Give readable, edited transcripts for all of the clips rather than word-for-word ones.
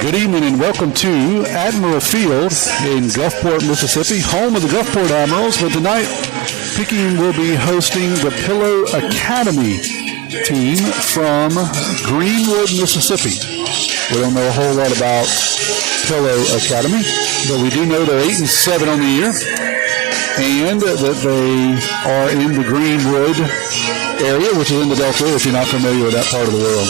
Good evening and welcome to Admiral Field in Gulfport, Mississippi, home of the Gulfport Admirals. But tonight, Picayune will be hosting the Pillow Academy team from Greenwood, Mississippi. We don't know a whole lot about Pillow Academy, but we do know they're 8-7 on the year and that they are in the Greenwood area, which is in the Delta, if you're not familiar with that part of the world.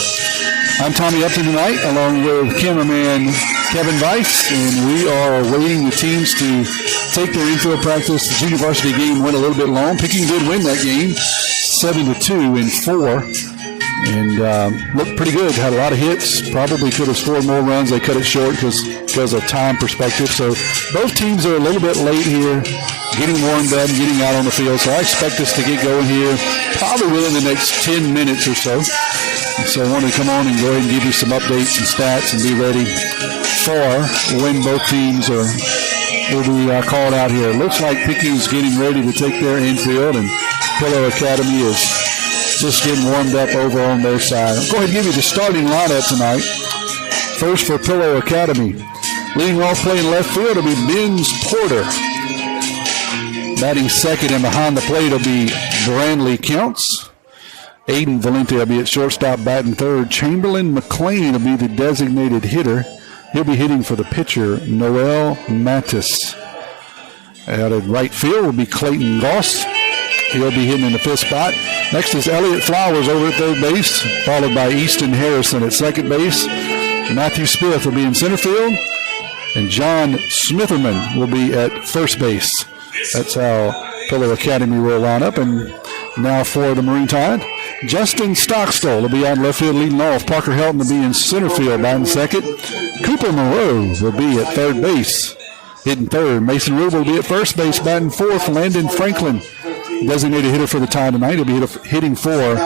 I'm Tommy Upton tonight, along with cameraman Kevin Weiss, and we are awaiting the teams to take their infield practice. The junior varsity game went a little bit long. Picayune did win that game, 7-2 in 4, and looked pretty good. Had a lot of hits. Probably could have scored more runs. They cut it short because of time perspective. So both teams are a little bit late here, getting warmed up, getting out on the field. So I expect us to get going here probably within the next 10 minutes or so. So I wanted to come on and go ahead and give you some updates and stats and be ready for when both teams will be called out here. It looks like Picayune's getting ready to take their infield, and Pillow Academy is just getting warmed up over on their side. I'll go ahead and give you the starting lineup tonight. First for Pillow Academy. Leading off playing left field will be Benz Porter. Batting second and behind the plate will be Brandley Counts. Aiden Valente will be at shortstop, batting third. Chamberlain McLean will be the designated hitter. He'll be hitting for the pitcher, Noel Mattis. Out at right field will be Clayton Goss. He'll be hitting in the fifth spot. Next is Elliott Flowers over at third base, followed by Easton Harrison at second base. Matthew Smith will be in center field, and John Smitherman will be at first base. That's how Pillow Academy will line up. And now for the Marine Tide, Justin Stockstall will be on left field leading off. Parker Helton will be in center field batting second. Cooper Moreau will be at third base hitting third. Mason Rube will be at first base batting fourth. Landon Franklin, designated hitter for the Tide tonight, will be hitting for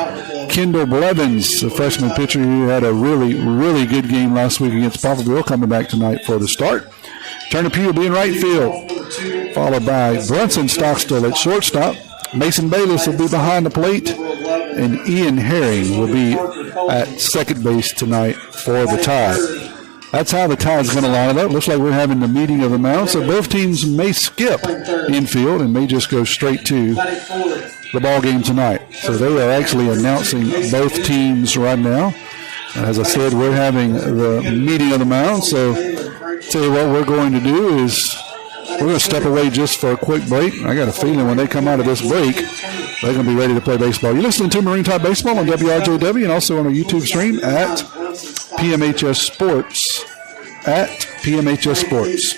Kendall Blevins, the freshman pitcher who had a really, really good game last week against Poplarville, coming back tonight for the start. Turner Pugh will be in right field, followed by Brunson Stockstill at shortstop. Mason Bayless will be behind the plate, and Ian Herring will be at second base tonight for the Tide. That's how the Tide's going to line it up. Looks like we're having the meeting of the mound, so both teams may skip infield and may just go straight to the ball game tonight. So they are actually announcing both teams right now. As I said, we're having the meeting of the mound, so tell you what we're going to do is we're going to step away just for a quick break. I got a feeling when they come out of this break, they're going to be ready to play baseball. You're listening to Marine Tide Baseball on WRJW and also on our YouTube stream at PMHS Sports. At PMHS Sports.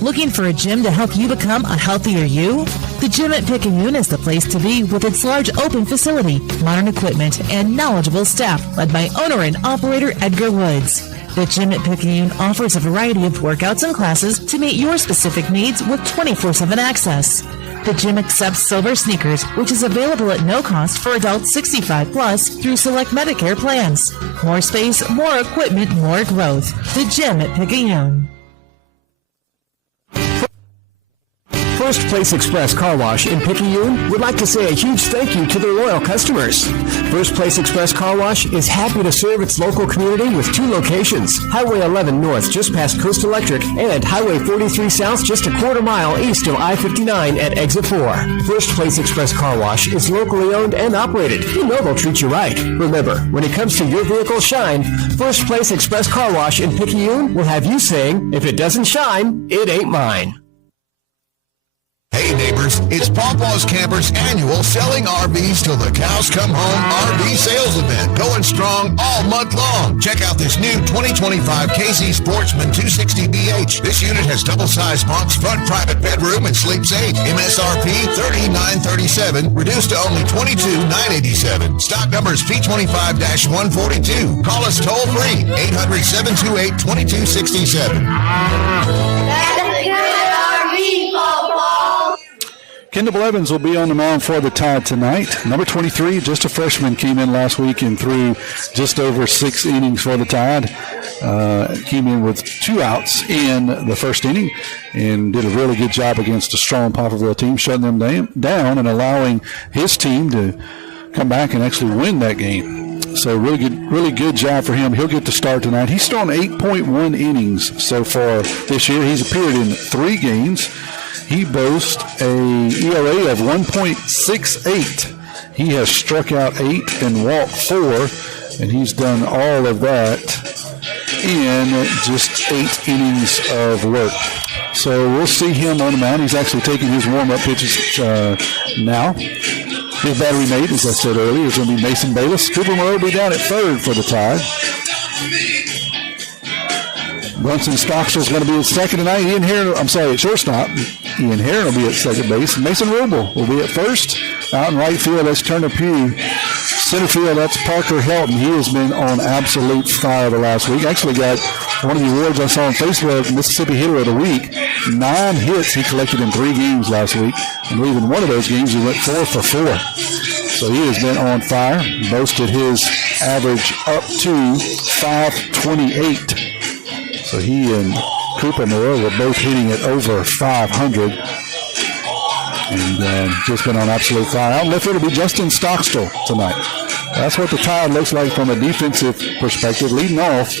Looking for a gym to help you become a healthier you? The gym at Picayune is the place to be with its large open facility, modern equipment, and knowledgeable staff led by owner and operator Edgar Woods. The gym at Picayune offers a variety of workouts and classes to meet your specific needs with 24/7 access. The gym accepts silver sneakers, which is available at no cost for adults 65 plus through select Medicare plans. More space, more equipment, more growth. The gym at Picayune. First Place Express Car Wash in Picayune would like to say a huge thank you to their loyal customers. First Place Express Car Wash is happy to serve its local community with 2 locations, Highway 11 North just past Coast Electric and Highway 43 South just a quarter mile east of I-59 at Exit 4. First Place Express Car Wash is locally owned and operated. You know they'll treat you right. Remember, when it comes to your vehicle's shine, First Place Express Car Wash in Picayune will have you saying, if it doesn't shine, it ain't mine. Hey neighbors, it's Pawpaw's Campers' annual Selling RVs Till the Cows Come Home RV sales event, going strong all month long. Check out this new 2025 KZ Sportsman 260BH. This unit has double-sized bunks, front private bedroom, and sleeps 8. MSRP $39.37, reduced to only $22,987. Stock number is P25-142. Call us toll-free, 800-728-2267. Kendall Blevins will be on the mound for the Tide tonight. Number 23, just a freshman, came in last week and threw just over 6 innings for the Tide. Came in with 2 outs in the first inning and did a really good job against a strong Poplarville team, shutting them down and allowing his team to come back and actually win that game. So really good job for him. He'll get to start tonight. He's thrown 8.1 innings so far this year. He's appeared in 3 games. He boasts a ERA of 1.68. He has struck out 8 and walked 4, and he's done all of that in just 8 innings of work. So we'll see him on the mound. He's actually taking his warm-up pitches now. His battery mate, as I said earlier, is going to be Mason Bayless. Cooper Moreau will be down at third for the Tide. Brunson Stockstill is going to be at second tonight. At shortstop. Ian Herron will be at second base. Mason Rubel will be at first. Out in right field, that's Turner Pugh. Center field, that's Parker Helton. He has been on absolute fire the last week. Actually got one of the awards I saw on Facebook, Mississippi Hitter of the Week. 9 hits he collected in 3 games last week. I believe in one of those games he went 4 for 4. So he has been on fire. Boasted his average up to 528. So he and Cooper Moreau were both hitting at over 500. And just been on absolute fire. Out in left field will be Justin Stockstill tonight. That's what the Tide looks like from a defensive perspective. Leading off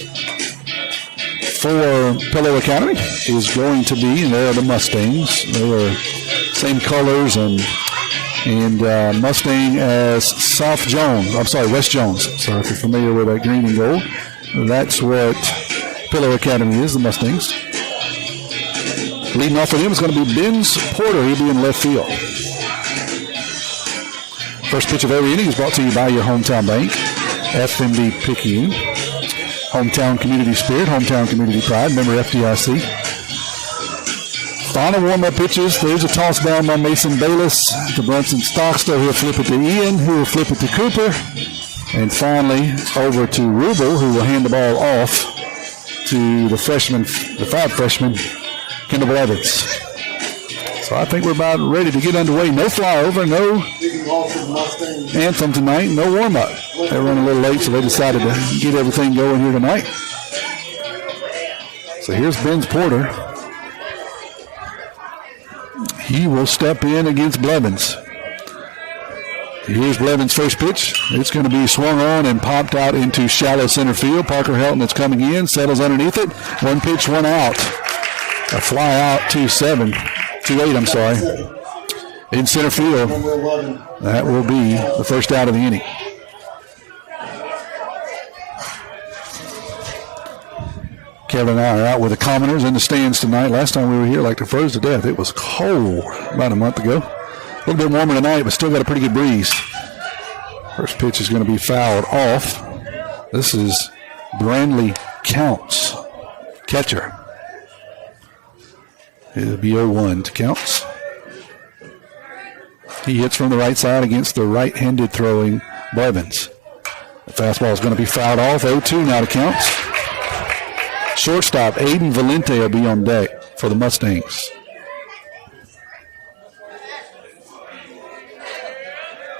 for Pillow Academy is going to be, and they are the Mustangs. They are same colors and Mustang as West Jones. So if you're familiar with that green and gold, that's what Pillow Academy is, the Mustangs. Leading off for them is going to be Benz Porter. He'll be in left field. First pitch of every inning is brought to you by your hometown bank, FMB Picayune. Hometown community spirit, hometown community pride, member FDIC. Final warm-up pitches. There's a toss down by Mason Bayless to Brunson Stockstill. He'll flip it to Ian, who will flip it to Cooper. And finally, over to Rubel, who will hand the ball off to the 5 freshman, Kendall Evans. So I think we're about ready to get underway. No flyover, no anthem tonight, no warm-up. They were running a little late, so they decided to get everything going here tonight. So here's Benz Porter. He will step in against Blevins. Here's Blevins' first pitch. It's going to be swung on and popped out into shallow center field. Parker Helton that's coming in, settles underneath it. 1 pitch, 1 out. A fly out, 2-8, in center field. That will be the first out of the inning. Kevin and I are out with the Commoners in the stands tonight. Last time we were here, like they froze to death. It was cold about a month ago. A little bit warmer tonight, but still got a pretty good breeze. First pitch is going to be fouled off. This is Brandley Counts, catcher. It'll be 0-1 to Counts. He hits from the right side against the right-handed throwing Blevins. The fastball is going to be fouled off. 0-2 now to Counts. Shortstop Aiden Valente will be on deck for the Mustangs.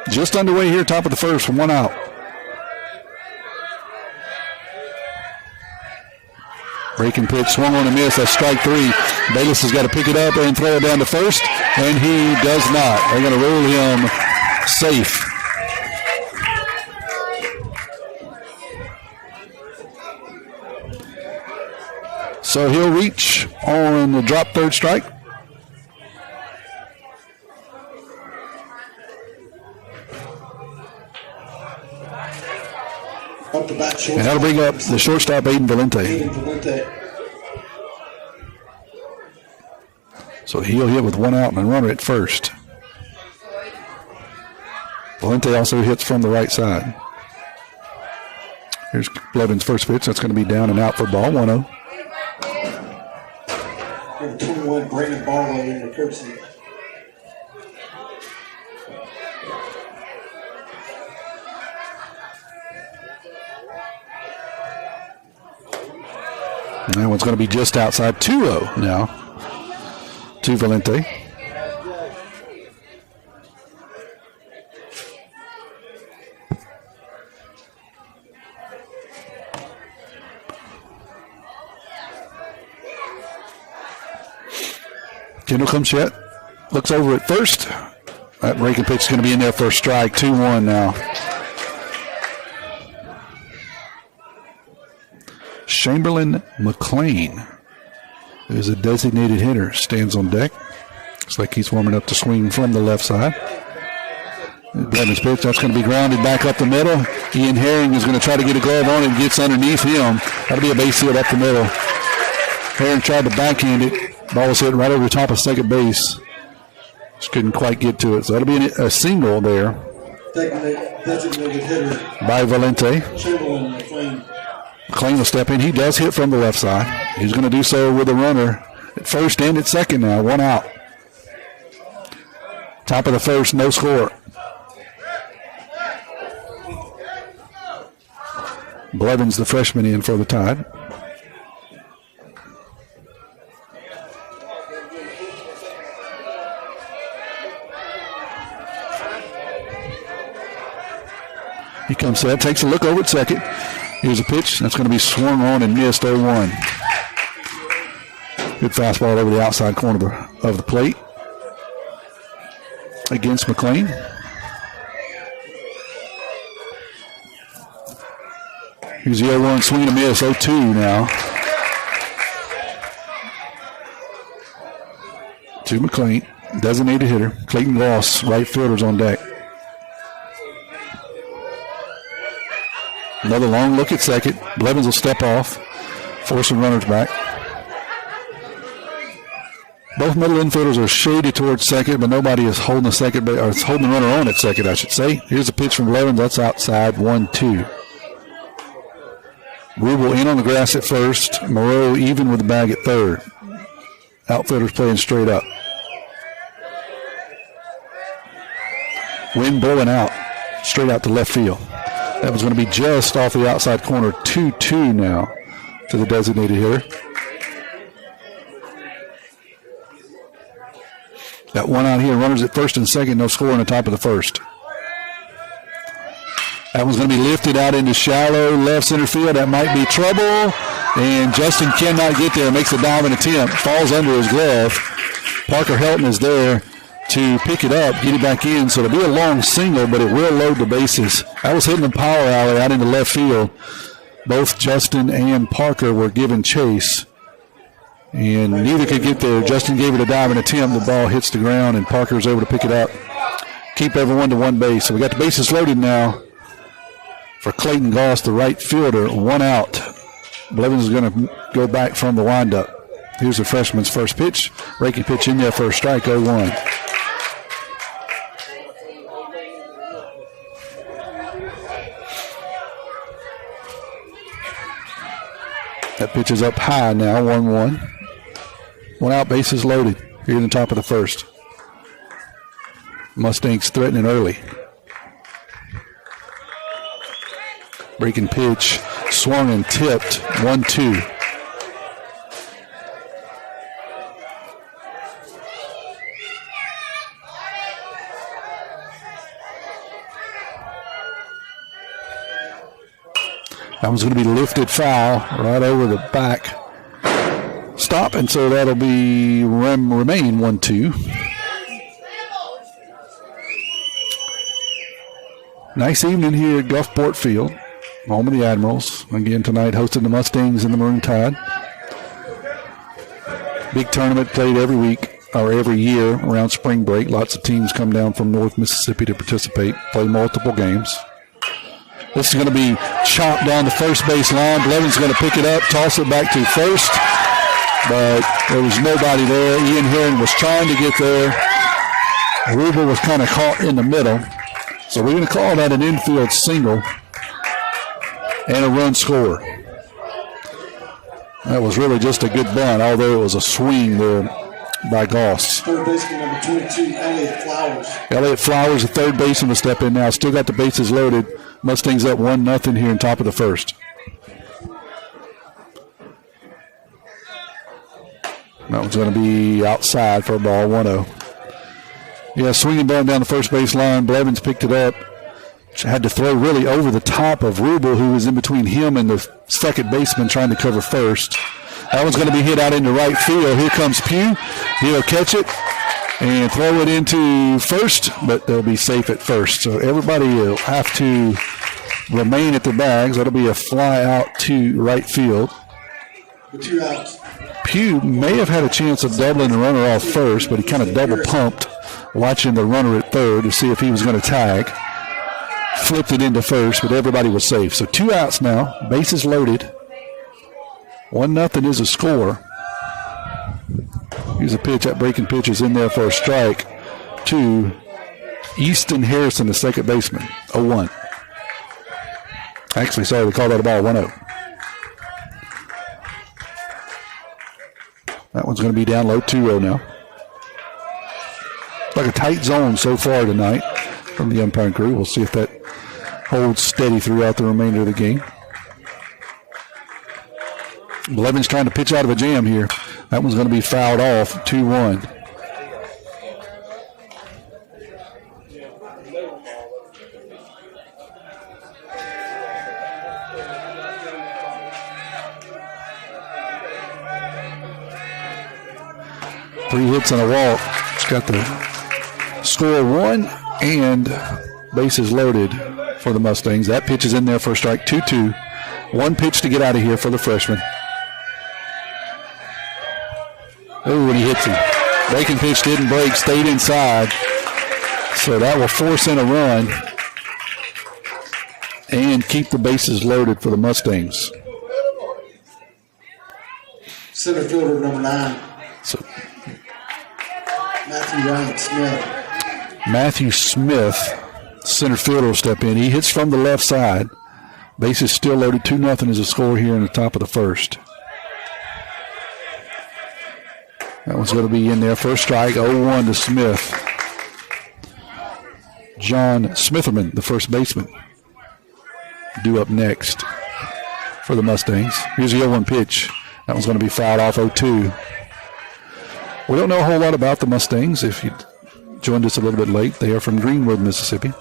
Just underway here, top of the first, 1 out. Breaking pitch, swung on and missed. That's strike 3. Bayless has got to pick it up and throw it down to first, and he does not. They're going to rule him safe. So he'll reach on the drop third strike. And that'll bring up the shortstop, Aiden Valente. So he'll hit with 1 out and a runner at first. Valente also hits from the right side. Here's Blevins' first pitch. That's going to be down and out for ball, 1-0. 21, Brandon Barlow in the courtesy. That one's going to be just outside, 2-0 now to Valente. Kendall comes yet, looks over at first. That breaking pitch is going to be in there for a strike, 2-1 now. Chamberlain McLean, who's a designated hitter, stands on deck. Looks like he's warming up to swing from the left side. Blevins pitch, that's going to be grounded back up the middle. Ian Herring is going to try to get a glove on it and gets underneath him. That'll be a base hit up the middle. Herring tried to backhand it. Ball was hit right over the top of second base. Just couldn't quite get to it. So that'll be a single there. Designated hitter By Valente. Chamberlain McLean. McLean will step in. He does hit from the left side. He's going to do so with a runner at first and at second now. One out. Top of the first, no score. Blevins, the freshman, in for the Tide. He comes set, takes a look over at second. Here's a pitch. That's going to be swung on and missed 0-1. Good fastball over the outside corner of the plate against McLean. Here's the 0-1 swing and a miss, 0-2 now. To McLean, designated hitter. Clayton Goss, right fielder's on deck. Another long look at second. Blevins will step off, forcing runners back. Both middle infielders are shaded towards second, but nobody is holding the second, or is holding the runner on at second, I should say. Here's a pitch from Blevins. That's outside, 1-2. Rubel in on the grass at first. Moreau even with the bag at third. Outfielders playing straight up. Wind blowing out, straight out to left field. That was going to be just off the outside corner, 2-2 now to the designated hitter. Got one out here, runners at first and second, no score on the top of the first. That one's going to be lifted out into shallow left center field. That might be trouble. And Justin cannot get there. Makes a diving attempt. Falls under his glove. Parker Helton is there to pick it up, get it back in. So it'll be a long single, but it will load the bases. That was hitting the power alley out into left field. Both Justin and Parker were given chase. And neither could get there. Justin gave it a diving attempt. The ball hits the ground, and Parker's able to pick it up. Keep everyone to one base. So we got the bases loaded now. For Clayton Goss, the right fielder, one out. Blevins is going to go back from the windup. Here's the freshman's first pitch. Reiki pitch in there for a strike, 0-1. That pitch is up high now, 1-1. One out, bases loaded here in the top of the first. Mustangs threatening early. Breaking pitch, swung and tipped, 1-2. That one's going to be lifted foul right over the back stop, and so that'll be remain 1-2. Nice evening here at Gulfport Field. Home of the Admirals. Again tonight hosting the Mustangs and the Maroon Tide. Big tournament played every week or every year around spring break. Lots of teams come down from North Mississippi to participate, play multiple games. This is going to be chopped down the first base line. Blevins is going to pick it up, toss it back to first, but there was nobody there. Ian Herring was trying to get there. Rubel was kind of caught in the middle. So we're going to call that an infield single and a run score. That was really just a good bunt, although it was a swing there by Goss. Third baseman number 22, Elliott Flowers. Elliott Flowers, the third baseman, will step in now. Still got the bases loaded. Mustangs up 1-0 here in top of the first. That one's going to be outside for a ball, 1-0. Yeah, swinging down the first base line. Blevins picked it up. Had to throw really over the top of Rubel, who was in between him and the second baseman trying to cover first. That one's going to be hit out into right field. Here comes Pugh. He'll catch it and throw it into first, but they'll be safe at first. So everybody will have to remain at the bags. That'll be a fly out to right field. with 2 outs. Pugh may have had a chance of doubling the runner off first, but he kind of double pumped, watching the runner at third to see if he was going to tag. Flipped it into first, but everybody was safe. So 2 outs now, bases loaded. 1-0 is a score. Here's a pitch. That breaking pitch is in there for a strike to Easton Harrison, the second baseman. 0-1. Actually, sorry, they called that a ball. 1-0. That one's going to be down low, 2-0 now. Like a tight zone so far tonight from the umpiring crew. We'll see if that holds steady throughout the remainder of the game. Levin's trying to pitch out of a jam here. That one's going to be fouled off, 2-1. Three hits and a walk. It's got the score 1 and bases loaded for the Mustangs. That pitch is in there for a strike, 2-2. 1 pitch to get out of here for the freshman. Oh, and he hits him. Breaking pitch didn't break, stayed inside. So that will force in a run and keep the bases loaded for the Mustangs. Center fielder number 9. So Matthew Smith, center fielder, will step in. He hits from the left side. Bases still loaded. 2-0 is a score here in the top of the first. That one's going to be in there. First strike, 0-1 to Smith. John Smitherman, the first baseman, due up next for the Mustangs. Here's the 0-1 pitch. That one's going to be fouled off, 0-2. We don't know a whole lot about the Mustangs. If you joined us a little bit late, they are from Greenwood, Mississippi,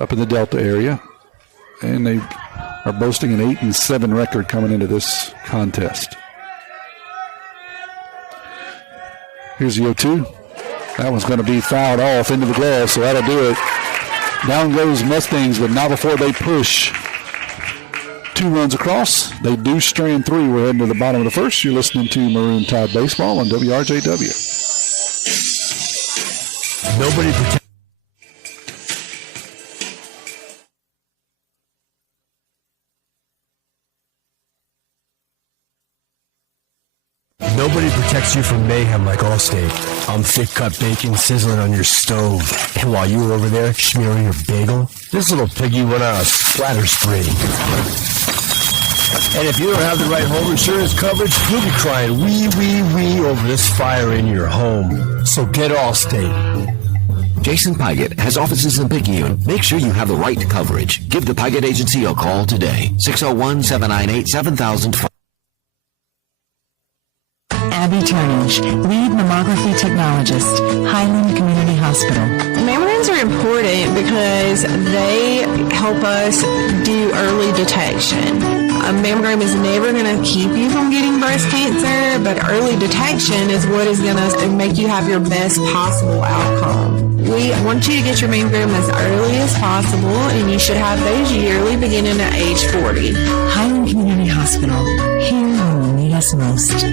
up in the Delta area. And they are boasting an 8-7 record coming into this contest. Here's the 0-2. That one's going to be fouled off into the glove, so that'll do it. Down goes Mustangs, but not before they push 2 runs across. They do strand 3. We're heading to the bottom of the first. You're listening to Maroon Tide Baseball on WRJW. Nobody protects you from mayhem like Allstate. I'm thick-cut bacon sizzling on your stove. And while you were over there smearing your bagel, this little piggy went on a splatter spree. And if you don't have the right home insurance coverage, you'll be crying wee, wee, wee over this fire in your home. So get Allstate. Jason Pygott has offices in Picayune. Make sure you have the right coverage. Give the Pygott Agency a call today. 601-798-7000. Abby Turnage, lead mammography technologist, Highland Community Hospital. Mammograms are important because they help us do early detection. A mammogram is never going to keep you from getting breast cancer, but early detection is what is going to make you have your best possible outcome. We want you to get your mammogram as early as possible, and you should have those yearly beginning at age 40. Highland Community Hospital, here when you need us most.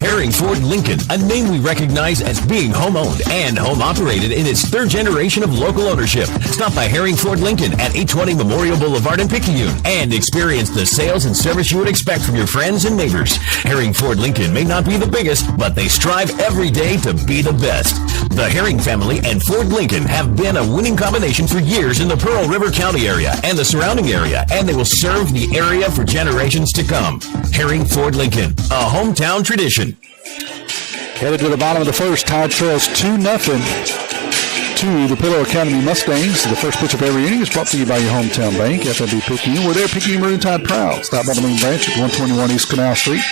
Herring Ford Lincoln, a name we recognize as being home-owned and home-operated in its 3rd generation of local ownership. Stop by Herring Ford Lincoln at 820 Memorial Boulevard in Picayune and experience the sales and service you would expect from your friends and neighbors. Herring Ford Lincoln may not be the biggest, but they strive every day to be the best. The Herring family and Ford Lincoln have been a winning combination for years in the Pearl River County area and the surrounding area, and they will serve the area for generations to come. Herring Ford Lincoln, a hometown tradition. Headed to the bottom of the first, Tide trails 2-0 to the Pillow Academy Mustangs. The first pitch of every inning is brought to you by your hometown bank, FNB Picayune. We're there, Picayune Maroon Tide proud. Stop by the main branch at 121 East Canal Street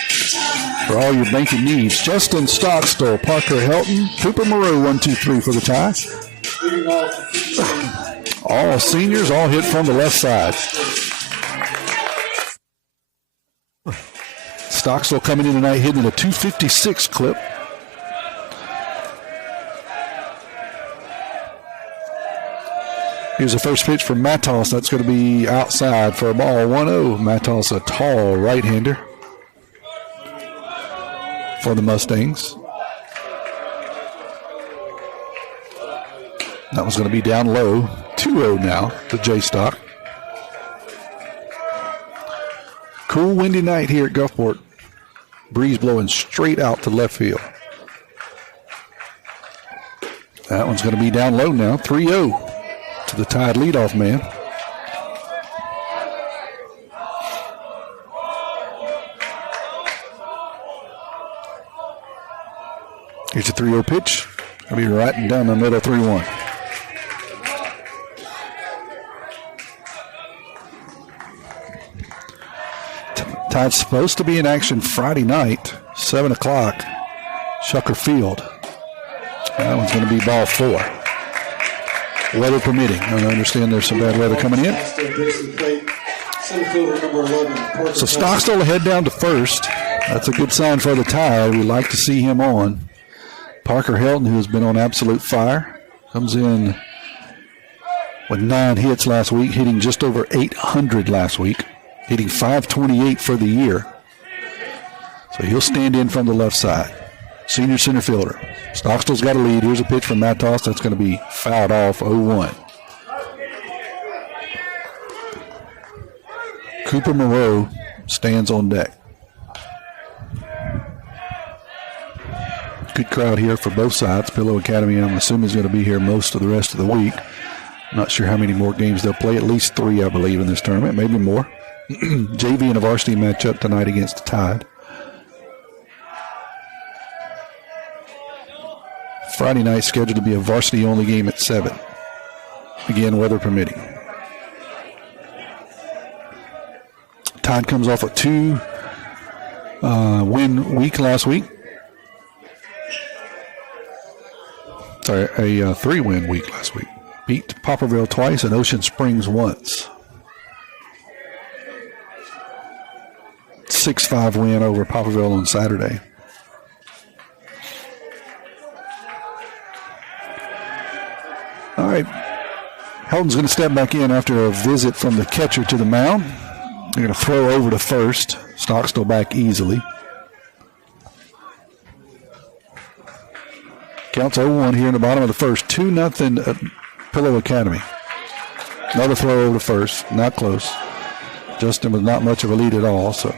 for all your banking needs. Justin Stockstill, Parker Helton, Cooper Moreau, 1-2-3 for the tie. All seniors, all hit from the left side. Stockstill coming in tonight hitting a .256 clip. Here's the first pitch from Matos. That's going to be outside for a ball 1-0. Matos, a tall right-hander for the Mustangs. That was going to be down low. 2-0 now to J-Stock. Cool, windy night here at Gulfport. Breeze blowing straight out to left field. That one's going to be down low now. 3-0 to the Tide leadoff man. Here's a 3-0 pitch. Going to be right down the middle, 3-1. Tide's supposed to be in action Friday night, 7 o'clock, Shucker Field. That one's going to be ball 4. Weather permitting. I understand there's some bad weather coming in. So Stockstill will head down to first. That's a good sign for the Tide. We like to see him on. Parker Helton, who has been on absolute fire, comes in with 9 hits last week, hitting just over 800 last week, hitting .528 for the year. So he'll stand in from the left side. Senior center fielder. Stockstill's got a lead. Here's a pitch from Matos. That's going to be fouled off, 0-1. Cooper Moreau stands on deck. Good crowd here for both sides. Pillow Academy, I'm assuming, is going to be here most of the rest of the week. Not sure how many more games they'll play. At least 3, I believe, in this tournament. Maybe more. JV and a varsity matchup tonight against the Tide. Friday night scheduled to be a varsity-only game at 7. Again, weather permitting. Tide comes off a 2-win week last week. Sorry, a 3-win week last week. Beat Poplarville twice and Ocean Springs once. 6-5 win over Poplarville on Saturday. All right. Helton's going to step back in after a visit from the catcher to the mound. They're going to throw over to first. Stockstill back easily. Counts 0-1 here in the bottom of the first. 2-0 Pillow Academy. Another throw over to first. Not close. Justin was not much of a lead at all, so.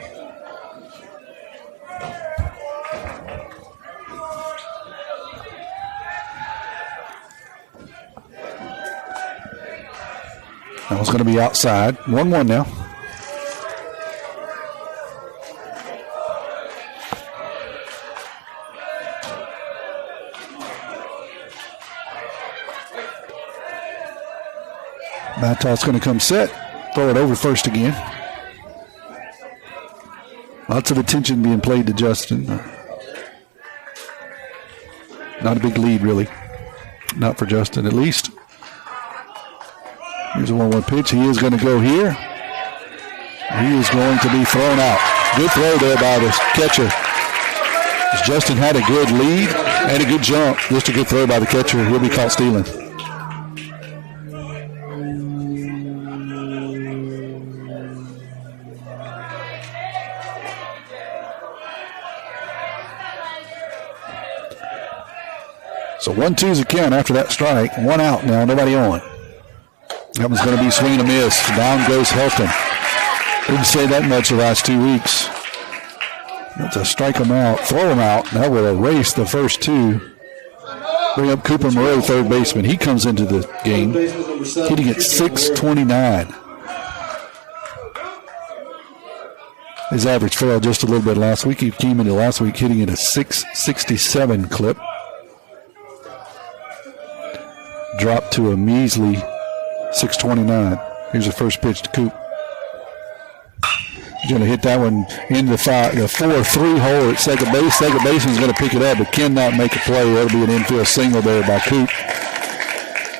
That one's going to be outside. 1-1 now. Matos going to come set. Throw it over first again. Lots of attention being played to Justin. Not a big lead, really. Not for Justin, at least. Here's a 1-1 pitch. He is going to go here. He is going to be thrown out. Good throw there by the catcher. Justin had a good lead and a good jump. Just a good throw by the catcher. He'll be caught stealing. So 1-2's a count after that strike. 1 out now, nobody on. That one's going to be swing and a miss. Down goes Helton. Didn't say that much the last 2 weeks. That's a strike him out, throw him out. That will erase the first 2. Bring up Cooper Moreau, third baseman. He comes into the game hitting at .629. His average fell just a little bit last week. He came into last week hitting at a .667 clip. Dropped to a measly .629. Here's the first pitch to Coop. He's going to hit that one into the 4-3 hole at second base. Second baseman's going to pick it up, but cannot make a play. That'll be an infield single there by Coop.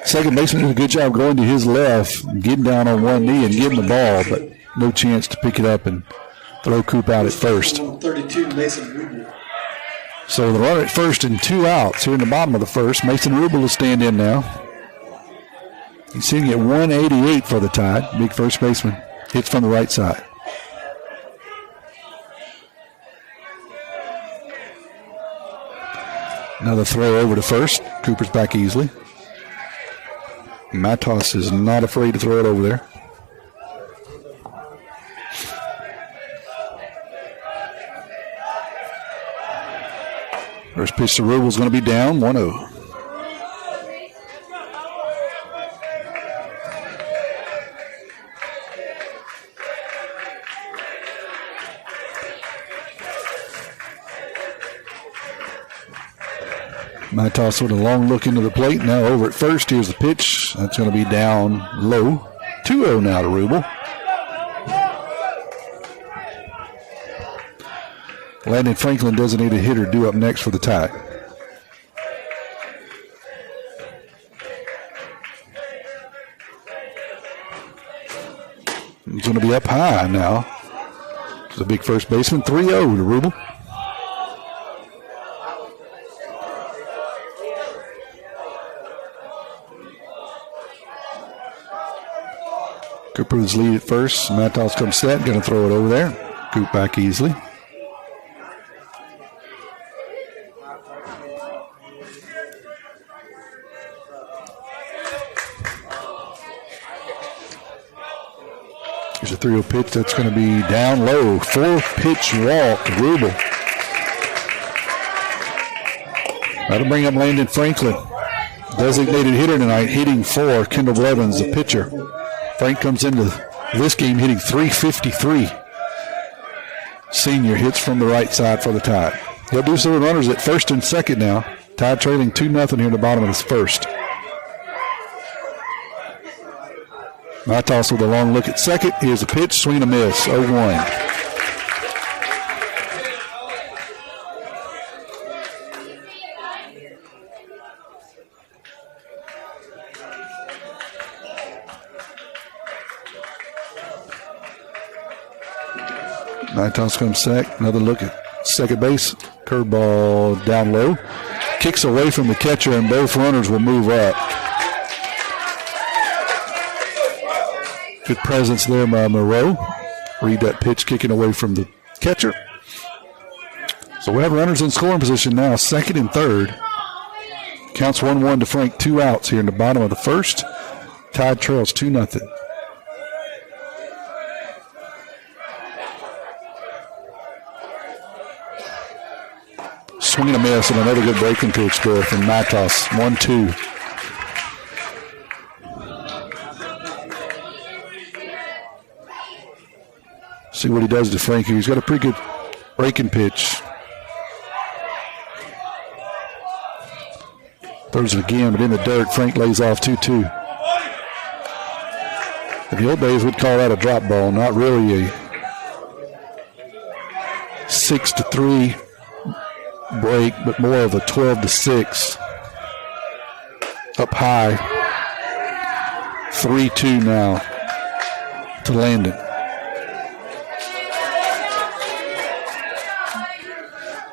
Second baseman did a good job going to his left, getting down on one knee and getting the ball, but no chance to pick it up and throw Coop out at first. 32, Mason Rubel. So the runner at first and 2 outs here in the bottom of the first. Mason Rubel will stand in now. He's sitting at 188 for the Tide. Big first baseman hits from the right side. Another throw over to first. Cooper's back easily. Matos is not afraid to throw it over there. First pitch to Rubel's going to be down 1-0. Matos with a long look into the plate. Now over at first. Here's the pitch. That's going to be down low. 2-0 now to Rubel. Landon Franklin doesn't need a hitter due up next for the Tide. He's going to be up high now. It's a big first baseman. 3-0 to Rubel. Cooper's lead at first. Matos comes set. Going to throw it over there. Coop back easily. Here's a 3-0 pitch. That's going to be down low. 4-pitch walk to Rubel. That'll bring up Landon Franklin. Designated hitter tonight, hitting for Kendall Blevins, the pitcher. Frank comes into this game hitting .353. Senior hits from the right side for the Tide. He'll do so with runners at first and second now. Tide trailing 2-0 here in the bottom of this first. Matos with a long look at second. Here's a pitch, swing and a miss, 0-1. Matos comes sack. Another look at second base. Curveball down low. Kicks away from the catcher, and both runners will move up. Good presence there by Moreau. Read that pitch, kicking away from the catcher. So we have runners in scoring position now, second and third. Counts 1-1 to Frank, 2 outs here in the bottom of the first. Tide trails 2-0. Swing and a miss, and another good breaking pitch there from Matos. 1-2. See what he does to Frankie. He's got a pretty good breaking pitch. Throws it again, but in the dirt, Frank lays off 2-2. In the old days, we'd call that a drop ball, not really a 6-3 break, but more of a 12-6. Up high. 3-2 now to Landon.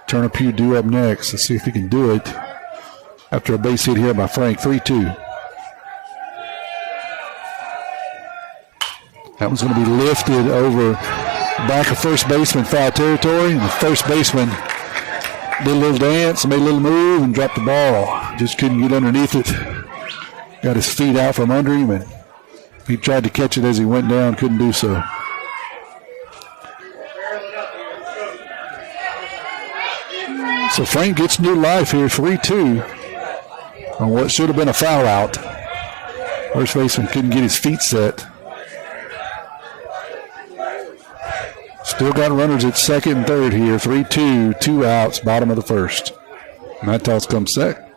Turner Pugh up next. Let's see if he can do it after a base hit here by Frank. 3-2. That one's going to be lifted over back of first baseman, foul territory. And the first baseman did a little dance, made a little move, and dropped the ball. Just couldn't get underneath it. Got his feet out from under him, and he tried to catch it as he went down, couldn't do so. So Frank gets new life here, 3-2 on what should have been a foul out. First baseman couldn't get his feet set. Still got runners at second and third here, 3-2, 2 outs, bottom of the first. Matos comes set.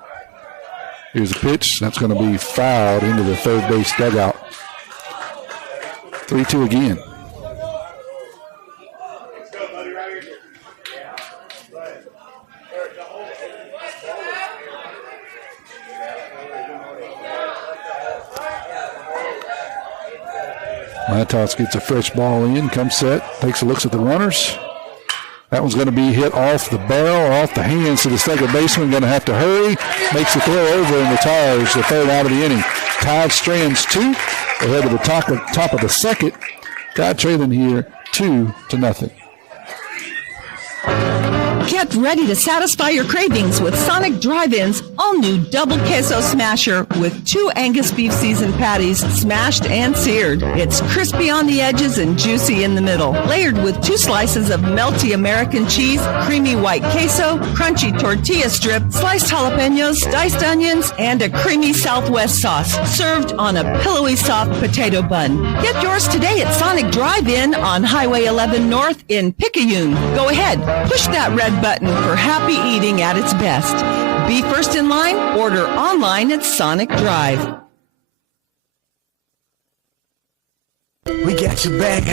Here's a pitch. That's going to be fouled into the third base dugout. 3-2 again. Matos gets a fresh ball in, comes set, takes a look at the runners. That one's going to be hit off the barrel, off the hands to the second baseman. Going to have to hurry. Makes the throw over and retires the third out of the inning. Tide Strands 2. Ahead of the top of the second. Tide trailing here 2-0. Get ready to satisfy your cravings with Sonic Drive-In's all-new Double Queso Smasher with 2 Angus beef seasoned patties smashed and seared. It's crispy on the edges and juicy in the middle. Layered with 2 slices of melty American cheese, creamy white queso, crunchy tortilla strip, sliced jalapenos, diced onions, and a creamy Southwest sauce. Served on a pillowy soft potato bun. Get yours today at Sonic Drive-In on Highway 11 North in Picayune. Go ahead, push that red button for happy eating at its best. Be first in line, order online at Sonic Drive. We got your back.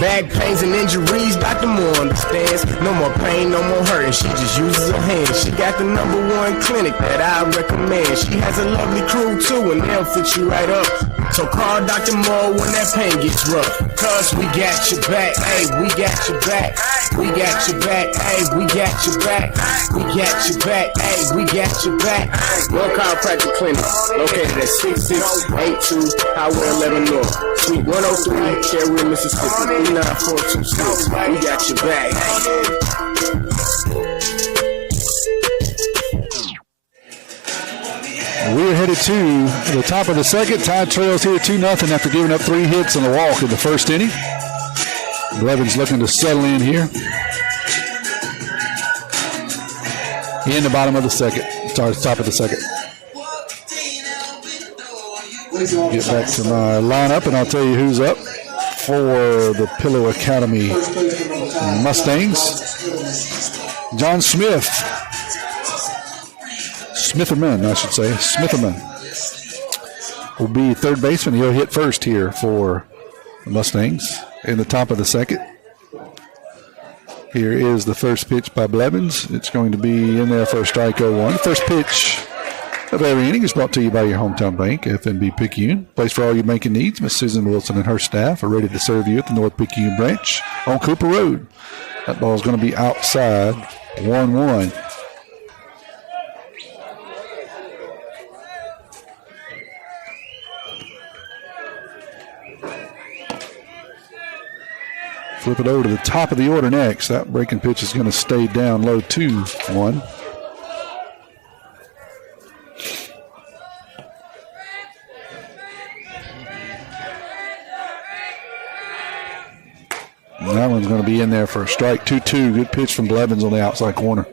Back pains and injuries, Dr. Moore understands. No more pain, no more hurting. She just uses her hands. She got the #1 clinic that I recommend. She has a lovely crew too, and they'll fix you right up. So call Dr. Moore when that pain gets rough. Cause we got your back, hey, we got your back. We got your back, hey, we got your back. We got your back, hey, we got your back. One Chiropractic Clinic, located at 6682 Highway 11 North, Suite 103, Cherry, Mississippi, 39426. We got your back. We're headed to the top of the second. Tide trails here 2-0 after giving up 3 hits and a walk in the first inning. Blevins looking to settle in here. In the bottom of the second. Sorry, top of the second. Get back to my lineup and I'll tell you who's up for the Pillow Academy Mustangs. John Smith. Smitherman, I should say. Smitherman will be third baseman. He'll hit first here for the Mustangs in the top of the second. Here is the first pitch by Blevins. It's going to be in there for a strike 0-1. First pitch of every inning is brought to you by your hometown bank, FNB Picayune. Place for all your banking needs. Miss Susan Wilson and her staff are ready to serve you at the North Picayune branch on Cooper Road. That ball is going to be outside, 1-1. Flip it over to the top of the order next. That breaking pitch is going to stay down low 2-1. And that one's going to be in there for a strike 2-2. Good pitch from Blevins on the outside corner.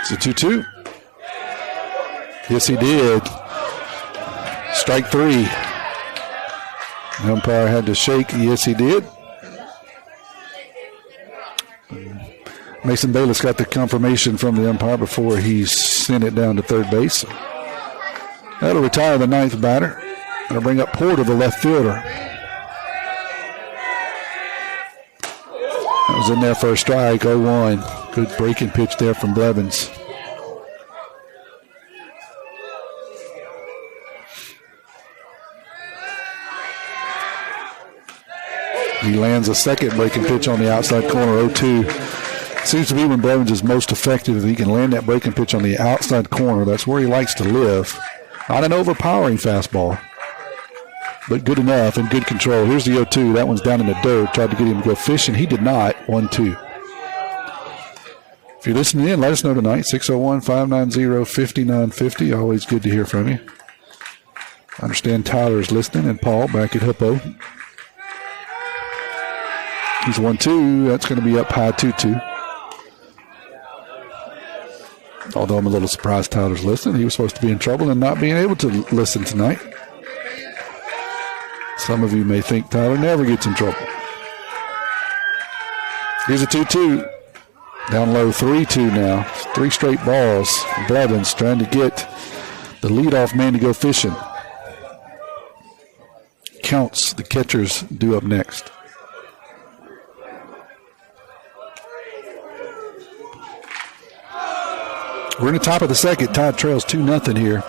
It's a 2-2. Yes, he did. Strike 3. The umpire had to shake. Yes, he did. Mason Bayless got the confirmation from the umpire before he sent it down to third base. That'll retire the 9th batter. That'll bring up Porter, the left fielder. That was in there for a strike, 0-1. Good breaking pitch there from Blevins. He lands a second breaking pitch on the outside corner, 0-2. Seems to be when Blevins is most effective. If he can land that breaking pitch on the outside corner, that's where he likes to live. Not an overpowering fastball, but good enough and good control. Here's the 0-2. That one's down in the dirt. Tried to get him to go fishing. He did not. 1-2. If you're listening in, let us know tonight. 601-590-5950. Always good to hear from you. I understand Tyler's listening and Paul back at Hippo. He's 1-2. That's going to be up high 2-2. Although I'm a little surprised Tyler's listening. He was supposed to be in trouble and not being able to listen tonight. Some of you may think Tyler never gets in trouble. Here's a 2-2. Down low, 3-2 now. 3 straight balls. Blevins trying to get the leadoff man to go fishing. Counts the catchers due up next. We're in the top of the second. Tide trails 2-0 here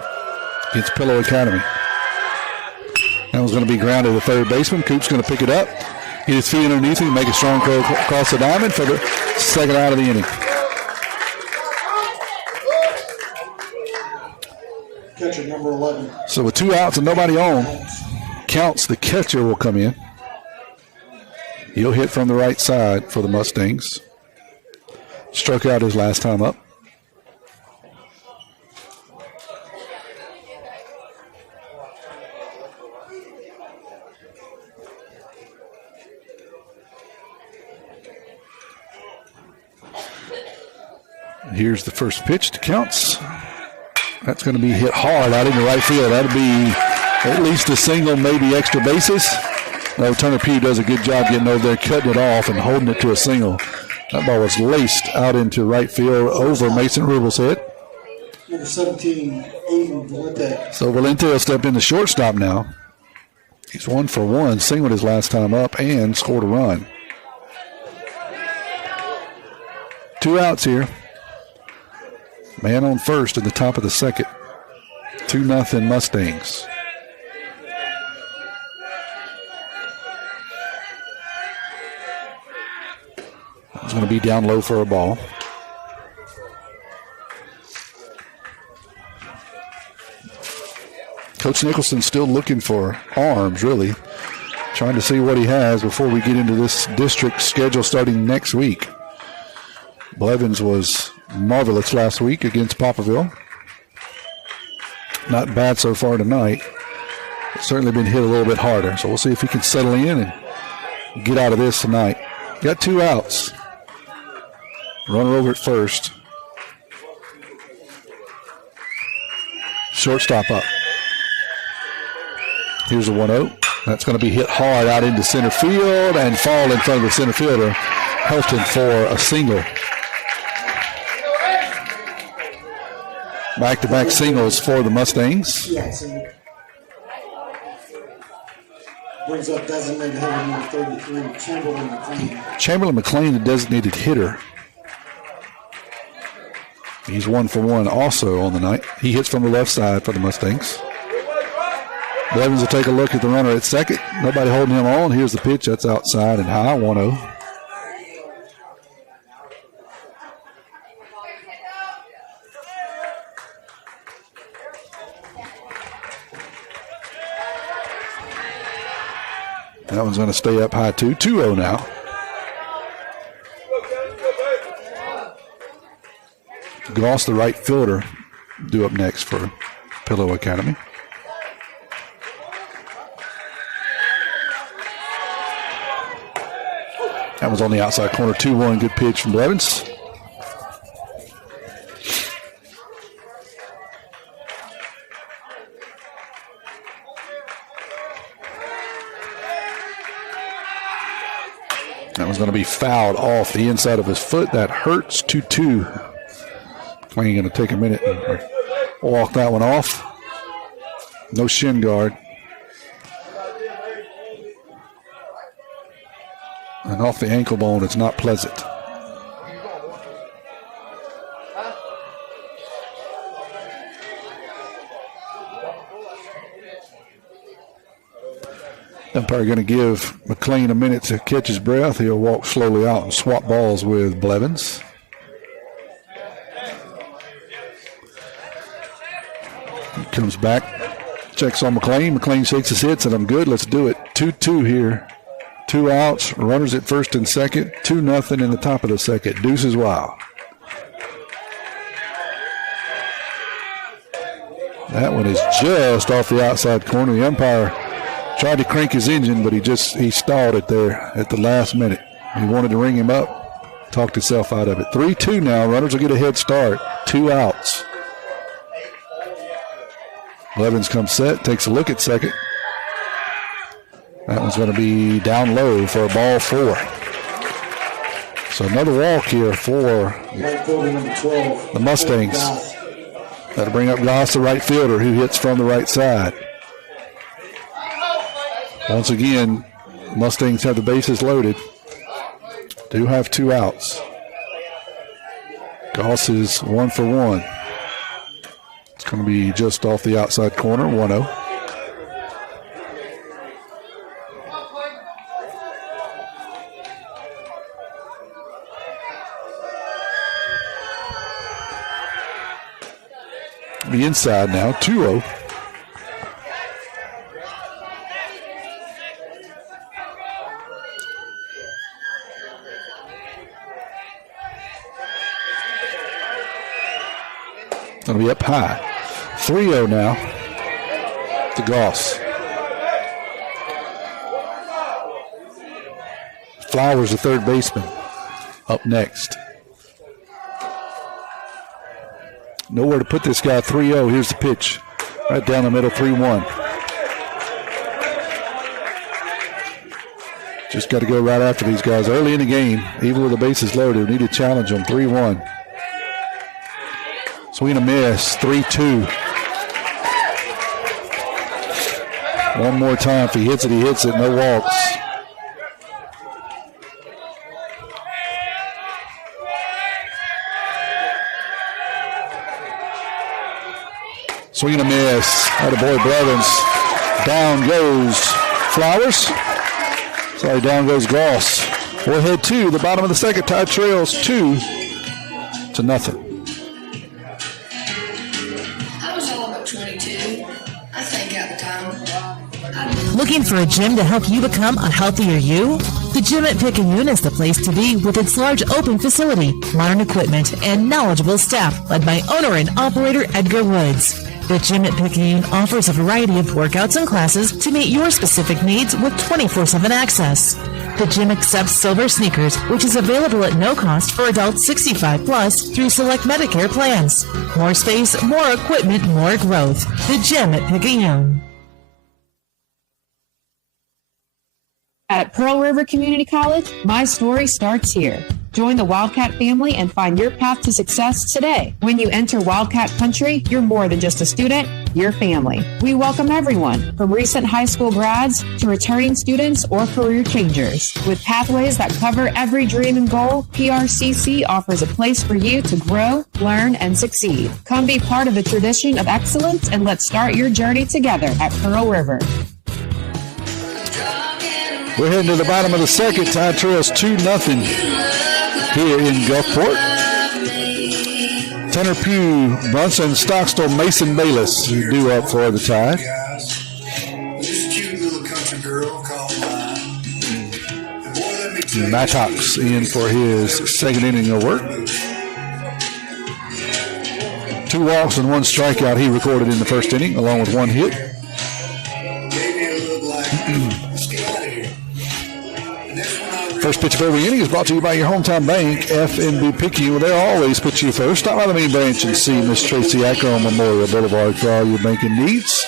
against Pillow Academy. That was going to be grounded to third baseman. Coop's going to pick it up. Get his feet underneath him, make a strong throw across the diamond for the second out of the inning. Catcher number 11. So with 2 outs and nobody on, counts, the catcher will come in. He'll hit from the right side for the Mustangs. Struck out his last time up. Here's the first pitch to Counts. That's going to be hit hard out into right field. That'll be at least a single, maybe extra bases. No, Turner Pugh does a good job getting over there, cutting it off and holding it to a single. That ball was laced out into right field over Mason Rubel's head. Number 17, Aiden Valente. So Valente will step in the shortstop now. He's 1 for 1, singled his last time up and scored a run. 2 outs here. Man on first in the top of the second. 2-0 Mustangs. It's going to be down low for a ball. Coach Nicholson still looking for arms, really. Trying to see what he has before we get into this district schedule starting next week. Blevins was marvelous last week against Poplarville. Not bad so far tonight. It's certainly been hit a little bit harder. So we'll see if he can settle in and get out of this tonight. Got 2 outs. Runner over at first. Shortstop up. Here's a 1-0. That's going to be hit hard out into center field and fall in front of the center fielder, Helton, for a single. Back-to-back singles for the Mustangs. Yeah, single. Brings up designated hitter number 33, Chamberlain McLean. Chamberlain McLean, the designated hitter. He's 1 for 1 also on the night. He hits from the left side for the Mustangs. Blevins will take a look at the runner at second. Nobody holding him on. Here's the pitch. That's outside and high, 1-0. That one's going to stay up high, too. 2-0 now. Goss, the right fielder, due up next for Pillow Academy. That was on the outside corner, 2-1. Good pitch from Blevins. That was going to be fouled off the inside of his foot. That hurts. 2-2. McLean going to take a minute and walk that one off. No shin guard. And off the ankle bone, it's not pleasant. Umpire going to give McLean a minute to catch his breath. He'll walk slowly out and swap balls with Blevins. He comes back, checks on McLean. McLean shakes his head, said, "I'm good, let's do it." 2-2 here. 2 outs, runners at first and second. 2-0 in the top of the second. Deuces wild. That one is just off the outside corner. The umpire tried to crank his engine, but he stalled it there at the last minute. He wanted to ring him up, talked himself out of it. 3-2 now. Runners will get a head start. 2 outs. Blevins comes set, takes a look at second. That one's going to be down low for a ball 4. So another walk here for the Mustangs. That'll bring up Goss, the right fielder, who hits from the right side. Once again, Mustangs have the bases loaded. Do have 2 outs. Goss is 1 for 1. It's going to be just off the outside corner, 1-0. The inside now, 2-0. Going to be up high. 3-0 now to Goss. Flowers, the third baseman, up next. Nowhere to put this guy. 3-0. Here's the pitch. Right down the middle, 3-1. Just got to go right after these guys. Early in the game, even with the bases loaded, we need to challenge them. 3-1. Swing and a miss. 3-2. One more time. If he hits it, he hits it. No walks. Swing and a miss. Attaboy Blevins. Down goes Flowers. Sorry, down goes Goss. We'll head to the bottom of the second. Tide trails 2-0. I was all about 22. I think at the time. Looking for a gym to help you become a healthier you? The gym at Picayune is the place to be with its large open facility, modern equipment, and knowledgeable staff led by owner and operator Edgar Woods. The gym at Picayune offers a variety of workouts and classes to meet your specific needs with 24/7 access. The gym accepts silver sneakers, which is available at no cost for adults 65 plus through select Medicare plans. More space, more equipment, more growth. The gym at Picayune. At Pearl River Community College, my story starts here. Join the Wildcat family and find your path to success today. When you enter Wildcat Country, you're more than just a student, you're family. We welcome everyone, from recent high school grads to returning students or career changers. With pathways that cover every dream and goal, PRCC offers a place for you to grow, learn, and succeed. Come be part of the tradition of excellence and let's start your journey together at Pearl River. We're heading to the bottom of the second. Tide trails 2-0 here in Gulfport. Tanner Pugh, Brunson, Stockstill, Mason Bayless due up for the Tide. Mattox in for his second inning of work. 2 walks and 1 strikeout he recorded in the first inning, along with 1 hit. First pitch of every inning is brought to you by your hometown bank, FNB Picayune. Well, they'll always put you first. Stop by the main branch and see Miss Tracy Acker on Memorial Boulevard for all your banking needs.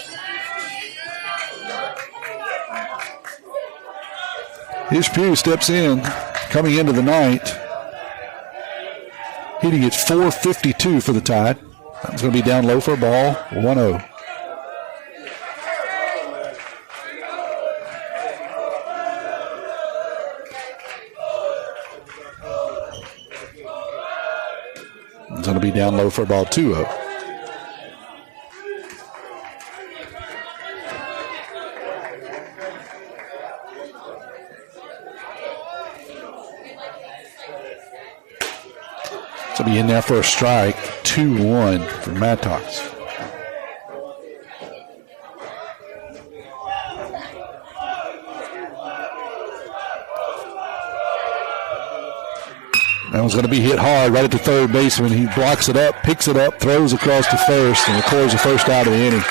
Here's Pugh, steps in, coming into the night. Hitting at .452 for the Tide. That's going to be down low for a ball, 1-0. It's going to be down low for a ball, 2-0. So be in there for a strike, 2-1 for Mattox. That one's going to be hit hard right at the third baseman. He blocks it up, picks it up, throws across to first, and records the first out of the inning.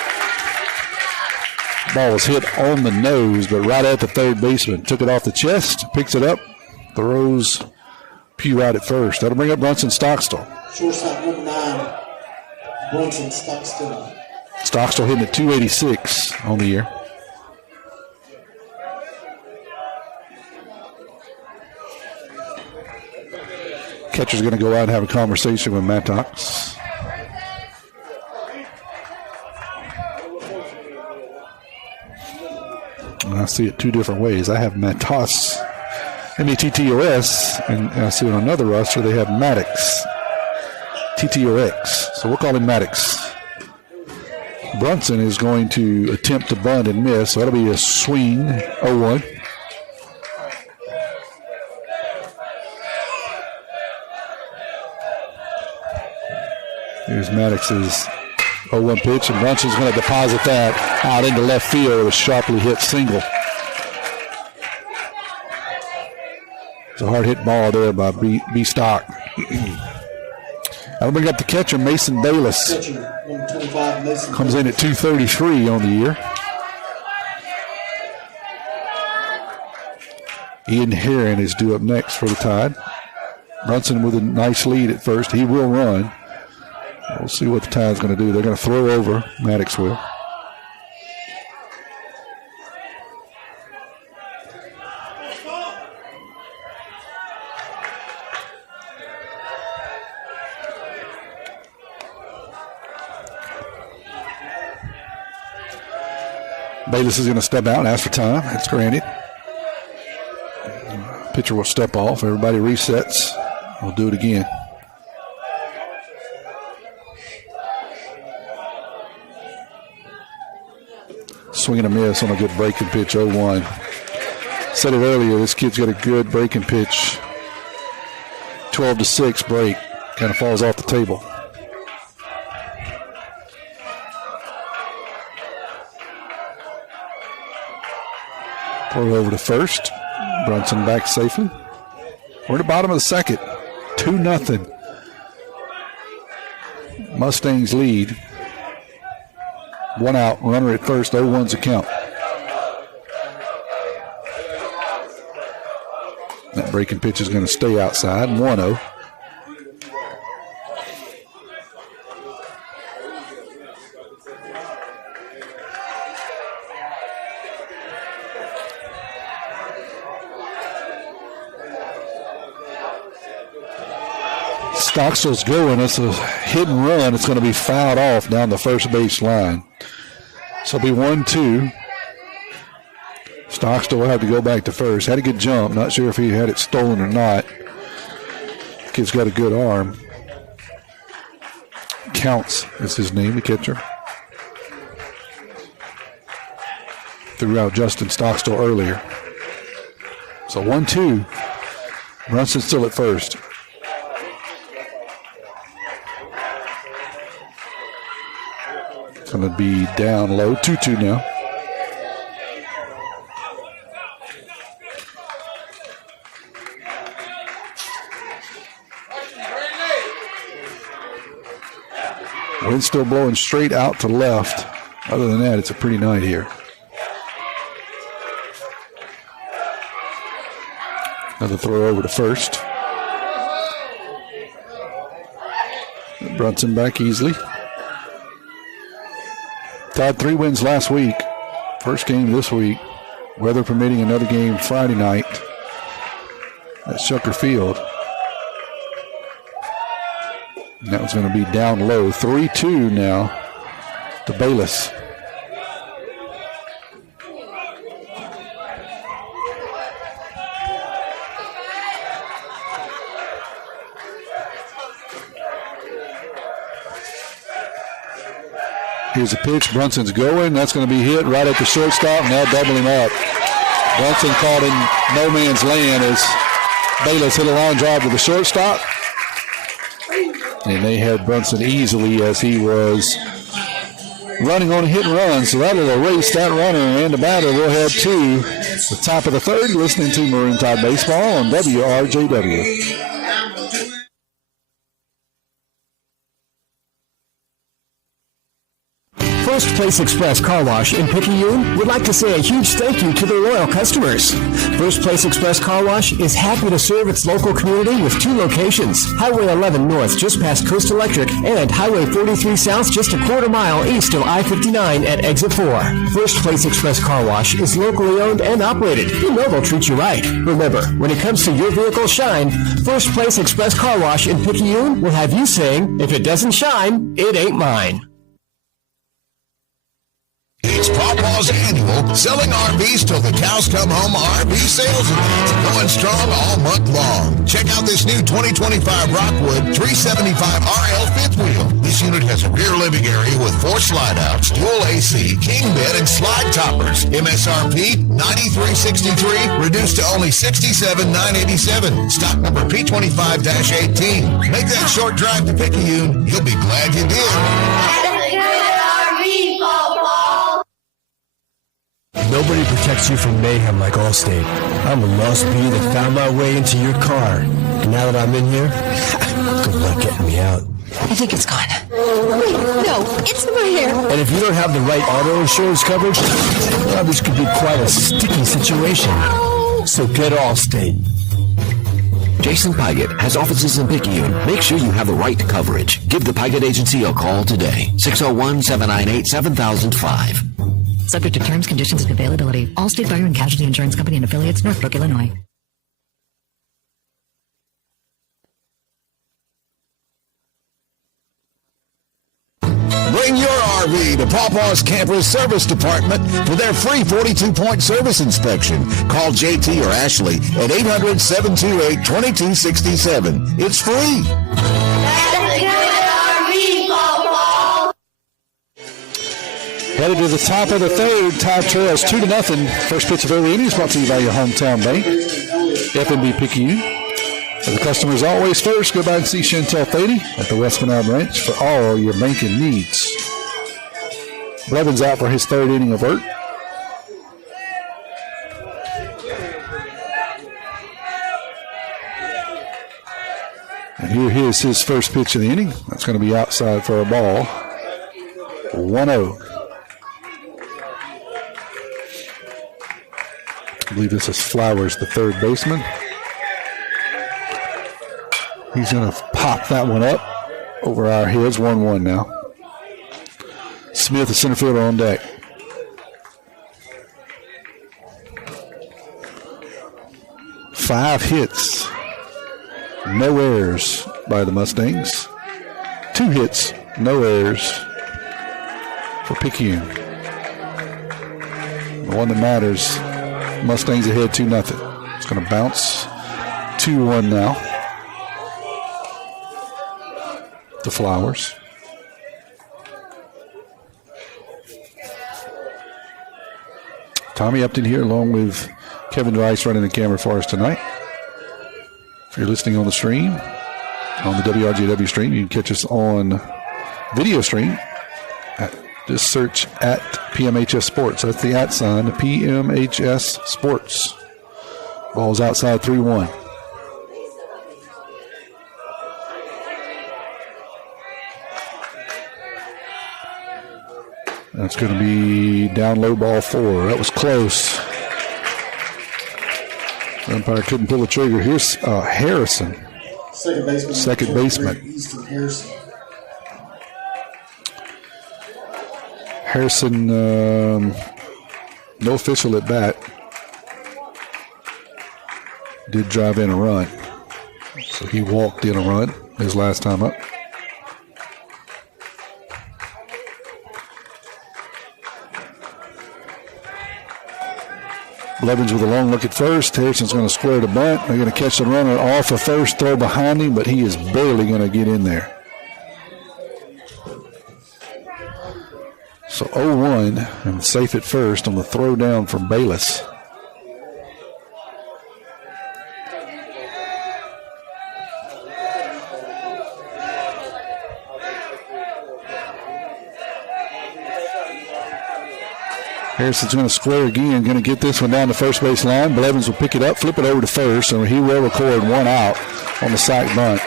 Ball was hit on the nose, but right at the third baseman. Took it off the chest, picks it up, throws Pugh out at first. That'll bring up Brunson Stockstill. Shortstop number 9, Brunson Stockstill. Stockstill hitting at .286 on the year. Catcher's going to go out and have a conversation with Mattox. And I see it 2 different ways. I have Mattox, M-A-T-T-O-S, and I see on another roster they have Maddox, T-T-O-X. So we'll call him Maddox. Brunson is going to attempt to bunt and miss, so that'll be a swing, 0-1. Here's Maddox's 0-1 pitch, and Brunson's going to deposit that out into left field with a sharply hit single. It's a hard hit ball there by B. Stock. That'll bring up the catcher, Mason Bayless. Comes in at 233 on the year. Ian Herron is due up next for the Tide. Brunson with a nice lead at first. He will run. We'll see what the Tide's going to do. They're going to throw over. Maddox will. Bayless is going to step out and ask for time. That's granted. Pitcher will step off. Everybody resets. We'll do it again. Swing and a miss on a good breaking pitch, 0-1. Said it earlier, this kid's got a good breaking pitch. 12-6 break. Kind of falls off the table. Throw over to first. Brunson back safely. We're at the bottom of the second. 2-0. Mustangs lead. 1 out, runner at first, 0-1's a count. That breaking pitch is going to stay outside, 1-0. Stockstill's going. It's a hit and run. It's going to be fouled off down the first base line. So it'll be 1-2. Stockstill will have to go back to first. Had a good jump. Not sure if he had it stolen or not. Kid's got a good arm. Counts is his name, the catcher. Threw out Justin Stockstill earlier. So 1-2. Brunson still at first. Going to be down low, 2-2 now. Wind still blowing straight out to left. Other than that, it's a pretty night here. Another throw over to first. Brunson back easily. Tied 3 wins last week. First game this week. Weather permitting, another game Friday night at Shucker Field. And that was going to be down low. 3-2 now to Bayless. Here's a pitch. Brunson's going. That's going to be hit right at the shortstop. Now double him up. Brunson caught in no man's land as Bayless hit a line drive to the shortstop. And they had Brunson easily as he was running on a hit and run. So that'll erase that runner, and the batter will head to the top of the third, listening to Maroon Tide Baseball on WRJW. First Place Express Car Wash in Picayune would like to say a huge thank you to their loyal customers. First Place Express Car Wash is happy to serve its local community with 2 locations, Highway 11 North just past Coast Electric and Highway 43 South just a quarter mile east of I-59 at Exit 4. First Place Express Car Wash is locally owned and operated. You know they'll treat you right. Remember, when it comes to your vehicle's shine, First Place Express Car Wash in Picayune will have you saying, if it doesn't shine, it ain't mine. It's Pawpaw's annual Selling RVs Till the Cows Come Home RV sales event. Going strong all month long. Check out this new 2025 Rockwood 375 RL fifth wheel. This unit has a rear living area with 4 slide-outs, dual AC, king bed, and slide toppers. MSRP $93.63, reduced to only $67,987. Stock number P25-18. Make that short drive to Picayune. You'll be glad you did. Nobody protects you from mayhem like Allstate. I'm a lost bee that found my way into your car. And now that I'm in here, good luck getting me out. I think it's gone. Wait, no, it's in my hair. And if you don't have the right auto insurance coverage, well, this could be quite a sticky situation. So get Allstate. Jason Pygott has offices in Picayune. Make sure you have the right coverage. Give the Pygott Agency a call today. 601-798-7005. Subject to terms, conditions, and availability. Allstate Fire and Casualty Insurance Company and Affiliates, Northbrook, Illinois. Bring your RV to Pawpaw's Campers Service Department for their free 42-point service inspection. Call JT or Ashley at 800-728-2267. It's free. That's a good RV, Pawpaw. Headed to the top of the third, Tide trails 2-0. First pitch of early innings brought to you by your hometown bank, FNB Picayune. For the customers always first, go by and see Chantel Thady at the West Canal Branch for all your banking needs. Blevins out for his third inning of work. And here is his first pitch of the inning. That's going to be outside for a ball. 1-0. I believe this is Flowers, the third baseman. He's going to pop that one up over our heads. 1-1 now. Smith, the center fielder, on deck. Five hits. No errors by the Mustangs. 2 hits, no errors for Picayune. The one that matters, Mustangs ahead 2-0. It's going to bounce 2-1 now. The Flowers. Tommy Upton here along with Kevin Rice running the camera for us tonight. If you're listening on the stream, on the WRGW stream, you can catch us on video stream. Just search at PMHS Sports. That's the @ sign, the PMHS Sports. Ball's outside 3-1. That's going to be down low, ball 4. That was close. The umpire couldn't pull the trigger. Here's Harrison. Second baseman. Easton Harrison. Harrison, no official at bat. Did drive in a run. So he walked in a run his last time up. Blevins with a long look at first. Harrison's going to square the bunt. They're going to catch the runner off of first, throw behind him, but he is barely going to get in there. So 0-1 and safe at first on the throw down from Bayless. Harrison's going to square again, going to get this one down the first base line. Blevins will pick it up, flip it over to first, and he will record 1 out on the sack bunt.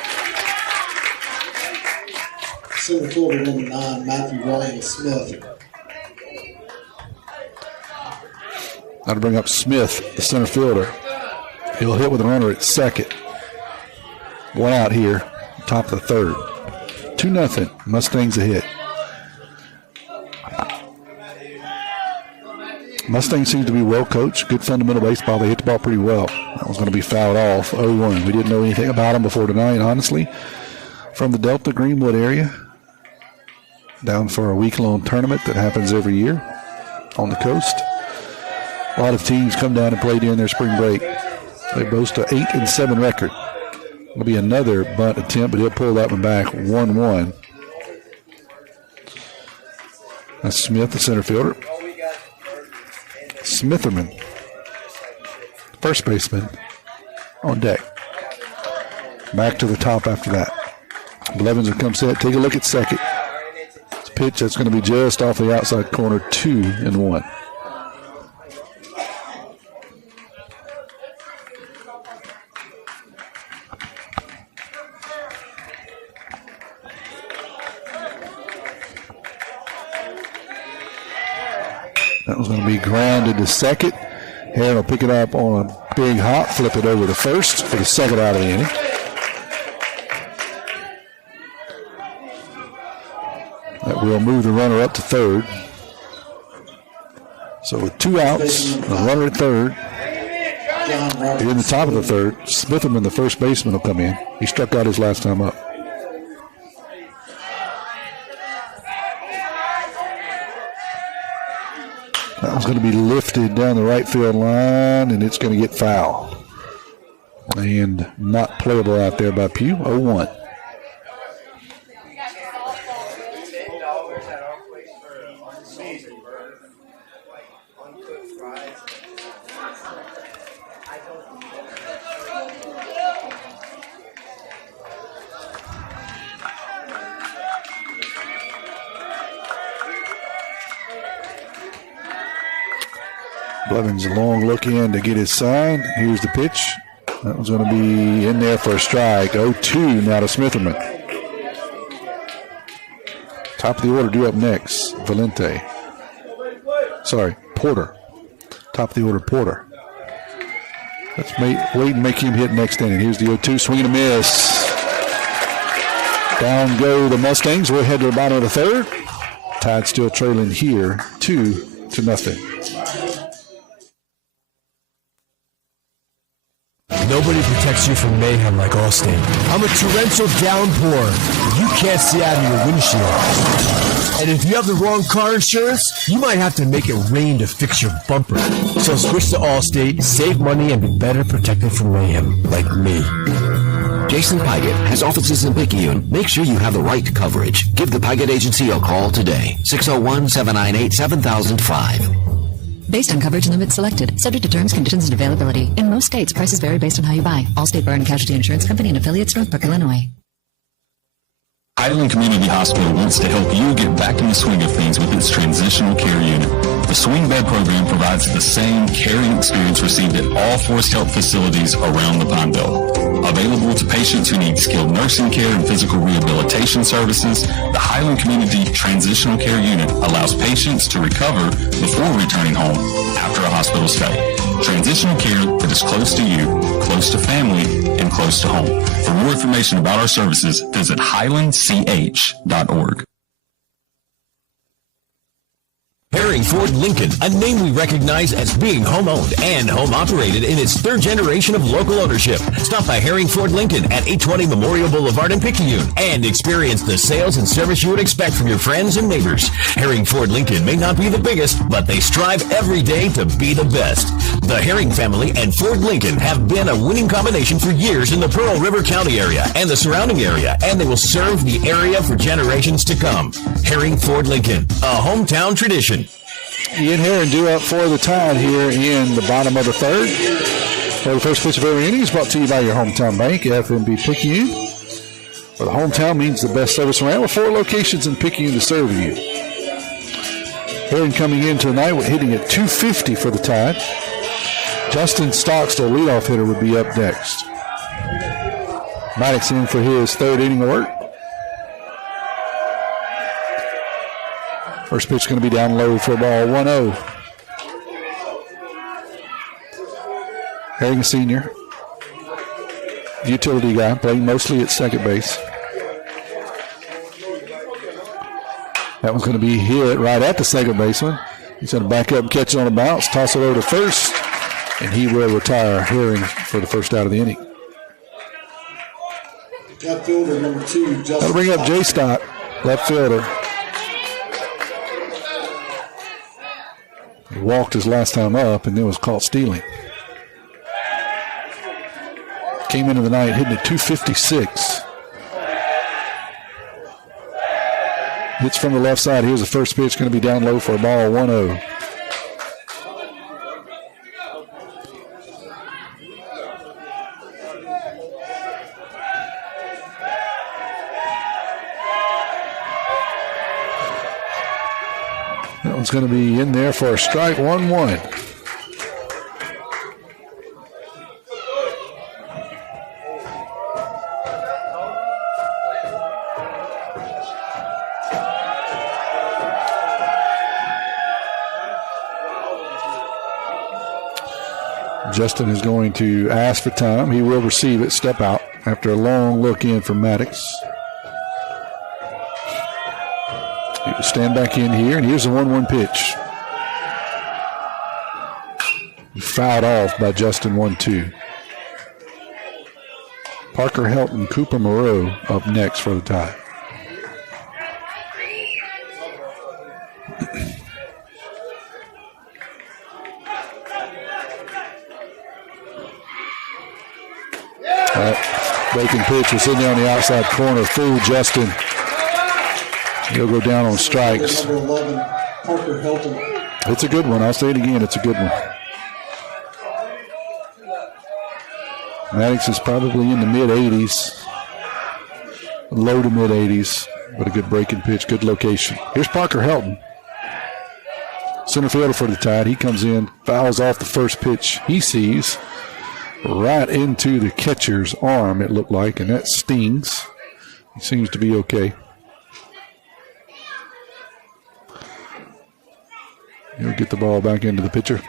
Center fielder number 9, Matthew Ryan Smith. Now to bring up Smith, the center fielder. He'll hit with a runner at second. 1 out here, top of the third. 2-0, Mustangs ahead. Mustangs seem to be well coached, good fundamental baseball. They hit the ball pretty well. That was going to be fouled off, 0-1. We didn't know anything about them before tonight, honestly. From the Delta Greenwood area, down for a week-long tournament that happens every year on the coast. A lot of teams come down and play during their spring break. They boast an 8-7 record. It'll be another bunt attempt, but he'll pull that one back, 1-1. That's Smith, the center fielder. Smitherman, first baseman, on deck. Back to the top after that. Blevins will come set. Take a look at second. It's a pitch that's going to be just off the outside corner, 2-1. That was going to be grounded to second. Heron will pick it up on a big hop, flip it over to first for the second out of the inning. That will move the runner up to third. So with 2 outs, a runner at third. In the top of the third, Smitherman, the first baseman, will come in. He struck out his last time up. That one's going to be lifted down the right field line, and it's going to get foul. And not playable out there by Pugh, 0-1. Blevins a long look in to get his sign. Here's the pitch. That was going to be in there for a strike. 0-2 now to Smitherman. Top of the order due up next. Valente. Sorry, Porter. Top of the order, Porter. Let's wait and make him hit next inning. Here's the 0-2, swing and a miss. Down go the Mustangs. We'll head to the bottom of the third. Tide still trailing here, 2-0. Nobody protects you from mayhem like Allstate. I'm a torrential downpour. You can't see out of your windshield. And if you have the wrong car insurance, you might have to make it rain to fix your bumper. So switch to Allstate, save money, and be better protected from mayhem like me. Jason Pygott has offices in Picayune. Make sure you have the right coverage. Give the Pygott Agency a call today. 601-798-7005. Based on coverage limits selected, subject to terms, conditions, and availability. In most states, prices vary based on how you buy. Allstate Bar and Casualty Insurance Company and affiliates, Northbrook, Illinois. Highland Community Hospital wants to help you get back in the swing of things with its transitional care unit. The swing bed program provides the same caring experience received at all Forest Health facilities around the Pine Belt. Available to patients who need skilled nursing care and physical rehabilitation services, the Highland Community Transitional Care Unit allows patients to recover before returning home after a hospital stay. Transitional care that is close to you, close to family, and close to home. For more information about our services, visit highlandch.org. Herring Ford Lincoln, a name we recognize as being home-owned and home-operated in its third generation of local ownership. Stop by Herring Ford Lincoln at 820 Memorial Boulevard in Picayune and experience the sales and service you would expect from your friends and neighbors. Herring Ford Lincoln may not be the biggest, but they strive every day to be the best. The Herring family and Ford Lincoln have been a winning combination for years in the Pearl River County area and the surrounding area, and they will serve the area for generations to come. Herring Ford Lincoln, a hometown tradition. Ian Herron due up for the Tide here in the bottom of the third. For the first pitch of every inning is brought to you by your hometown bank, FNB Picayune. Where the hometown means the best service around, with 4 locations in Picayune to serve you. Herron coming in tonight with hitting at .250 for the Tide. Justin Stocks, the leadoff hitter, would be up next. Maddox in for his third inning of work. First pitch going to be down low for a ball, 1-0. Herring Sr., utility guy, playing mostly at second base. That one's going to be hit right at the second baseman. He's going to back up and catch it on a bounce, toss it over to first, and he will retire Herring for the first out of the inning. Left fielder number 2, Justin. That'll bring up Jay Stott, left fielder. He walked his last time up and then was caught stealing. Came into the night hitting at .256. Hits from the left side. Here's the first pitch, going to be down low for a ball, 1-0. That one's going to be in there for a strike, 1-1. Justin is going to ask for time. He will receive it, step out after a long look in from Maddox. He will stand back in here, and here's the 1-1 pitch. Fouled off by Justin, 1-2. Parker Helton, Cooper Moreau up next for the tie. Breaking pitch was in there on the outside corner. Fooled Justin. He'll go down on strikes. Number 11, Parker Helton. It's a good one. I'll say it again. It's a good one. Maddox is probably in the mid-80s. Low to mid-80s. But a good breaking pitch. Good location. Here's Parker Helton. Center fielder for the Tide. He comes in. Fouls off the first pitch he sees. Right into the catcher's arm, it looked like, and that stings. He seems to be okay. He'll get the ball back into the pitcher.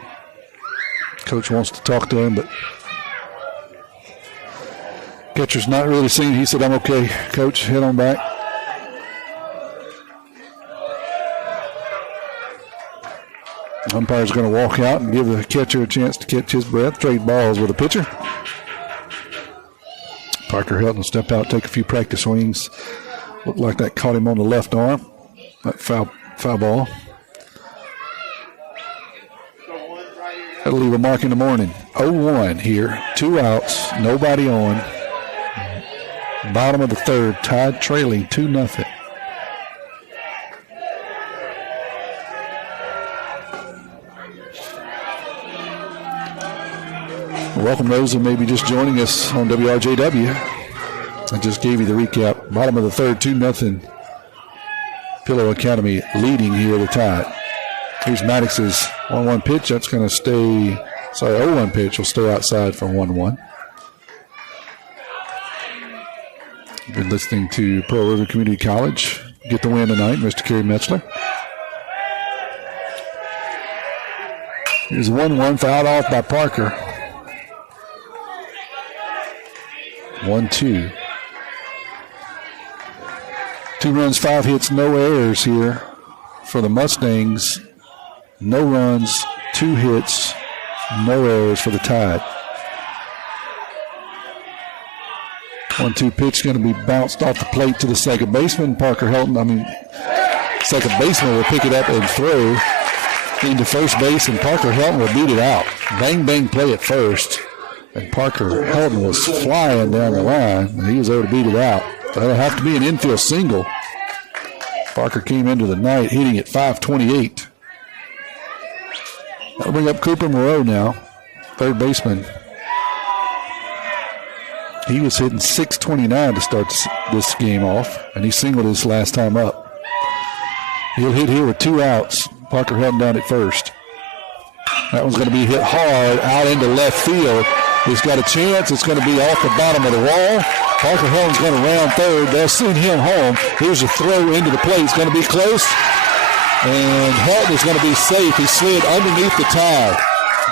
Coach wants to talk to him, but catcher's not really seeing it. He said, "I'm okay, Coach. Head on back." Umpire's going to walk out and give the catcher a chance to catch his breath, trade balls with the pitcher. Parker Helton will step out, take a few practice swings. Looked like that caught him on the left arm. That foul ball. That'll leave a mark in the morning. 0-1 here. 2 outs, nobody on. Bottom of the third, Tide trailing 2-0. Welcome those who may be just joining us on WRJW. I just gave you the recap. Bottom of the third, 2-0. Pillow Academy leading here, the Tide. Here's Maddox's 1-1 pitch. That's going to stay, 0-1 pitch will stay outside for 1-1. Been listening to Pearl River Community College. Get the win tonight, Mr. Kerry Metzler. Here's 1-1, fouled off by Parker. 1-2. 2 runs, 5 hits, no errors here for the Mustangs. No runs, 2 hits, no errors for the Tide. 1-2 pitch going to be bounced off the plate to the second baseman. Parker Helton, second baseman will pick it up and throw into first base, and Parker Helton will beat it out. Bang, bang play at first. And Parker Helton was flying down the line, and he was able to beat it out. So that'll have to be an infield single. Parker came into the night hitting at .528. That'll bring up Cooper Moreau now, third baseman. He was hitting .629 to start this game off, and he singled his last time up. He'll hit here with 2 outs. Parker Helton down at first. That one's going to be hit hard out into left field. He's got a chance. It's going to be off the bottom of the wall. Parker Helton's going to round third. They'll send him home. Here's a throw into the plate. It's going to be close. And Helton is going to be safe. He slid underneath the tag.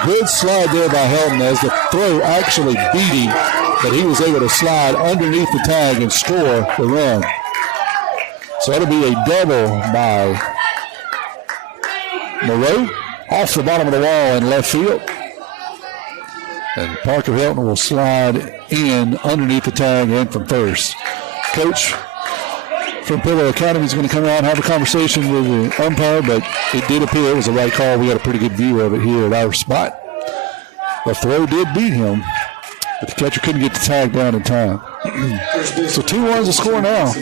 Good slide there by Helton as the throw actually beat him. But he was able to slide underneath the tag and score the run. So that'll be a double by Moreau off the bottom of the wall in left field. And Parker Helton will slide in underneath the tag and from first. Coach from Pillow Academy is going to come out and have a conversation with the umpire, but it did appear it was the right call. We got a pretty good view of it here at our spot. The throw did beat him, but the catcher couldn't get the tag down in time. So 2-1's the score now.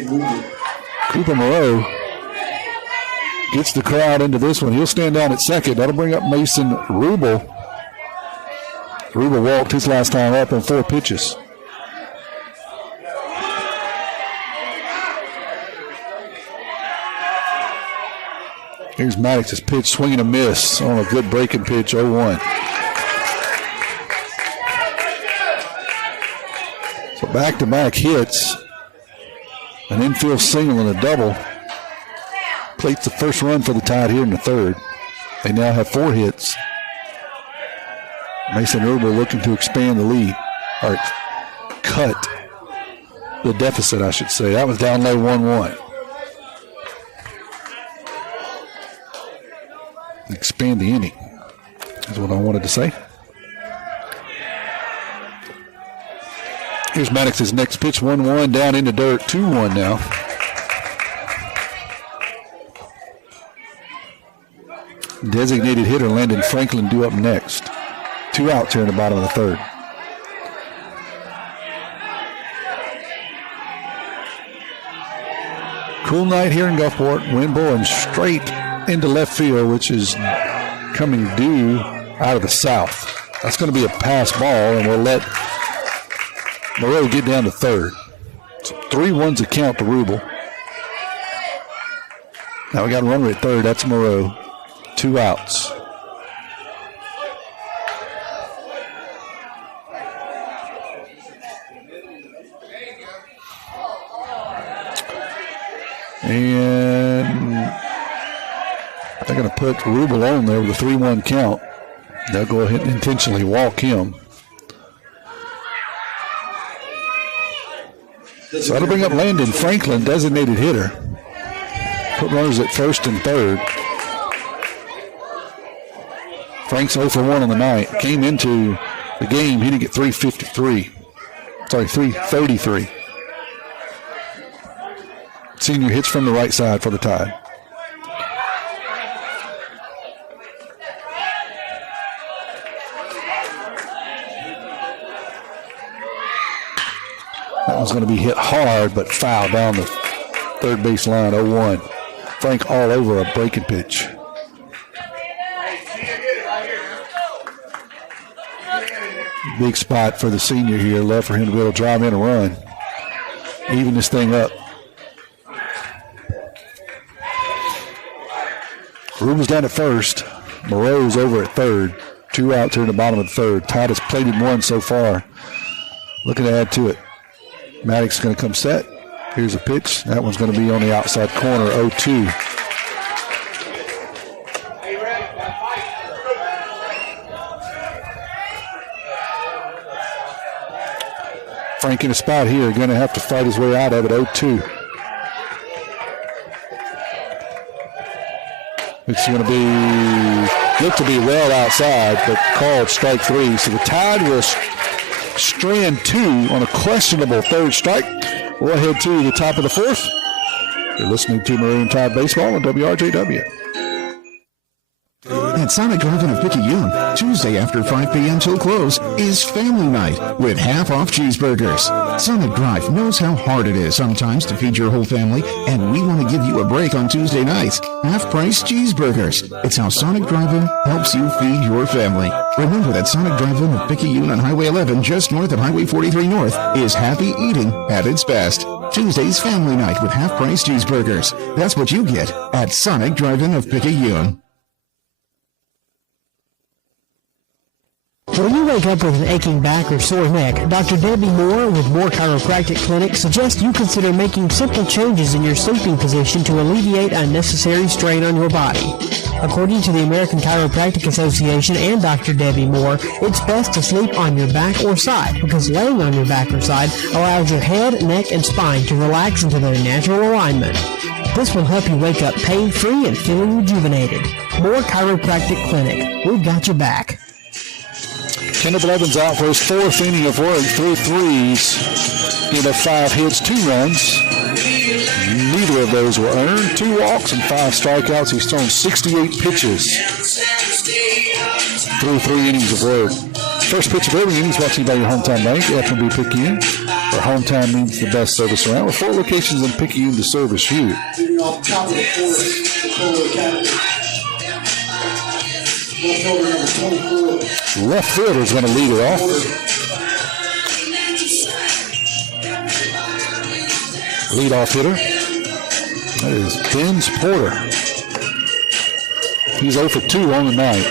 Cooper Moreau gets the crowd into this one. He'll stand down at second. That'll bring up Mason Rubel. Rubel walked his last time up on 4 pitches. Here's Maddox's pitch, swing and a miss on a good breaking pitch, 0-1. So back-to-back hits, an infield single and a double. Plates the first run for the Tide here in the third. They now have 4 hits. Mason Rubel looking to expand the lead, or cut the deficit, I should say. That was down low 1-1. Expand the inning is what I wanted to say. Here's Maddox's next pitch, 1-1, down in the dirt, 2-1 now. Designated hitter Landon Franklin due up next. 2 outs here in the bottom of the third. Cool night here in Gulfport. Wind blowing straight into left field, which is coming due out of the south. That's going to be a pass ball, and we'll let Moreau get down to third. So 3-1's a count to Rubel. Now we got a runner at third. That's Moreau. 2 outs. And they're going to put Rubel on there with a 3-1 count. They'll go ahead and intentionally walk him. So that'll bring up Landon Franklin, designated hitter. Put runners at first and third. Frank's 0 for 1 on the night. Came into the game, he didn't get 333. Senior hits from the right side for the Tide. That one's going to be hit hard, but foul down the third base line, 0-1. Frank all over a breaking pitch. Big spot for the senior here. Love for him to be able to drive in a run. Even this thing up. Rubel's down at first. Moreau's over at third. 2 outs here in the bottom of the third. Tide has plated 1 so far. Looking to add to it. Maddox is going to come set. Here's a pitch. That one's going to be on the outside corner, 0-2. Frank in a spot here, going to have to fight his way out of it, 0-2. It's going to be, look to be well outside, but called strike 3. So the Tide will strand 2 on a questionable third strike. We'll head to the top of the 4th. You're listening to Maroon Tide Baseball on WRJW. At Sonic Drive-In of Picayune, Tuesday after 5 p.m. till close is family night with half-off cheeseburgers. Sonic Drive knows how hard it is sometimes to feed your whole family, and we want to give you a break on Tuesday nights. Half-price cheeseburgers. It's how Sonic Drive-In helps you feed your family. Remember that Sonic Drive-In of Picayune on Highway 11, just north of Highway 43 North, is happy eating at its best. Tuesday's family night with half-price cheeseburgers. That's what you get at Sonic Drive-In of Picayune. When you wake up with an aching back or sore neck, Dr. Debbie Moore with Moore Chiropractic Clinic suggests you consider making simple changes in your sleeping position to alleviate unnecessary strain on your body. According to the American Chiropractic Association and Dr. Debbie Moore, it's best to sleep on your back or side because laying on your back or side allows your head, neck, and spine to relax into their natural alignment. This will help you wake up pain-free and feeling rejuvenated. Moore Chiropractic Clinic. We've got your back. Kendall Blevins out for his 4th inning of work, 3 threes, in a 5 hits, 2 runs. Neither of those were earned. 2 walks and 5 strikeouts. He's thrown 68 pitches through 3 innings of work. First pitch of every inning is brought to you by your hometown bank, F&B Picayune, where hometown means the best service around, with 4 locations in Picayune to service you. Left fielder is going to lead it off. Leadoff hitter. That is Ben Porter. He's 0 for 2 on the night.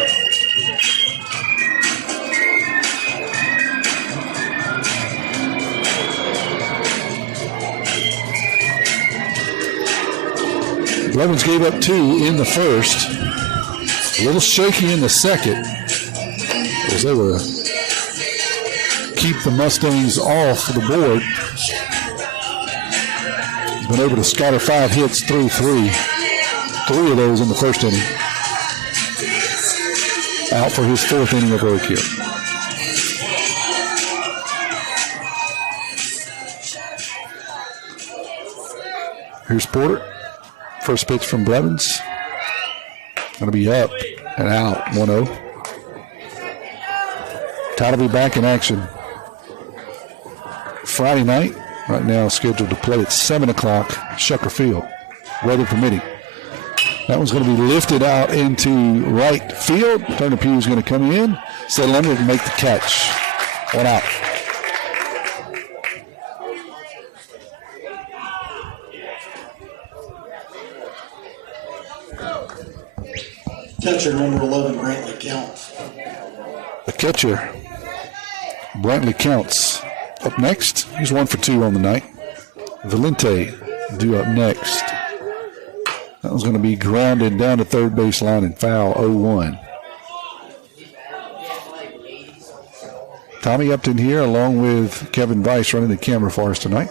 Blevins gave up 2 in the first. A little shaky in the second. was able to keep the Mustangs off the board. He's been able to scatter 5 hits through 3 of those in the first inning. Out for his 4th inning of work here. Here's Porter. First pitch from Blevins. Going to be up and out, 1-0. Tide will be back in action Friday night. Right now scheduled to play at 7 o'clock, Shucker Field, weather permitting. That one's going to be lifted out into right field. Turner Pugh is going to come in, settle under and make the catch. 1 out. Catcher number 11, Brantley Counts. The catcher, Brantley Counts. Up next, he's 1 for 2 on the night. Valente due up next. That was going to be grounded down to third baseline and foul 0-1. Tommy Upton here along with Kevin Weiss running the camera for us tonight.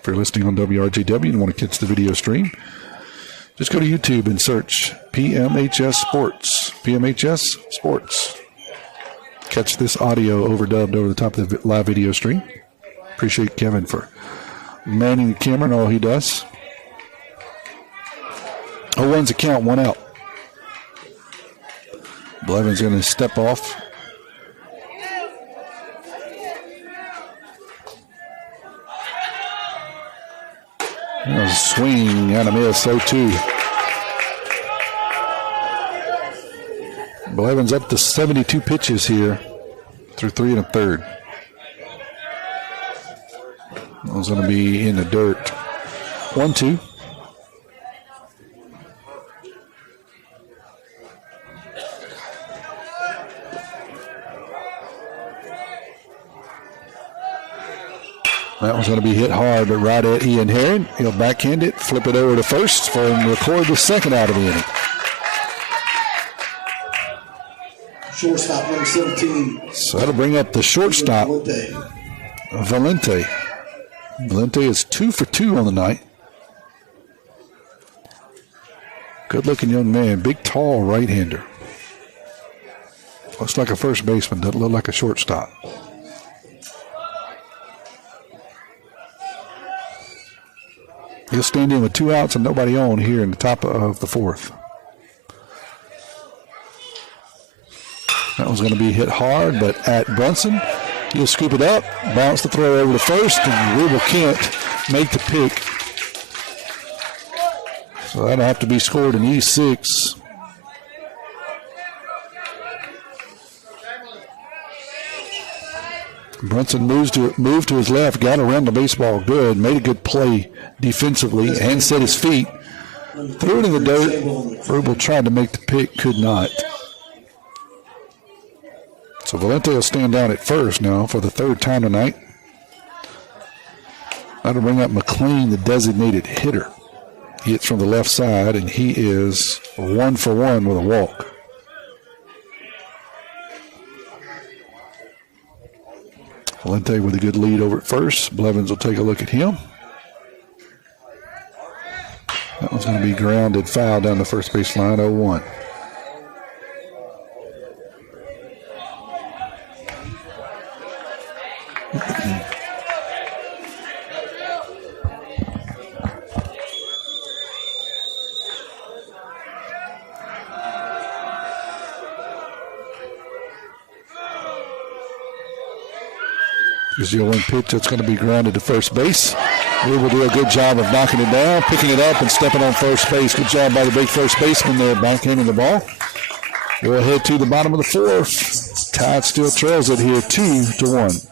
If you're listening on WRGW and want to catch the video stream, just go to YouTube and search PMHS Sports. PMHS Sports. Catch this audio overdubbed over the top of the live video stream. Appreciate Kevin for manning the camera and all he does. 0-1's a count, 1 out. Blevins going to step off. That was a swing and a miss, 0-2. Blevins up to 72 pitches here through 3 1/3. That was going to be in the dirt. 1-2. That one's going to be hit hard, but right at Ian Herron. He'll backhand it, flip it over to first for him to record the second out of the inning. Shortstop number 17. So that'll bring up the shortstop, Valente. Valente is 2 for 2 on the night. Good-looking young man, big, tall right-hander. Looks like a first baseman, doesn't look like a shortstop. He'll stand in with 2 outs and nobody on here in the top of the 4th. That one's going to be hit hard, but at Brunson, he'll scoop it up, bounce the throw over to first, and Rubel can't make the pick. So that'll have to be scored in E6. Brunson moved to his left, got around the baseball good, made a good play defensively, and set his feet. Threw it in the dirt. Rubel tried to make the pick, could not. So Valente will stand down at first now for the 3rd time tonight. That'll bring up McLean, the designated hitter. He hits from the left side, and he is 1 for 1 with a walk. Valente with a good lead over at first. Blevins will take a look at him. That one's going to be grounded foul down the first baseline, 0-1. Here's the 0-1 pitch that's going to be grounded to first base. We will do a good job of knocking it down, picking it up, and stepping on first base. Good job by the big first baseman there, backhanding the ball. Go ahead to the bottom of the 4th. Tide still trails it here, 2-1.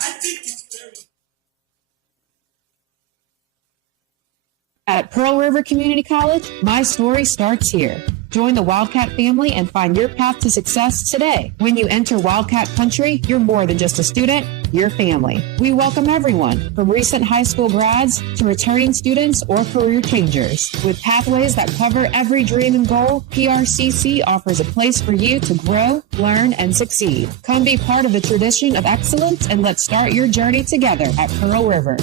At Pearl River Community College, my story starts here. Join the Wildcat family and find your path to success today. When you enter Wildcat Country, you're more than just a student, your family. We welcome everyone, from recent high school grads to returning students or career changers. With pathways that cover every dream and goal, PRCC offers a place for you to grow, learn, and succeed. Come be part of the tradition of excellence, and let's start your journey together at Pearl River.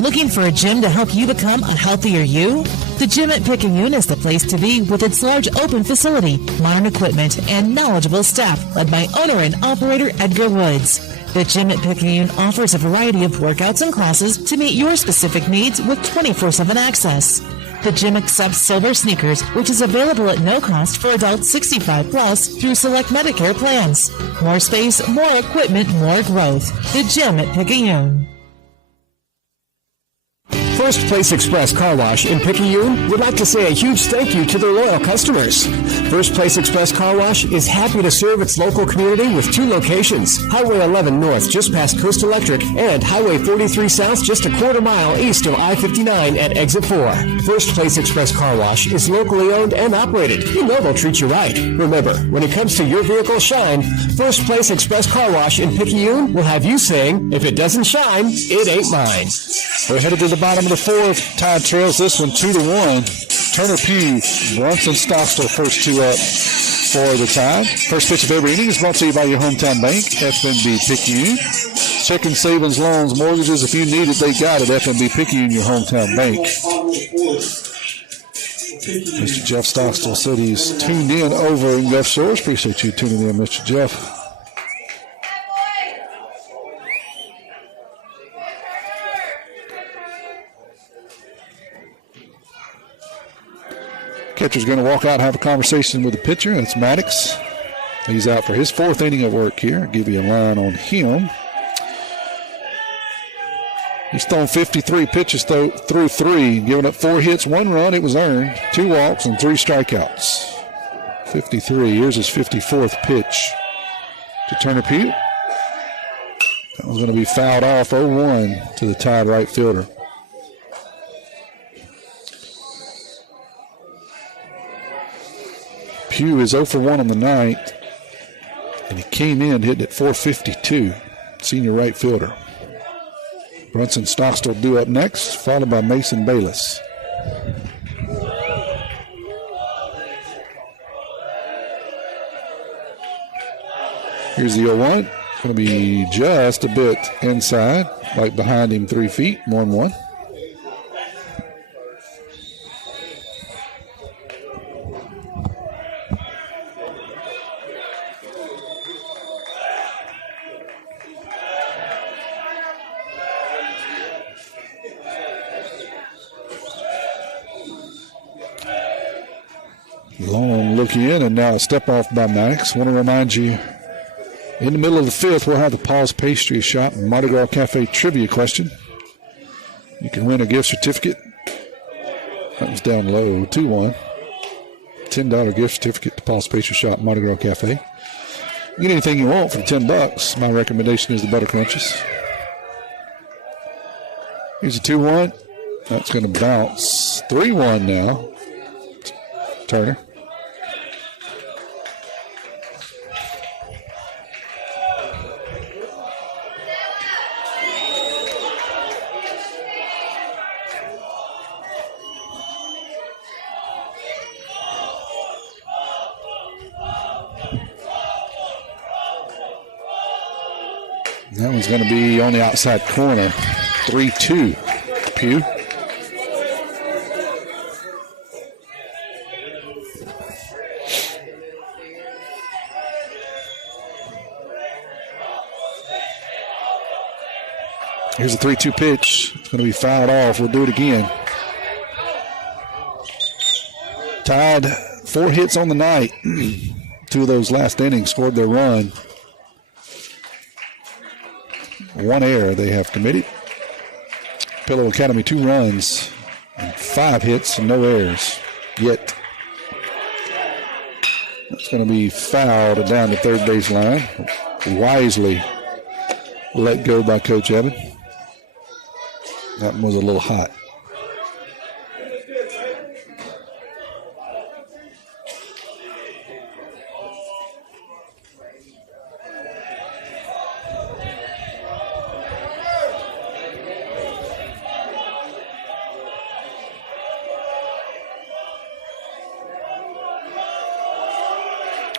Looking for a gym to help you become a healthier you? The gym at Picayune is the place to be with its large open facility, modern equipment, and knowledgeable staff led by owner and operator Edgar Woods. The gym at Picayune offers a variety of workouts and classes to meet your specific needs with 24/7 access. The gym accepts silver sneakers, which is available at no cost for adults 65 plus through select Medicare plans. More space, more equipment, more growth. The gym at Picayune. First Place Express Car Wash in Picayune would like to say a huge thank you to their loyal customers. First Place Express Car Wash is happy to serve its local community with 2 locations, Highway 11 North just past Coast Electric and Highway 43 South just a quarter mile east of I-59 at Exit 4. First Place Express Car Wash is locally owned and operated. You know they'll treat you right. Remember, when it comes to your vehicle shine, First Place Express Car Wash in Picayune will have you saying, if it doesn't shine, it ain't mine. We're headed to the bottom of the 4th. Tide trails this one 2-1. Turner Pugh, Brunson Stockstill first 2 up for the Tide. First pitch of every inning is brought to you by your hometown bank, FNB Picayune. Checking, savings, loans, mortgages. If you need it, they got it. FNB Picayune, your hometown bank. Mr. Jeff Stockstill said he's tuned in over in Gulf Shores. Appreciate you tuning in, Mr. Jeff. Catcher's going to walk out and have a conversation with the pitcher, and it's Maddox. He's out for his 4th inning of work here. I'll give you a line on him. He's thrown 53 pitches through 3, giving up 4 hits, 1 run. It was earned, 2 walks, and 3 strikeouts. 53. Here's his 54th pitch to Turner Pugh. That was going to be fouled off 0-1 to the Tide right fielder. Pugh is 0 for 1 on the night, and he came in hitting at 452, senior right fielder. Brunson Stockstill due up next, followed by Mason Bayless. Here's the 0-1. Going to be just a bit inside, right behind him 3 feet, 1-1. Long look in, and now a step off by Maddox. Want to remind you, in the middle of the 5th, we'll have the Paul's Pastry Shop and Mardi Gras Cafe trivia question. You can win a gift certificate. That was down low, 2-1. $10 gift certificate to Paul's Pastry Shop and Mardi Gras Cafe. You get anything you want for $10. My recommendation is the Butter Crunches. Here's a 2-1. That's going to bounce. 3-1 now. Turner. That one's going to be on the outside corner. 3-2. Pugh. Here's a 3-2 pitch. It's going to be fouled off. We'll do it again. Tide 4 hits on the night. 2 of those last innings scored their run. 1 error they have committed. Pillow Academy 2 runs, and 5 hits and no errors yet. That's going to be fouled down the third baseline. Wisely let go by Coach Evan. That one was a little hot.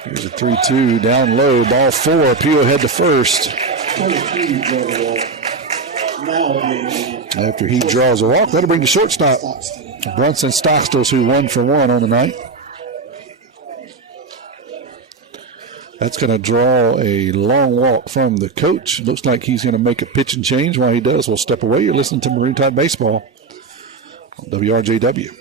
Here's a 3-2 down low. Ball 4. Pugh head to first. After he draws a walk, that'll bring the shortstop. Brunson Stockstill's who 1 for 1 on the night. That's going to draw a long walk from the coach. Looks like he's going to make a pitch and change. While he does, we'll step away. You're listening to Maroon Tide Baseball on WRJW.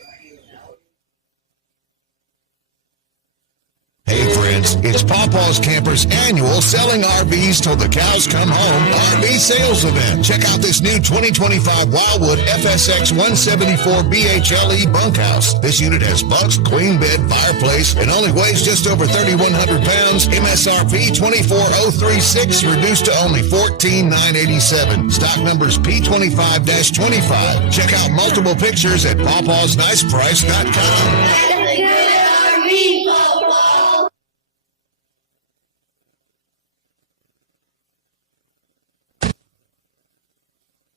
Hey friends, it's Pawpaw's Campers annual Selling RVs Till the Cows Come Home RV sales event. Check out this new 2025 Wildwood FSX 174 BHLE bunkhouse. This unit has bunks, queen bed, fireplace, and only weighs just over 3,100 pounds. MSRP 24036 reduced to only $14,987. Stock numbers P25-25. Check out multiple pictures at pawpawsniceprice.com.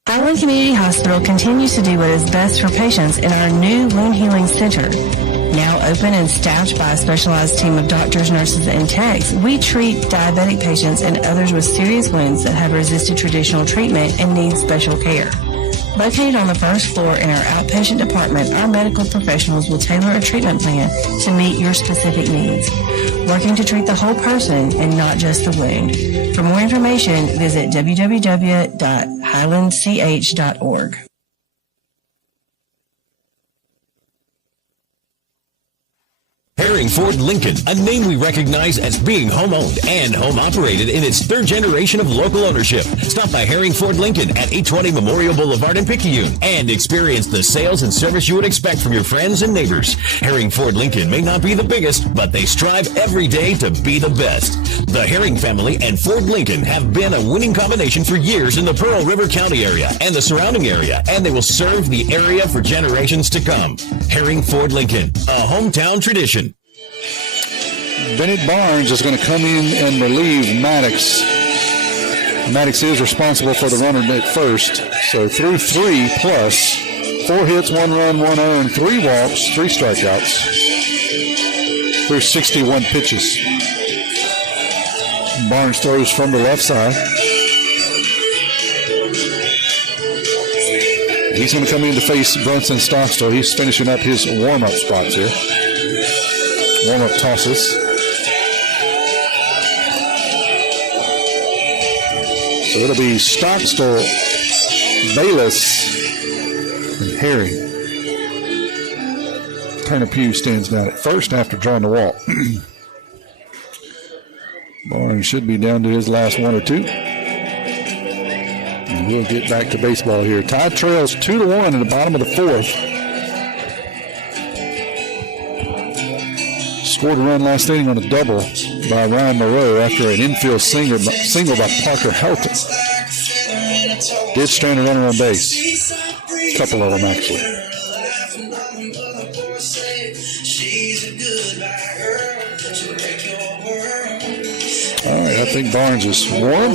Highland Community Hospital continues to do what is best for patients in our new Wound Healing Center. Now open and staffed by a specialized team of doctors, nurses, and techs, we treat diabetic patients and others with serious wounds that have resisted traditional treatment and need special care. Located on the first floor in our outpatient department, our medical professionals will tailor a treatment plan to meet your specific needs, working to treat the whole person and not just the wound. For more information, visit www.highlandch.org. Herring Ford Lincoln, a name we recognize as being home-owned and home-operated in its third generation of local ownership. Stop by Herring Ford Lincoln at 820 Memorial Boulevard in Picayune and experience the sales and service you would expect from your friends and neighbors. Herring Ford Lincoln may not be the biggest, but they strive every day to be the best. The Herring family and Ford Lincoln have been a winning combination for years in the Pearl River County area and the surrounding area, and they will serve the area for generations to come. Herring Ford Lincoln, a hometown tradition. Bennett Barnes is going to come in and relieve Maddox. Maddox is responsible for the runner at first. So through 3 plus, 4 hits, 1 run, 1 earned, 3 walks, 3 strikeouts. Through 61 pitches. Barnes throws from the left side. He's going to come in to face Brunson Stockstill. He's finishing up his warm-up spots here. Warm-up tosses. So it'll be Stockstill, Bayless, and Herring. Tanner Pugh stands down at first after drawing the walk. Barnes should be down to his last 1 or 2. And we'll get back to baseball here. Tide trails 2-1 in the bottom of the 4th. Scored a run last inning on a double by Ryan Moreau after an infield single by Parker Helton. Did strand a runner on base. A couple of them, actually. All right, I think Barnes is warm.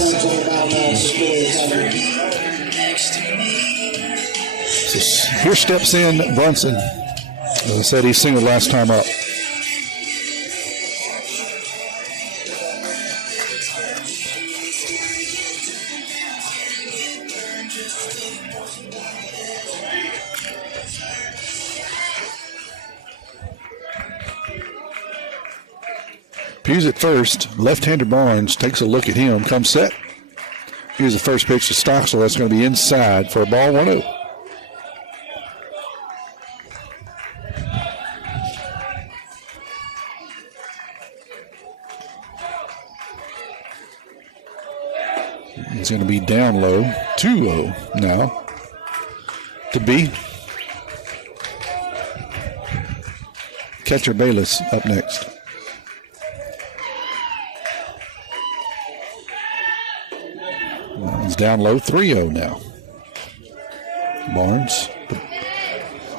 So here steps in Brunson. As I said, he singled last time up. Hughes at first. Left-hander Barnes takes a look at him. Comes set. Here's the first pitch to Stockstill. That's going to be inside for a ball 1-0. It's going to be down low. 2-0 now to B. Catcher Bayless up next. He's down low, 3-0 now. Barnes,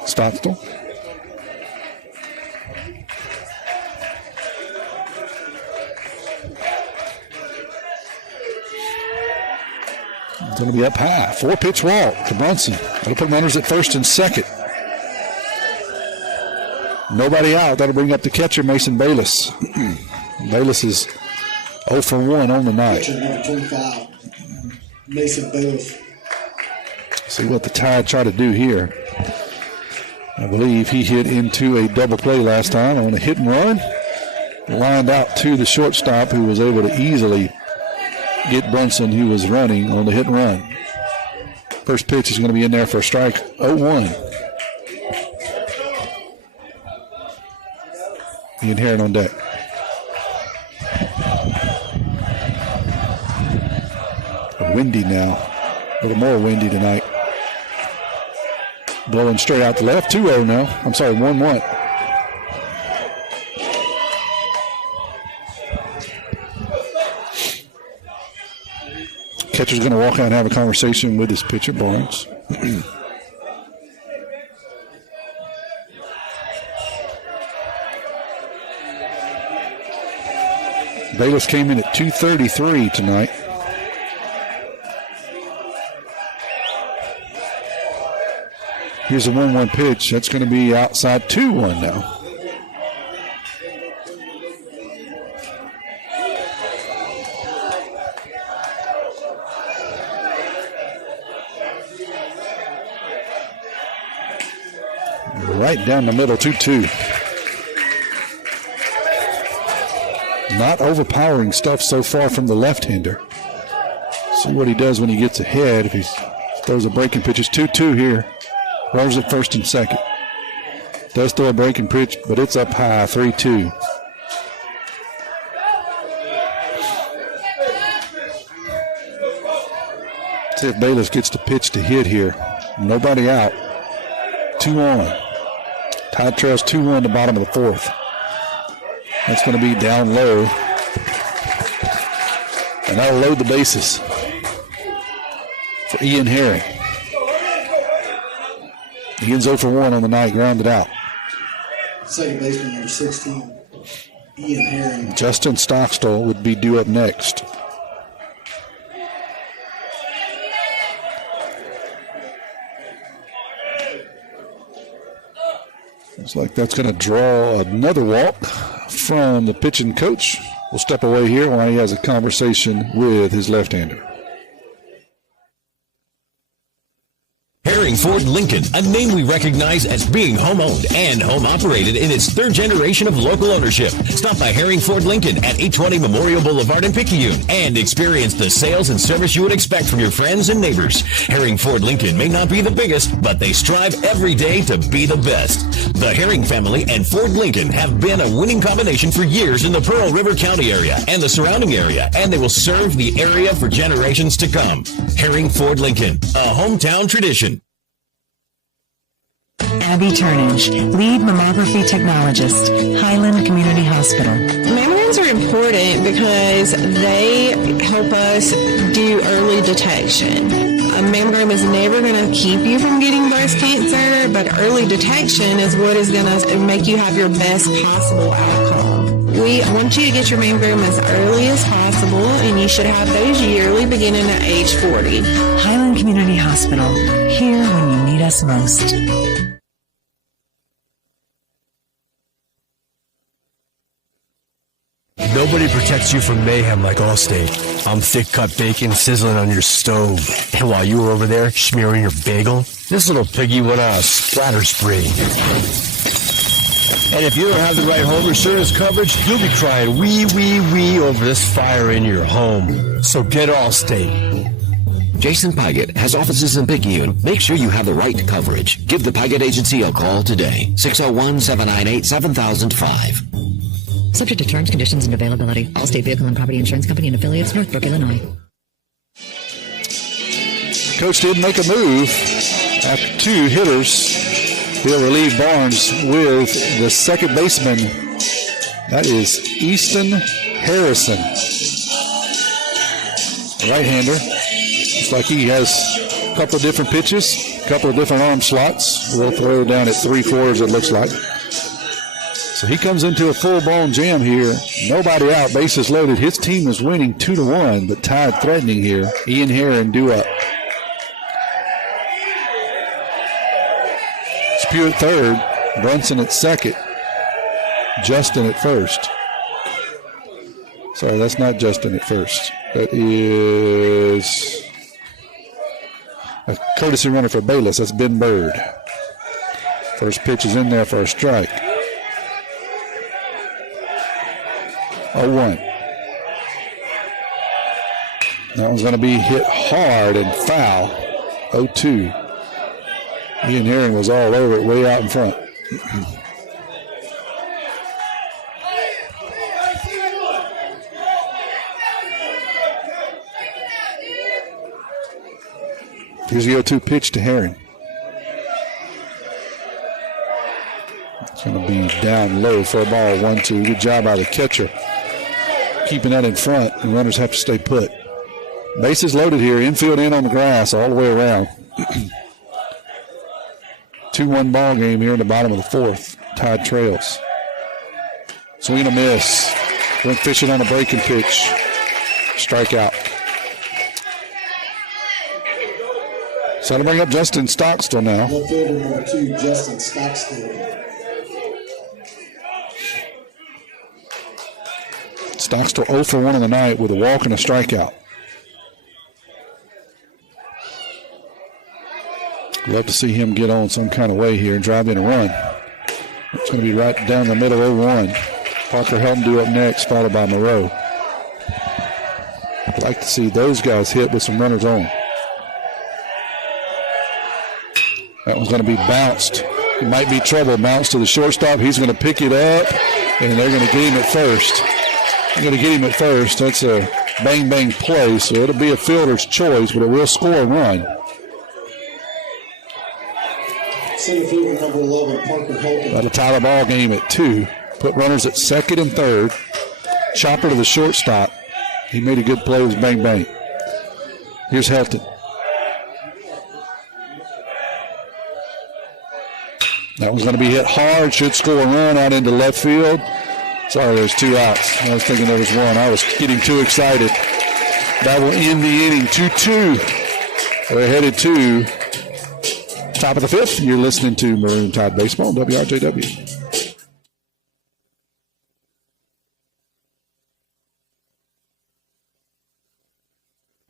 Stockstill. It's going to be up high. 4-pitch walk to Brunson. That'll put runners at first and second. Nobody out. That'll bring up the catcher, Mason Bayless. Bayless is 0 for 1 on the night. Pitcher number 25, Mason Bayless. See what the Tide try to do here. I believe he hit into a double play last time on a hit and run. Lined out to the shortstop, who was able to easily get Brunson, who was running on the hit and run. First pitch is going to be in there for a strike. 0-1. Ian Herron on deck. Windy now. A little more windy tonight. Blowing straight out the left. 2-0 now. I'm sorry, 1-1. Catcher's going to walk out and have a conversation with his pitcher, Barnes. Bayless came in at 233 tonight. Here's a 1-1 pitch. That's going to be outside 2-1 now. Right down the middle, 2-2. Not overpowering stuff so far from the left-hander. See what he does when he gets ahead. If he throws a breaking pitch, it's 2-2 here. Runners at first and second. Does throw a breaking pitch, but it's up high, 3-2. See if Bayless gets the pitch to hit here. Nobody out. 2-on. Tide trails 2-1 the bottom of the fourth. That's going to be down low. And that'll load the bases for Ian Herring. Ian's 0 for 1 on the night, grounded out. Second baseman number 16, Ian Herring. Justin Stockstill would be due up next. Looks like that's going to draw another walk from the pitching coach. We'll step away here while he has a conversation with his left-hander. Herring Ford Lincoln, a name we recognize as being home-owned and home-operated in its third generation of local ownership. Stop by Herring Ford Lincoln at 820 Memorial Boulevard in Picayune and experience the sales and service you would expect from your friends and neighbors. Herring Ford Lincoln may not be the biggest, but they strive every day to be the best. The Herring family and Ford Lincoln have been a winning combination for years in the Pearl River County area and the surrounding area, and they will serve the area for generations to come. Herring Ford Lincoln, a hometown tradition. Abby Turnage, lead mammography technologist, Highland Community Hospital. Mammograms are important because they help us do early detection. A mammogram is never going to keep you from getting breast cancer, but early detection is what is going to make you have your best possible outcome. We want you to get your mammogram as early as possible, and you should have those yearly beginning at age 40. Highland Community Hospital, here when you need us most. Nobody protects you from mayhem like Allstate. I'm thick-cut bacon sizzling on your stove. And while you were over there smearing your bagel, this little piggy went on a splatter spree. And if you don't have the right home insurance coverage, you'll be crying wee, wee, wee over this fire in your home. So get Allstate. Jason Paget has offices in Picayune. Make sure you have the right coverage. Give the Paget Agency a call today. 601-798-7005. Subject to terms, conditions, and availability. Allstate Vehicle and Property Insurance Company and affiliates, Northbrook, Illinois. Coach did make a move after two hitters. He'll relieve Barnes with the second baseman. That is Easton Harrison. Right-hander. Looks like he has a couple of different pitches, a couple of different arm slots. We'll throw down at 3/4, it looks like. So he comes into a full-blown jam here. Nobody out, bases loaded. His team is winning 2-1, but Tide threatening here. Ian Herring due up. Spew at third. Brunson at second. Justin at first. Sorry, that's not Justin at first. That is a courtesy runner for Bayless. That's Ben Bird. First pitch is in there for a strike. 0-1. That one's going to be hit hard and foul. 0-2. Ian Herring was all over it way out in front. Here's the 0-2 pitch to Herring. It's going to be down low for a ball. 1-2. Good job by the catcher. Keeping that in front, and runners have to stay put. Bases loaded here. Infield in on the grass all the way around. 2-1 ball game here in the bottom of the fourth. Tide trails. Swing and a miss. Went fishing on a breaking pitch. Strikeout. So to bring up Justin Stockstill now. Left fielder number 2, Justin Stockstill. Stockstill 0 for 1 in the night with a walk and a strikeout. Love to see him get on some kind of way here and drive in a run. It's going to be right down the middle, 0-1. Parker Helton due up next, followed by Moreau. I'd like to see those guys hit with some runners on. That one's going to be bounced. It might be trouble. Bounced to the shortstop. He's going to pick it up, and they're going to get him at first. They're going to get him at first. That's a bang-bang play, so it'll be a fielder's choice, but it will score a run. Center fielder number 11, Parker Helton. That'll tie the ball game at 2. Put runners at second and third. Chopper to the shortstop. He made a good play with bang-bang. Here's Helton. That one's going to be hit hard. Should score a run out into left field. Sorry, there's 2 outs. I was thinking there was 1. I was getting too excited. That will end the inning. 2-2. They're headed to top of the 5th. You're listening to Maroon Tide Baseball, WRJW.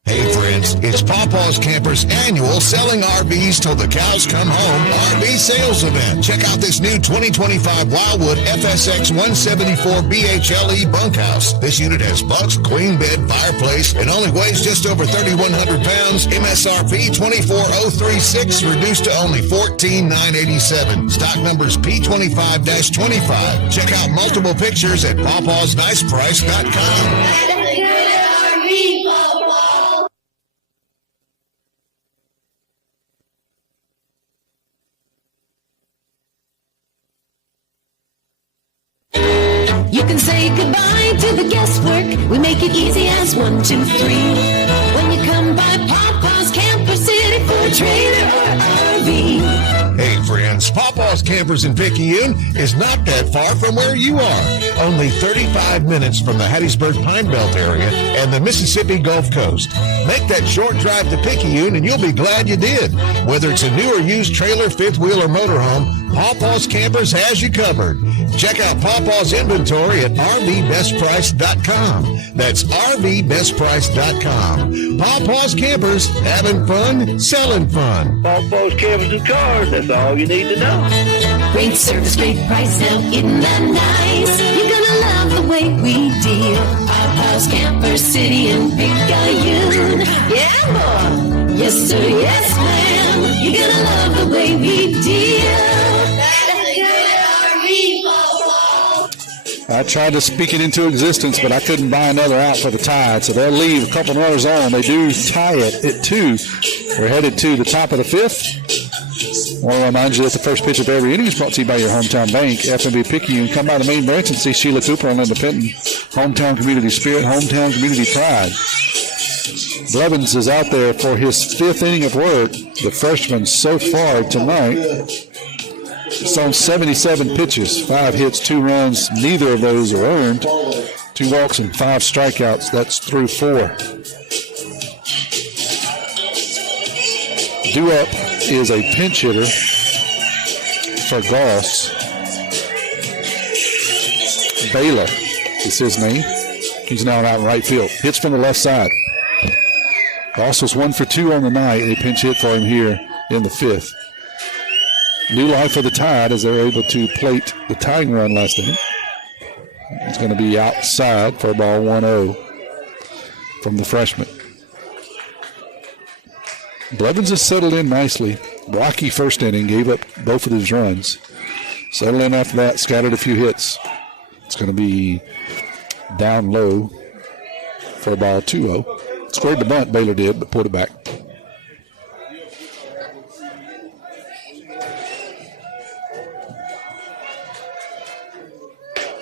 Hey friends, it's Pawpaw's Campers' annual Selling RVs Till the Cows Come Home RV sales event. Check out this new 2025 Wildwood FSX 174 BHLE bunkhouse. This unit has bunks, queen bed, fireplace, and only weighs just over 3,100 pounds. MSRP 24036, reduced to only $14,987. Stock numbers P25-25. Check out multiple pictures at pawpawsniceprice.com. You can say goodbye to the guesswork. We make it easy as 1, 2, 3. When you come by Pawpaw's Camper City for a trailer or RV. Hey friends, Pawpaw's Campers in Picayune is not that far from where you are. Only 35 minutes from the Hattiesburg Pine Belt area and the Mississippi Gulf Coast. Make that short drive to Picayune and you'll be glad you did. Whether it's a new or used trailer, fifth wheel, or motorhome, Pawpaw's Campers has you covered. Check out Pawpaw's inventory at RVBestPrice.com. That's RVBestPrice.com. Pawpaw's Campers, having fun, selling fun. Pawpaw's Campers and Cars, that's all you need to know. Great service, great price, now isn't that nice? You're gonna love the way we deal. Pawpaw's Camper City in Picayune. Yeah, boy. Yes, sir, yes, ma'am. You're gonna love the way we deal. I tried to speak it into existence, but I couldn't buy another out for the Tide, so they'll leave a couple runners on. They do tie it at 2. We're headed to the top of the 5th. I want to remind you that the first pitch of every inning is brought to you by your hometown bank, FNB Picayune. Come by the main branch and see Sheila Cooper on Independent. Hometown community spirit, hometown community pride. Blevins is out there for his 5th inning of work. The freshman so far tonight. It's on 77 pitches, 5 hits, 2 runs. Neither of those are earned. 2 walks and 5 strikeouts. That's through 4. Due up is a pinch hitter for Goss. Baylor is his name. He's now out in right field. Hits from the left side. Bossel's 1 for 2 on the night. A pinch hit for him here in the 5th. New life for the Tide as they're able to plate the tying run last inning. It's going to be outside for ball 1-0 from the freshman. Blevins has settled in nicely. Blocky first inning, gave up both of his runs. Settled in after that, scattered a few hits. It's going to be down low for ball 2-0. Scored the bunt, Baylor did, but put it back.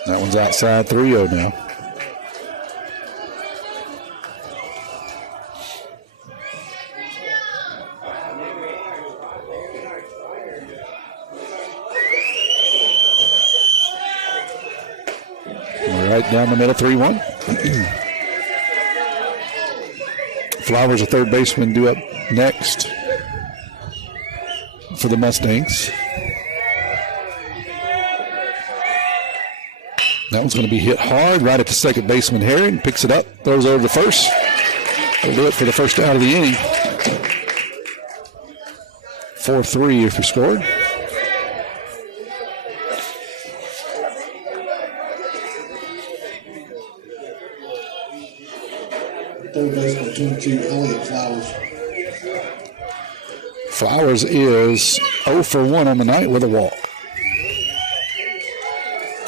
That one's outside 3-0 now. Right down the middle, 3-1. Flowers, a third baseman, due up next for the Mustangs. That one's going to be hit hard right at the second baseman. Herring picks it up, throws it over to first. That'll do it for the first out of the inning. 4-3 if we scored. Third baseman, 22, Elliott Flowers. Flowers is 0 for 1 on the night with a walk.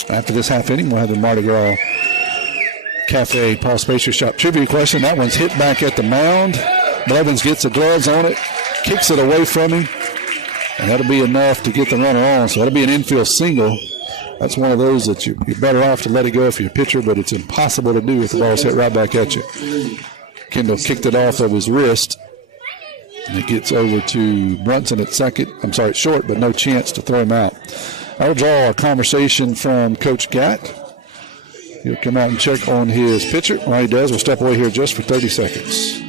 After this half inning, we'll have the Mardi Gras Cafe Paul Spacer Shop trivia question. That one's hit back at the mound. Blevins gets the gloves on it, kicks it away from him, and that'll be enough to get the runner on. So that'll be an infield single. That's one of those that you're better off to let it go if you're a pitcher, but it's impossible to do if the ball's hit right back at you. Kendall kicked it off of his wrist, and it gets over to Brunson at second. I'm sorry, short, but no chance to throw him out. I'll draw a conversation from Coach Gatt. He'll come out and check on his pitcher. While he does, we'll step away here just for 30 seconds.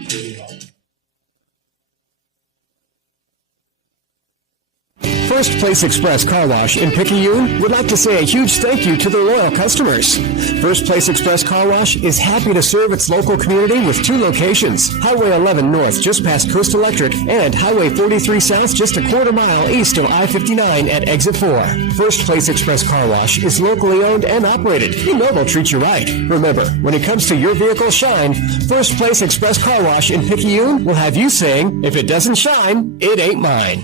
First Place Express Car Wash in Picayune would like to say a huge thank you to their loyal customers. First Place Express Car Wash is happy to serve its local community with 2 locations, Highway 11 North just past Coast Electric and Highway 43 South just a quarter-mile east of I-59 at Exit 4. First Place Express Car Wash is locally owned and operated. You know they'll treat you right. Remember, when it comes to your vehicle's shine, First Place Express Car Wash in Picayune will have you saying, if it doesn't shine, it ain't mine.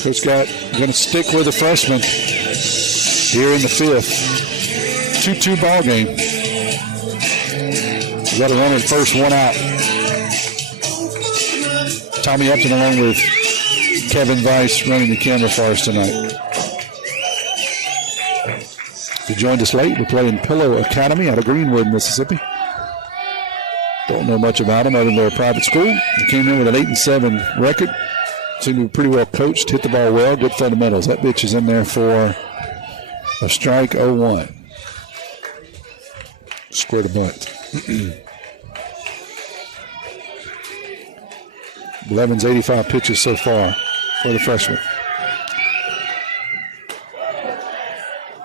Coach Scott going to stick with the freshman here in the 5th. 2-2 ball game. We got a runner at first, 1 out. Tommy Upton along with Kevin Weiss running the camera for us tonight. If you joined us late, we're playing Pillow Academy out of Greenwood, Mississippi. Don't know much about them other than they're a private school. They came in with an 8-7 record. Seemed to be pretty well coached, hit the ball well, good fundamentals. That bitch is in there for a strike, 0-1. Squared a bunt. Blevins 85 pitches so far for the freshman.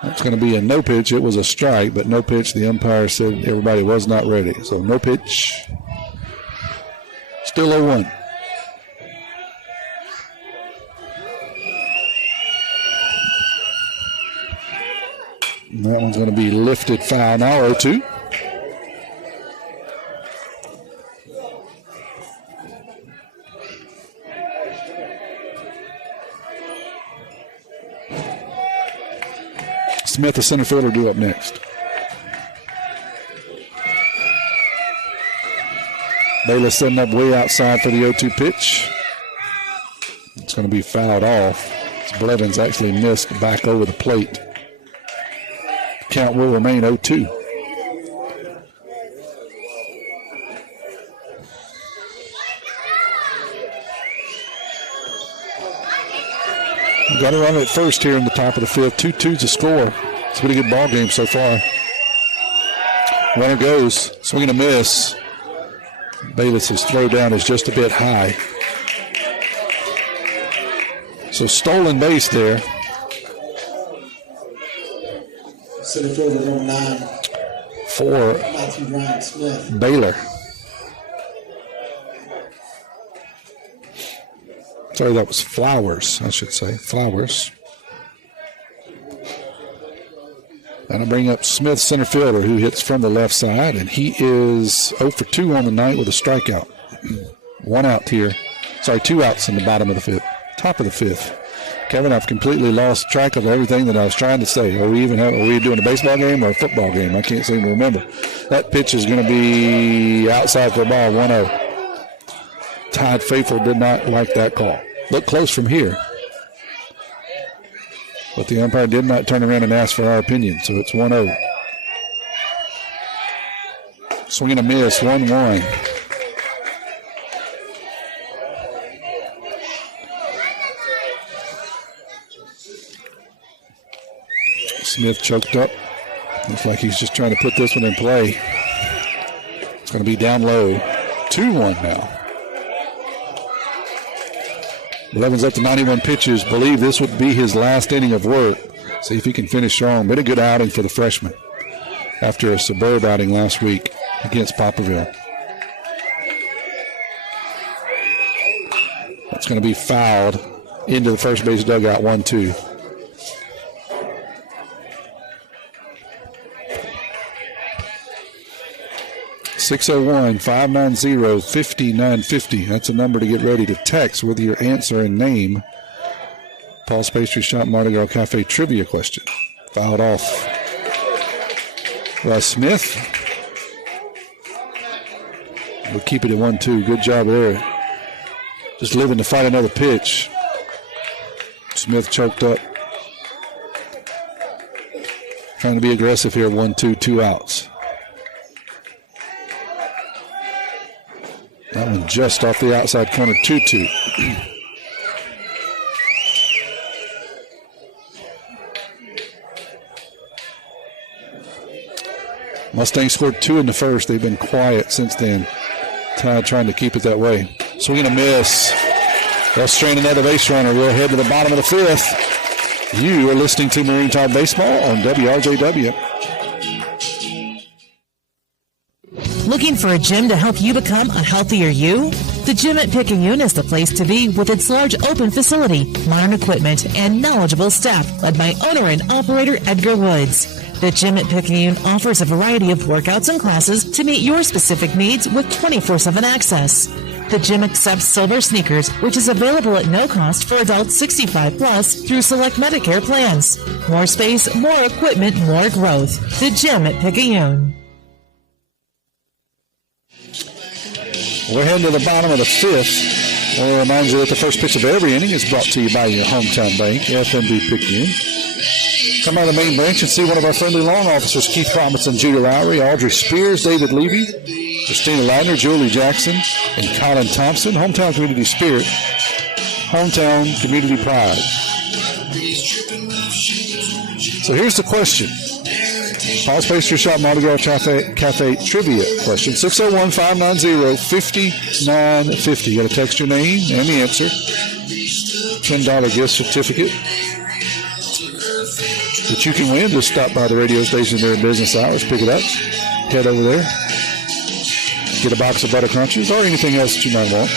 That's going to be a no pitch. It was a strike, but no pitch. The umpire said everybody was not ready. So no pitch. Still 0-1. And that one's going to be lifted foul now, 0-2. Smith, the center fielder, due up next. Baylor setting up way outside for the 0-2 pitch. It's going to be fouled off. Blevins actually missed back over the plate. Count will remain 0-2. Got to run it first here in the top of the 5th. 2-2's a score. It's a pretty good ball game so far. Runner goes, swing and a miss. Bayless's throw down is just a bit high. So stolen base there. Center fielder number 9. for Matthew Ryan Smith. Baylor. Sorry, that was Flowers, I should say. Flowers. And I bring up Smith, center fielder, who hits from the left side, and he is 0 for 2 on the night with a strikeout. 1 out here. Sorry, 2 outs in the bottom of the fifth. Top of the fifth. Kevin, I've completely lost track of everything that I was trying to say. Are we doing a baseball game or a football game? I can't seem to remember. That pitch is going to be outside for a ball, 1-0. Todd Faithful did not like that call. Looked close from here. But the umpire did not turn around and ask for our opinion, so it's 1-0. Swing and a miss, 1-1. Smith choked up. Looks like he's just trying to put this one in play. It's going to be down low. 2-1 now. 11's up to 91 pitches. Believe this would be his last inning of work. See if he can finish strong. Been a good outing for the freshman after a superb outing last week against Poplarville. That's going to be fouled into the first base dugout, 1-2. (601-590-5950). That's a number to get ready to text with your answer and name. Paul's Pastry Shop Mardi Gras Cafe trivia question. Fouled off by Smith. We'll keep it at 1-2. Good job there. Just living to fight another pitch. Smith choked up. Trying to be aggressive here. 1-2, 2 outs. That one just off the outside corner, 2-2. Mustangs scored 2 in the first. They've been quiet since then. Tide trying to keep it that way. Swing and a miss. They'll strain another base runner. We'll head to the bottom of the fifth. You are listening to Marine Tide Baseball on WRJW. Looking for a gym to help you become a healthier you? The gym at Picayune is the place to be with its large open facility, modern equipment, and knowledgeable staff led by owner and operator Edgar Woods. The gym at Picayune offers a variety of workouts and classes to meet your specific needs with 24/7 access. The gym accepts silver sneakers, which is available at no cost for adults 65 plus through select Medicare plans. More space, more equipment, more growth. The gym at Picayune. We're heading to the bottom of the fifth. I want to remind you that the first pitch of every inning is brought to you by your hometown bank, FNB Picayune. Come by the main branch and see one of our friendly lawn officers, Keith Robinson, Judy Lowry, Audrey Spears, David Levy, Christina Ladner, Julie Jackson, and Colin Thompson. Hometown community spirit, hometown community pride. So here's the question. Paul's Pastry Shop Mardi Gras Cafe trivia question. 601-590-5950. You got to text your name and the answer. $10 gift certificate that you can win. Just stop by the radio station during business hours. Pick it up. Head over there. Get a box of Butter Crunches or anything else that you might want.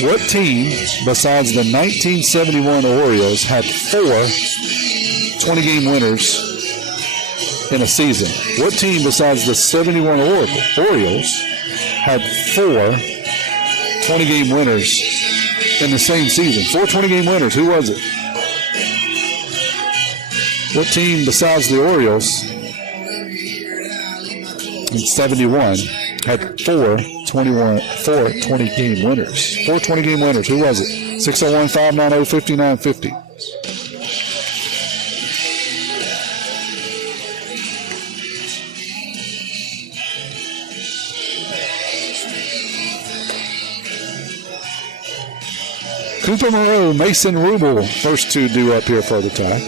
What team besides the 1971 Orioles had 4 20-game winners in a season? What team besides the 71 Orioles had 4 20-game winners in the same season? 4 20-game winners. Who was it? What team besides the Orioles in 71 had 4 20-game winners? 4 20-game winners. Who was it? 601-590-5950. Cooper Moreau, Mason Rubel, first 2 due up here for the tie.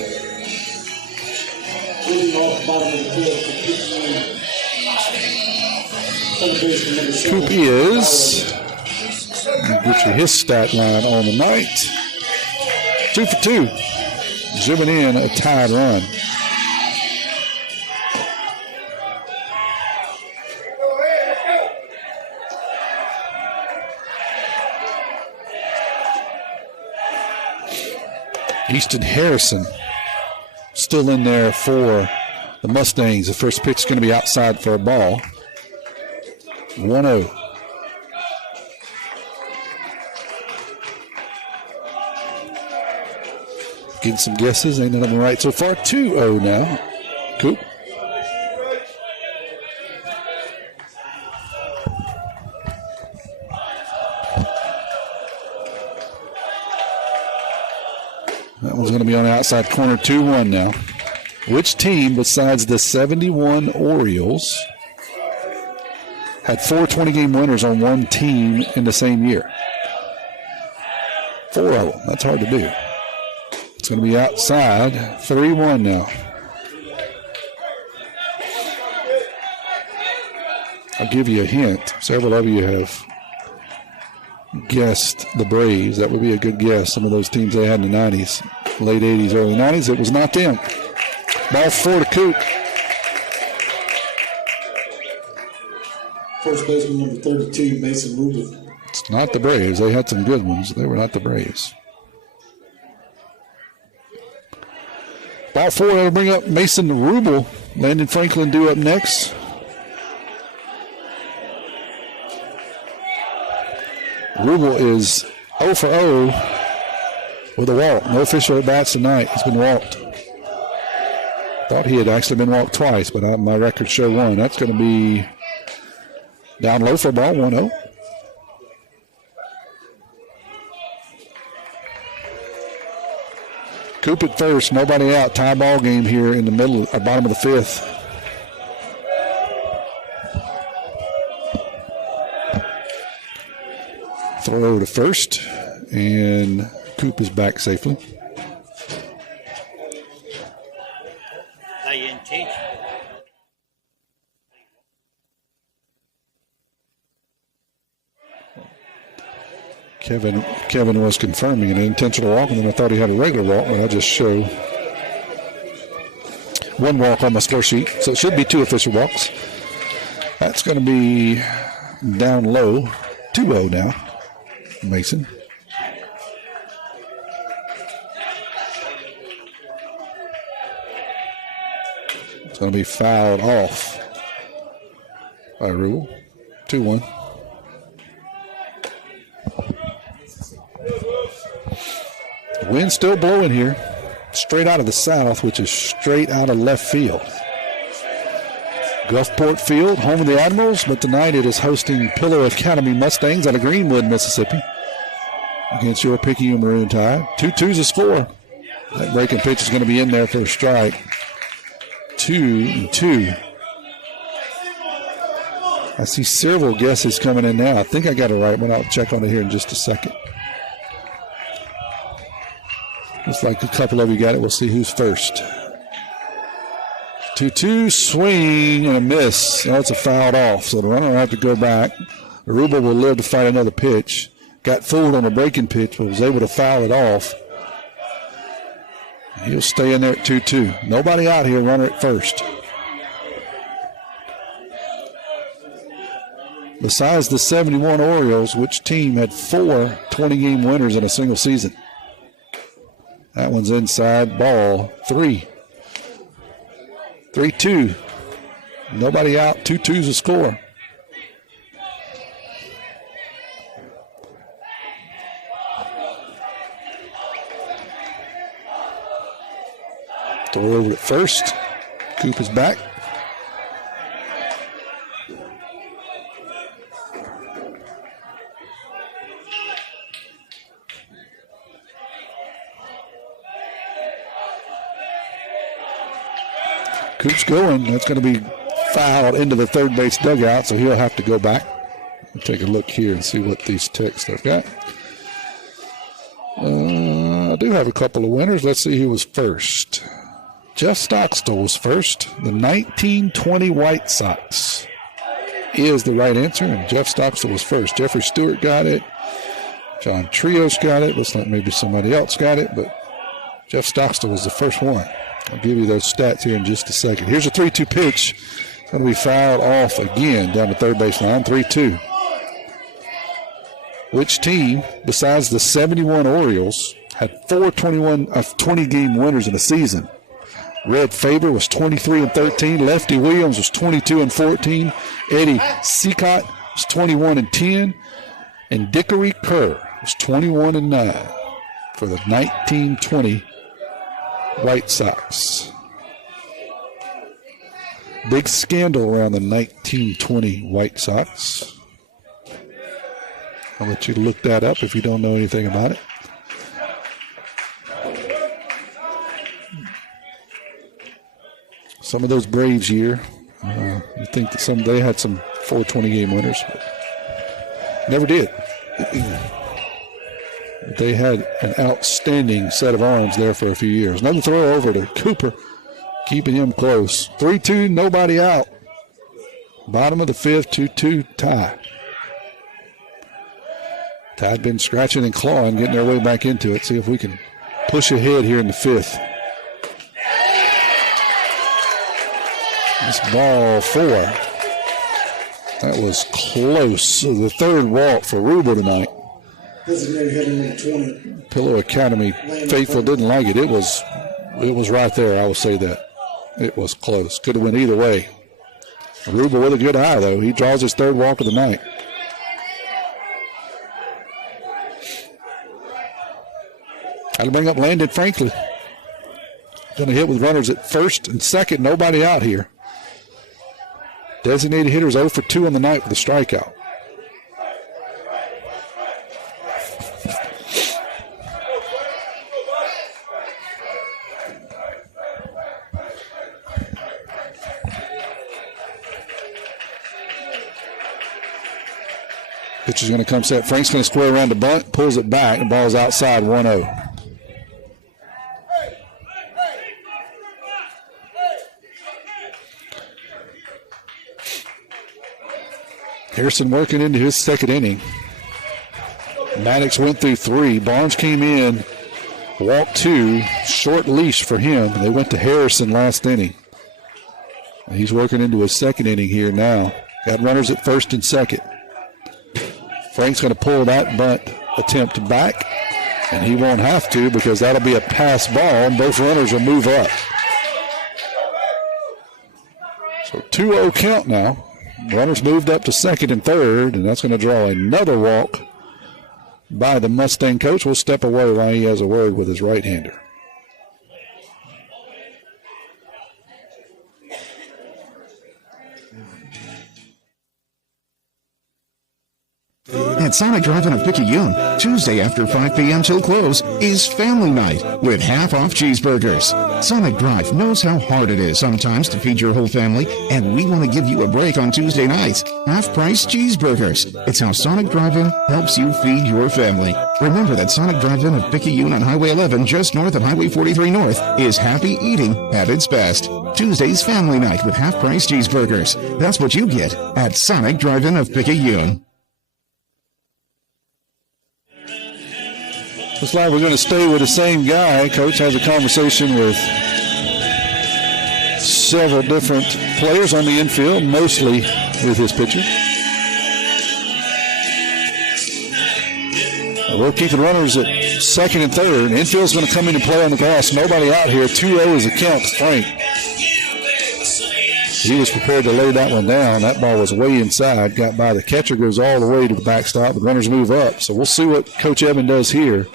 Coop is, get you his stat line on the night. 2 for 2, driven in a tied run. Easton Harrison still in there for the Mustangs. The first pitch is going to be outside for a ball. 1-0. Getting some guesses. Ain't none of them right so far. 2-0 now. Coop. That one's going to be on the outside corner. 2-1 now. Which team besides the 71 Orioles had 4 20-game winners on one team in the same year? 4 of them. That's hard to do. It's going to be outside. 3-1 now. I'll give you a hint. Several of you have guessed the Braves. That would be a good guess. Some of those teams they had in the 90s, late 80s, early 90s. It was not them. Ball 4 to Coop. First baseman number 32, Mason Rubel. It's not the Braves. They had some good ones. They were not the Braves. Ball 4, that'll bring up Mason Rubel. Landon Franklin due up next. Rubel is 0 for 0 with a walk. No official at bats tonight. He's been walked. Thought he had actually been walked twice, but my records show one. That's going to be down low for a ball, 1-0. Coop at first, nobody out. Tie ball game here in the middle, bottom of the 5th. Throw over to first, and Coop is back safely. Kevin was confirming an intentional walk, and then I thought he had a regular walk, but I just show one walk on my score sheet. So it should be 2 official walks. That's going to be down low. 2-0 now. Mason. It's going to be fouled off by Rubel. 2-1. The wind's still blowing here, straight out of the south, which is straight out of left field. Gulfport Field, home of the Admirals, but tonight it is hosting Pillow Academy Mustangs out of Greenwood, Mississippi, against your Picayune Maroon Tide. 2-2's a score. That breaking pitch is going to be in there for a strike. 2-2. I see several guesses coming in now. I think I got it right, but I'll check on it here in just a second. Looks like a couple of you got it. We'll see who's first. 2-2, swing and a miss. Oh, it's a fouled off, so the runner will have to go back. Rubel will live to fight another pitch. Got fooled on a breaking pitch, but was able to foul it off. He'll stay in there at 2-2. Nobody out here, runner at first. Besides the 71 Orioles, which team had 4 20-game winners in a single season? That one's inside, ball 3. 3-2. Nobody out, 2-2's a score. Throw over at first. Coop is back. Coop's going. That's going to be fouled into the third base dugout, so he'll have to go back. We'll take a look here and see what these texts I've got. I do have a couple of winners. Let's see who was first. Jeff Stockstill was first. The 1920 White Sox is the right answer, and Jeff Stockstill was first. Jeffrey Stewart got it. John Trios got it. Looks like maybe somebody else got it, but Jeff Stockstill was the first one. I'll give you those stats here in just a second. Here's a 3-2 pitch. It's going to be fouled off again down the third base line. 3-2. which team, besides the 71 Orioles, had 20-game winners in the season. Red Faber was 23-13. Lefty Williams was 22-14. Eddie Seacott was 21-10. And Dickory Kerr was 21-9 for the 1920 White Sox. Big scandal around the 1920 White Sox. I'll let you look that up if you don't know anything about it. Some of those Braves year, you think that they had some 420-game winners. Never did. They had an outstanding set of arms there for a few years. Another throw over to Cooper, keeping him close. 3-2, nobody out. Bottom of the fifth, 2-2 tie. Tide been scratching and clawing, getting their way back into it. See if we can push ahead here in the fifth. This ball 4. That was close. So the third walk for Rubel tonight. Designated hitter number 20. Pillow Academy faithful didn't like it. It was right there, I will say that. It was close. Could have went either way. Rubel with a good eye, though. He draws his third walk of the night. Got to bring up Landon Franklin. Going to hit with runners at first and second. Nobody out here. Designated hitters 0 for 2 on the night with a strikeout. Pitcher's going to come set. Frank's going to square around the bunt, pulls it back, and ball's outside 1-0. Harrison working into his second inning. Maddox went through 3. Barnes came in, walked 2, short leash for him. They went to Harrison last inning. He's working into his second inning here now. Got runners at first and second. Frank's going to pull that bunt attempt back, and he won't have to because that'll be a pass ball, and both runners will move up. So 2-0 count now. Runners moved up to second and third, and that's going to draw another walk by the Mustang coach. We'll step away while he has a word with his right-hander. At Sonic Drive-In of Picayune, Tuesday after 5 p.m. till close is Family Night with half-off cheeseburgers. Sonic Drive knows how hard it is sometimes to feed your whole family, and we want to give you a break on Tuesday nights. Half-price cheeseburgers. It's how Sonic Drive-In helps you feed your family. Remember that Sonic Drive-In of Picayune on Highway 11, just north of Highway 43 North, is happy eating at its best. Tuesday's Family Night with half-price cheeseburgers. That's what you get at Sonic Drive-In of Picayune. Looks like we're going to stay with the same guy. Coach has a conversation with several different players on the infield, mostly with his pitcher. We're keeping runners at second and third. Infield's going to come in and play on the grass. Nobody out here. 2-0 is the count to Frank. He was prepared to lay that one down. That ball was way inside. Got by the catcher, goes all the way to the backstop. The runners move up. So we'll see what Coach Evan does here.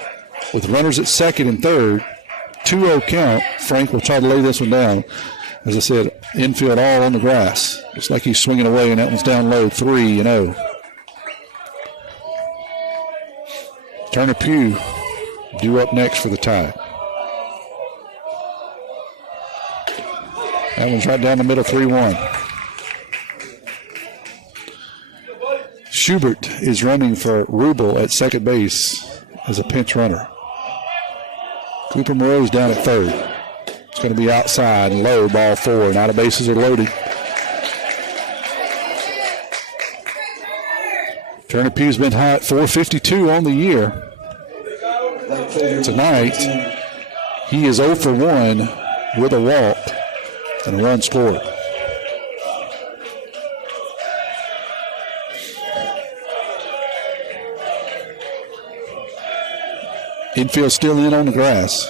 With runners at second and third, 2-0 count. Frank will try to lay this one down. As I said, infield all on the grass. Looks like he's swinging away, and that one's down low, 3-0. Turner Pugh due up next for the tie. That one's right down the middle, 3-1. Schubert is running for Rubel at second base as a pinch runner. Cooper Moreau's down at third. It's going to be outside and low, ball 4. Now the bases are loaded. Turner Pugh's been high at 452 on the year. Tonight, he is 0 for 1 with a walk and a run scored. Infield still in on the grass.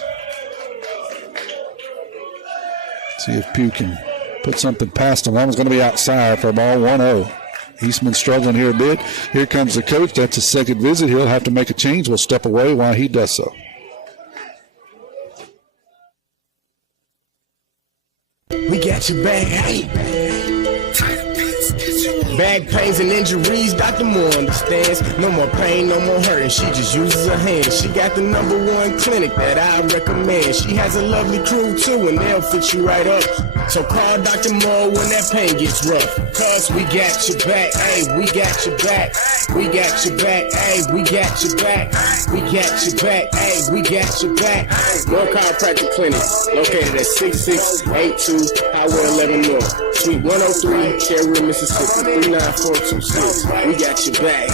See if Pugh can put something past him. That one's going to be outside for a ball 1-0. Eastman struggling here a bit. Here comes the coach. That's his second visit. He'll have to make a change. We'll step away while he does so. We got your back. Back pains and injuries, Dr. Moore understands. No more pain, no more hurting. She just uses her hands. She got the #1 clinic that I recommend. She has a lovely crew too, and they'll fit you right up. So call Dr. Moore when that pain gets rough. Cause we got your back, ayy, we got your back. We got your back, ayy, we got your back. We got your back, ayy, we got your back. Moore Chiropractic Clinic, located at 6682 Highway 11 North, Suite 103, Cherry, Mississippi. 39426. We got your back.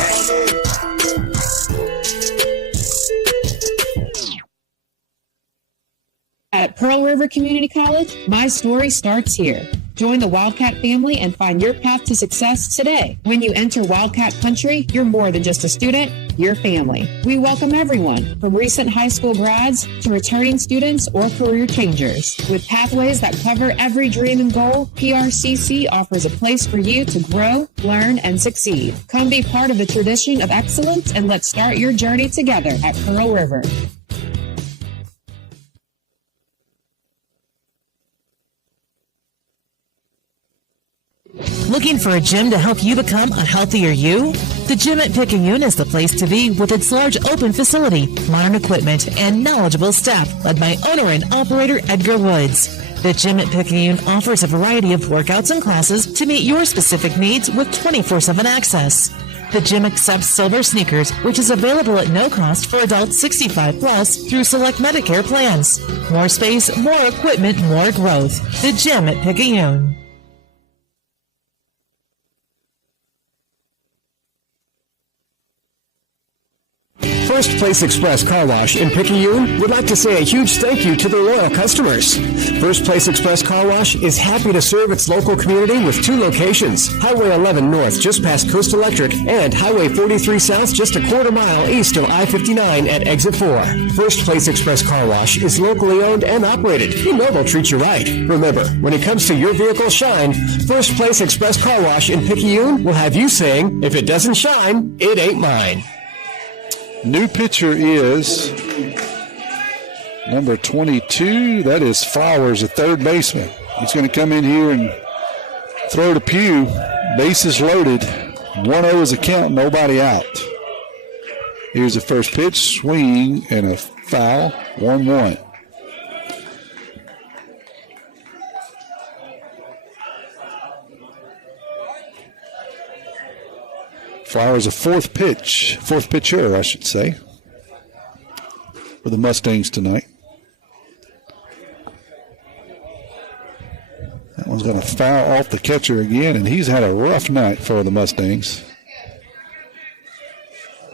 At Pearl River Community College, my story starts here. Join the Wildcat family and find your path to success today. When you enter Wildcat Country, you're more than just a student, you're family. We welcome everyone, from recent high school grads to returning students or career changers. With pathways that cover every dream and goal, PRCC offers a place for you to grow, learn, and succeed. Come be part of the tradition of excellence, and let's start your journey together at Pearl River. Looking for a gym to help you become a healthier you? The gym at Picayune is the place to be with its large open facility, modern equipment, and knowledgeable staff led by owner and operator Edgar Woods. The gym at Picayune offers a variety of workouts and classes to meet your specific needs with 24/7 access. The gym accepts silver sneakers, which is available at no cost for adults 65 plus through select Medicare plans. More space, more equipment, more growth. The gym at Picayune. First Place Express Car Wash in Picayune would like to say a huge thank you to their loyal customers. First Place Express Car Wash is happy to serve its local community with 2 locations, Highway 11 North just past Coast Electric and Highway 43 South just a quarter mile east of I-59 at Exit 4. First Place Express Car Wash is locally owned and operated. You know they'll treat you right. Remember, when it comes to your vehicle's shine, First Place Express Car Wash in Picayune will have you saying, if it doesn't shine, it ain't mine. New pitcher is number 22. That is Flowers, the third baseman. He's going to come in here and throw to Pugh. Bases loaded. 1-0 is a count, nobody out. Here's the first pitch, swing, and a foul. 1-1. Flowers a fourth pitcher, I should say, for the Mustangs tonight. That one's going to foul off the catcher again, and he's had a rough night for the Mustangs.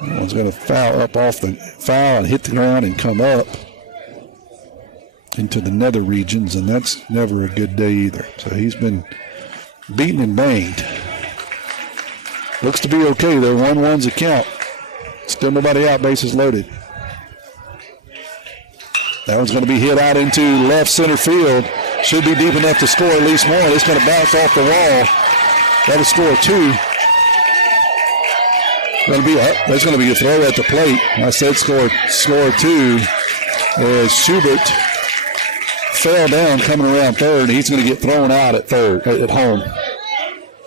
That one's going to foul and hit the ground and come up into the nether regions, and that's never a good day either. So he's been beaten and banged. Looks to be okay, though. 1-1's a count. Still nobody out, bases loaded. That one's going to be hit out into left center field. Should be deep enough to score at least one. It's going to bounce off the wall. That'll score 2. There's going to be a throw at the plate. I said score 2. As Schubert fell down coming around third. He's going to get thrown out at home.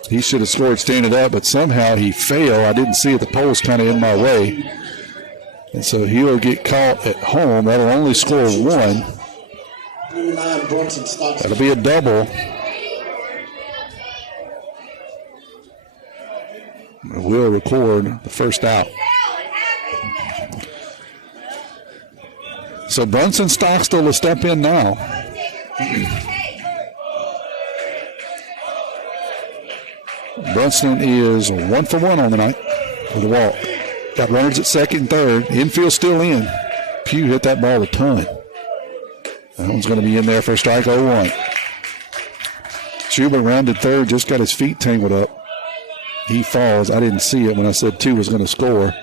He should have scored standing up, but somehow he failed. I didn't see it. The pole's kind of in my way. And so he'll get caught at home. That'll only score 1. That'll be a double. We'll record the first out. So Brunson Stockstill will step in now. Brunson is 1 for 1 on the night with a walk. Got runners at second and third. Infield still in. Pugh hit that ball a ton. That one's going to be in there for a strike 0-1. Schubert rounded third, just got his feet tangled up. He falls. I didn't see it when I said 2 was going to score.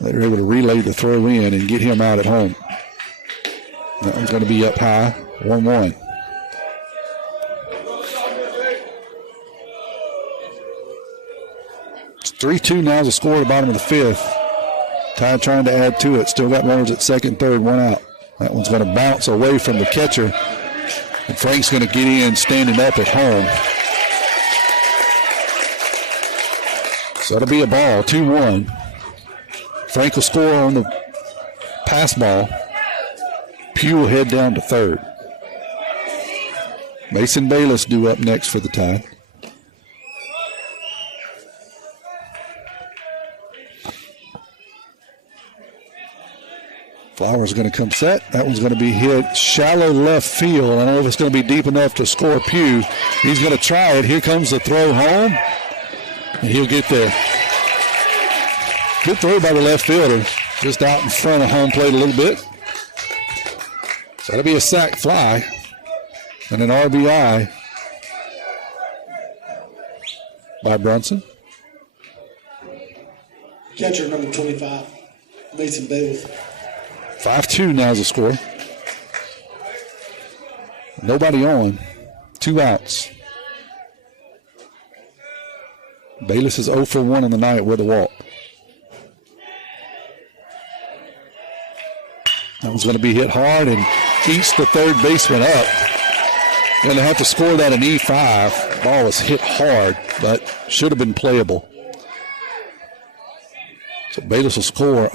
They were able to relay the throw in and get him out at home. That one's going to be up high, 1-1. It's 3-2 now is the score at the bottom of the fifth. Tide trying to add to it. Still got runners at second, third, one out. That one's going to bounce away from the catcher. And Frank's going to get in standing up at home. So it'll be a ball, 2-1. Frank will score on the pass ball. Pugh will head down to third. Mason Bayless due up next for the Tide. Flowers going to come set. That one's going to be hit shallow left field. I don't know if it's going to be deep enough to score Pugh. He's going to try it. Here comes the throw home. And he'll get there. Good throw by the left fielder. Just out in front of home plate a little bit. So that'll be a sac fly. And an RBI by Brunson. Catcher number 25, Mason Bayless. 5-2 now is the score. Nobody on. 2 outs. Bayless is 0 for 1 in the night with a walk. That one's going to be hit hard and eats the third baseman up. Going to have to score that an E5. Ball was hit hard, but should have been playable. So Bayless will score.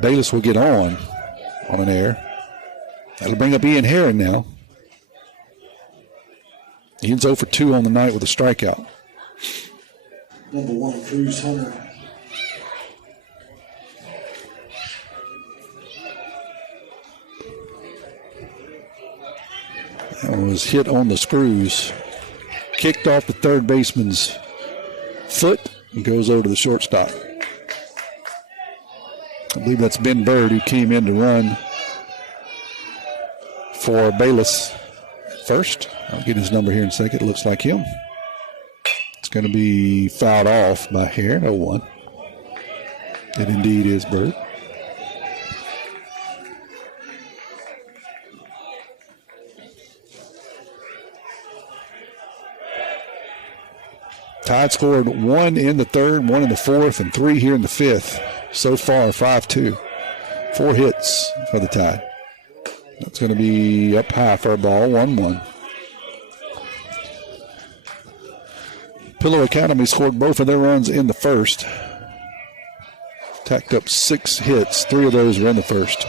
Bayless will get on an error. That'll bring up Ian Herring now. Ian's 0 for 2 on the night with a strikeout. Number 1, Cruz Hunter. That one was hit on the screws. Kicked off the third baseman's foot and goes over to the shortstop. I believe that's Ben Bird who came in to run for Bayless first. I'll get his number here in a second. It looks like him. It's going to be fouled off by Hare, 0-1. It indeed is Bird. Tide scored 1 in the third, 1 in the fourth, and 3 here in the fifth. So far, 5-2. 4 hits for the Tide. That's going to be up high for a ball, 1-1. Pillow Academy scored both of their runs in the first. Tacked up 6 hits. 3 of those were in the first.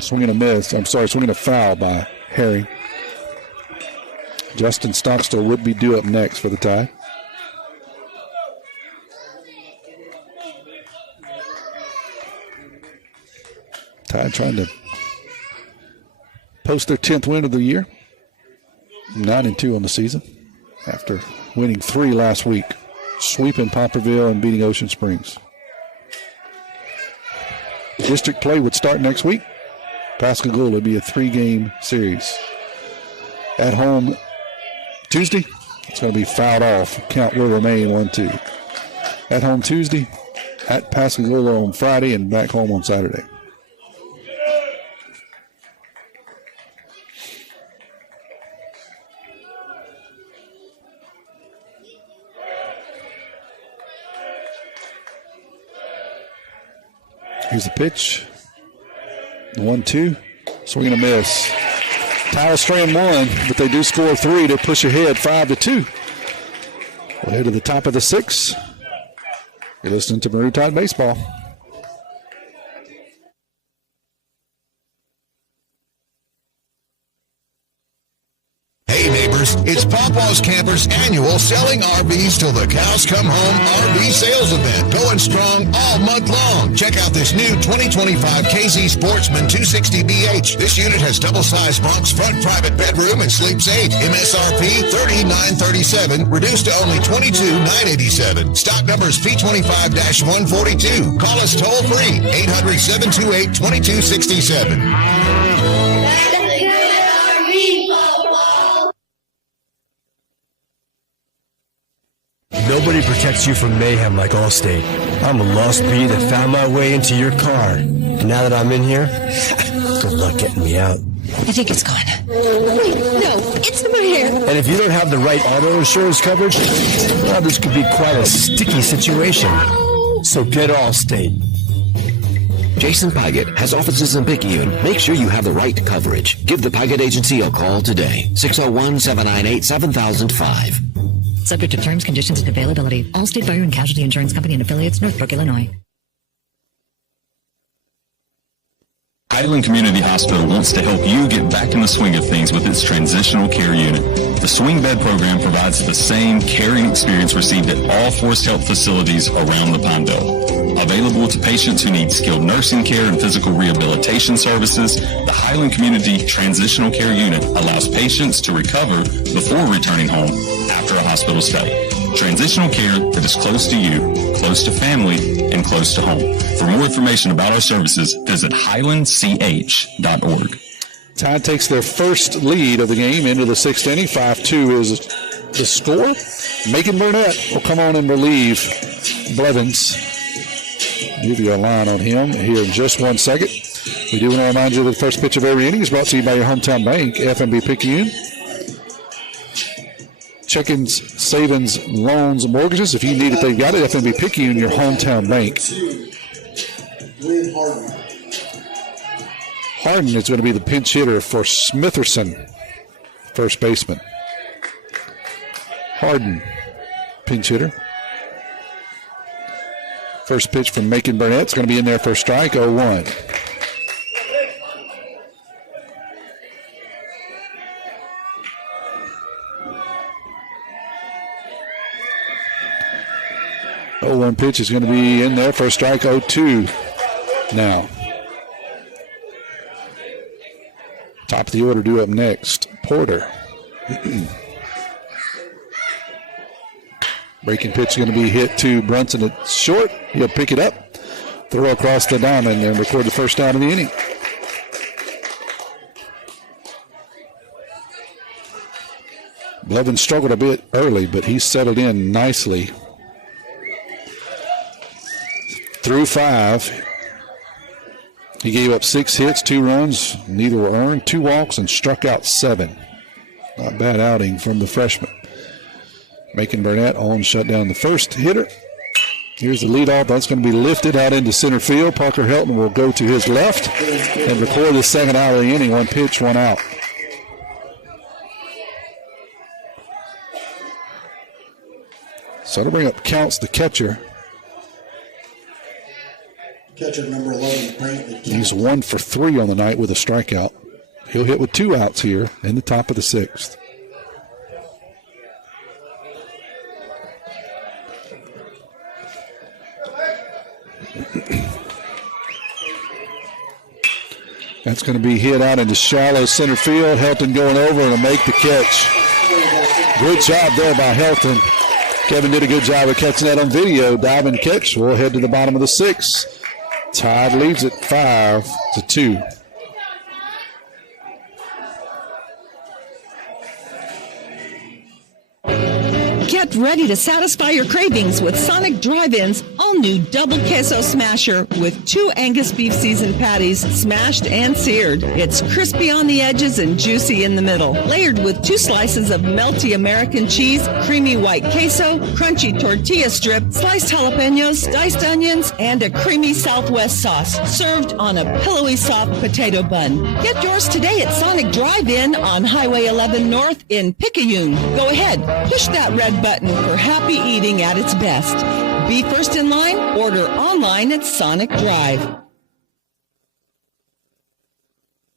Swinging a foul by Harry. Justin Stockstill would be due up next for the Tide. Tide trying to post their 10th win of the year. 9-2 on the season after winning 3 last week, sweeping Poplarville and beating Ocean Springs. District play would start next week. Pascagoula would be a 3-game series. At home Tuesday, it's going to be fouled off. Count will remain 1-2. At home Tuesday, at Pascagoula on Friday, and back home on Saturday. Here's the pitch. 1-2. Swing and a miss. Tyler Strand 1, but they do score 3 to push ahead 5-2. We'll head to the top of the 6th. You're listening to Maroon Tide Baseball. Hey neighbors, it's Pawpaw's Campers annual Selling RVs Till the Cows Come Home RV sales event. Going strong all month long. Check out this new 2025 KZ Sportsman 260BH. This unit has double-sized bunks, front private bedroom, and sleeps 8. MSRP $30,937, reduced to only $22,987. Stock number is P25-142. Call us toll-free, 800-728-2267. Nobody protects it's you from Mayhem like Allstate. I'm a lost bee that found my way into your car. And now that I'm in here, good luck getting me out. I think it's gone. Wait, no, it's in my hair. And if you don't have the right auto insurance coverage, well, this could be quite a sticky situation. So get Allstate. Jason Paget has offices in Picayune. Make sure you have the right coverage. Give the Paget Agency a call today. 601-798-7005. Subject to terms, conditions, and availability. Allstate Fire and Casualty Insurance Company and affiliates, Northbrook, Illinois. Highland Community Hospital wants to help you get back in the swing of things with its transitional care unit. The swing bed program provides the same caring experience received at all Forest Health facilities around the Pine Belt. Available to patients who need skilled nursing care and physical rehabilitation services, the Highland Community Transitional Care Unit allows patients to recover before returning home after a hospital stay. Transitional care that is close to you, close to family, and close to home. For more information about our services, visit highlandch.org. Tide takes their first lead of the game into the sixth inning. 5-2 is the score. Macon Burnett will come on and relieve Blevins. Give you a line on him here in just 1 second. We do want to remind you that the first pitch of every inning is brought to you by your hometown bank, FNB Picayune. Check-ins, savings, loans, and mortgages. If you need it, they've got it. FNB Picayune, your hometown bank. Harden is going to be the pinch hitter for Smitherson, first baseman. Harden, pinch hitter. First pitch from Macon Burnett. It's going to be in there for a strike, 0-1. One pitch is going to be in there for a strike, 0-2 now. Top of the order due up next, Porter. Breaking pitch is going to be hit to Brunson at short. He'll pick it up, throw across the diamond, and record the first down of the inning. Blevins struggled a bit early, but he settled in nicely. Through 5, he gave up 6 hits, 2 runs, neither were earned, 2 walks, and struck out 7. Not a bad outing from the freshman. Macon Burnett on shut down the first hitter. Here's the leadoff. That's going to be lifted out into center field. Parker Helton will go to his left and record the second out of the inning. 1 pitch, 1 out. So to bring up counts the catcher. Catcher number 11, Brantley. He's 1 for 3 on the night with a strikeout. He'll hit with 2 outs here in the top of the 6th. That's going to be hit out into shallow center field. Helton going over and make the catch. Good job there by Helton. Kevin did a good job of catching that on video. Diving catch. We'll head to the bottom of the 6th. Tide leads it 5-2. Get ready to satisfy your cravings with Sonic Drive-In's all-new Double Queso Smasher with 2 Angus beef seasoned patties smashed and seared. It's crispy on the edges and juicy in the middle. Layered with 2 slices of melty American cheese, creamy white queso, crunchy tortilla strip, sliced jalapenos, diced onions, and a creamy Southwest sauce. Served on a pillowy soft potato bun. Get yours today at Sonic Drive-In on Highway 11 North in Picayune. Go ahead, push that red button for happy eating at its best. Be first in line, order online at Sonic Drive.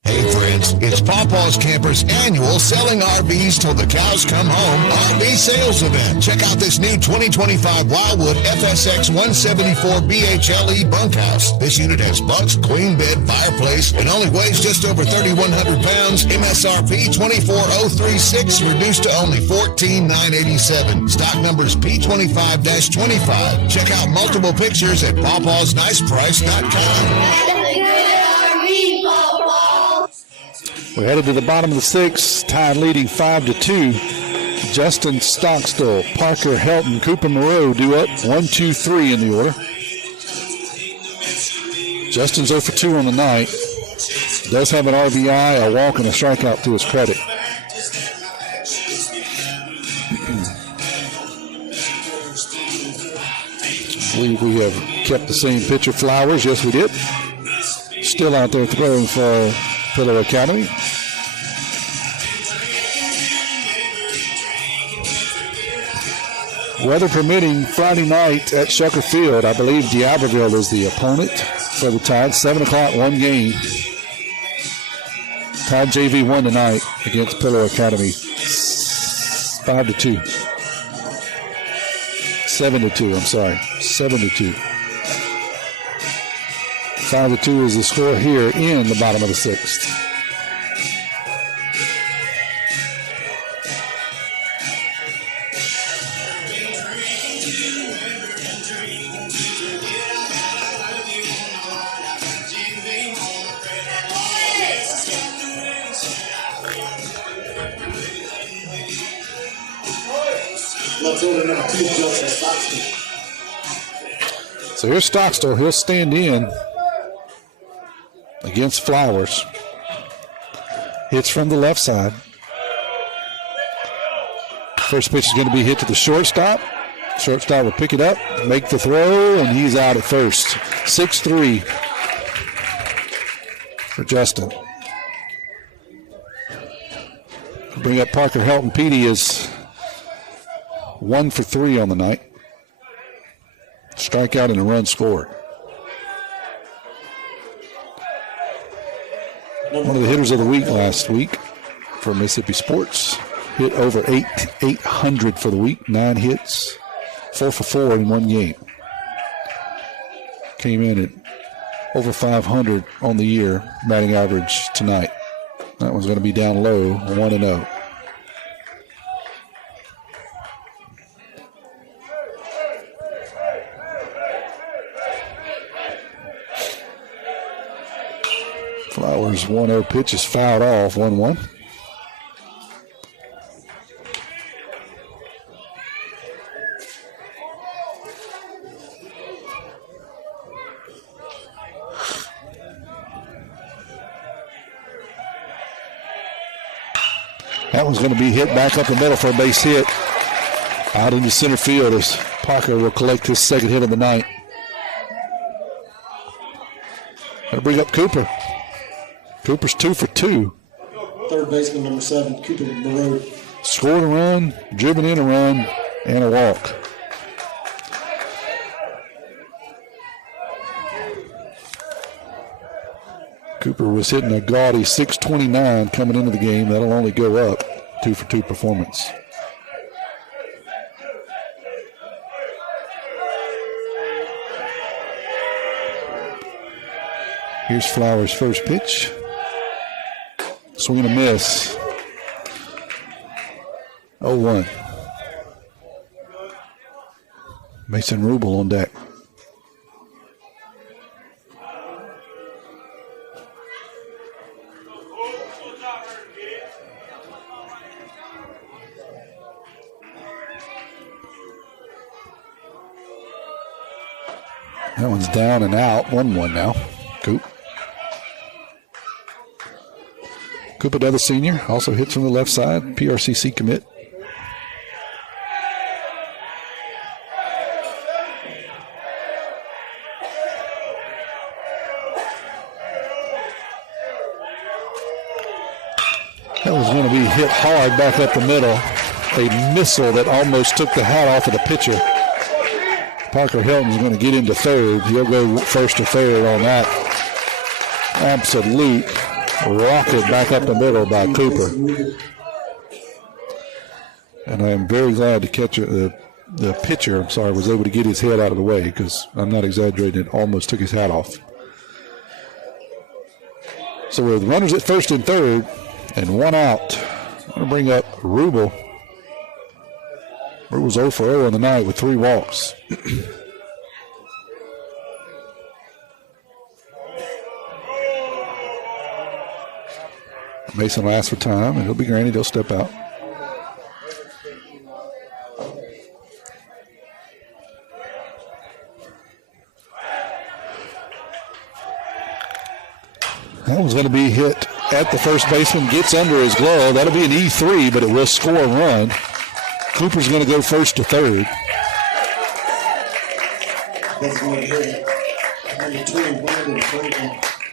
Hey friends, it's Pawpaw's Campers' annual Selling RVs Till the Cows Come Home RV sales event. Check out this new 2025 Wildwood FSX 174 BHLE bunkhouse. This unit has bunks, queen bed, fireplace, and only weighs just over 3,100 pounds. MSRP 24036, reduced to only $14,987. Stock numbers P25-25. Check out multiple pictures at pawpawsniceprice.com. We're headed to the bottom of the 6th. Tide leading 5-2. Justin Stockstill, Parker Helton, Cooper Moreau do up 1, 2, 3 in the order. Justin's 0 for 2 on the night. Does have an RBI, a walk, and a strikeout to his credit. I believe we have kept the same pitcher, Flowers. Yes, we did. Still out there throwing for Pillow Academy. Weather permitting, Friday night at Shucker Field. I believe D'Iberville is the opponent for the Tide. 7 o'clock, one game. Tide JV won tonight against Pillow Academy. 5-2. 7-2, I'm sorry. 7-2. 5-2 is the score here in the bottom of the sixth. So here's Stockstill. He'll stand in against Flowers. Hits from the left side. First pitch is going to be hit to the shortstop. Shortstop will pick it up, make the throw, and he's out at first. 6-3 for Justin. Bring up Parker Helton. Petey is 1 for 3 on the night. Strikeout and a run scored. One of the hitters of the week last week for Mississippi Sports. Hit over 800 for the week. 9 hits. 4 for 4 in one game. Came in at over 500 on the year batting average tonight. That one's going to be down low, 1-0. Flowers 1-0 pitch is fouled off, 1-1. That one's going to be hit back up the middle for a base hit. Out into center field as Parker will collect his second hit of the night. That'll bring up Cooper. Cooper's 2 for 2. Third baseman, number 7, Cooper Moreau. Scored a run, driven in a run, and a walk. Cooper was hitting a gaudy 629 coming into the game. That'll only go up. 2 for 2 performance. Here's Flowers' first pitch. Swing and a miss. 0-1. Mason Rubel on deck. That one's down and out. 1-1 now. Coop. Coop, another senior, also hits from the left side. PRCC commit. That was going to be hit hard back up the middle. A missile that almost took the hat off of the pitcher. Parker Helton's going to get into third. He'll go first to third on that. Absolute rocket back up the middle by Cooper. And I am very glad the catcher, the pitcher, was able to get his head out of the way, because I'm not exaggerating, it almost took his hat off. So with runners at first and third and 1 out, I'm going to bring up Rubel. Rubel's 0 for 0 on the night with 3 walks. Mason will ask for time, and he'll be granted. He'll step out. That one's going to be hit at the first baseman, gets under his glove. That'll be an E3, but it will score a run. Cooper's going to go first to third.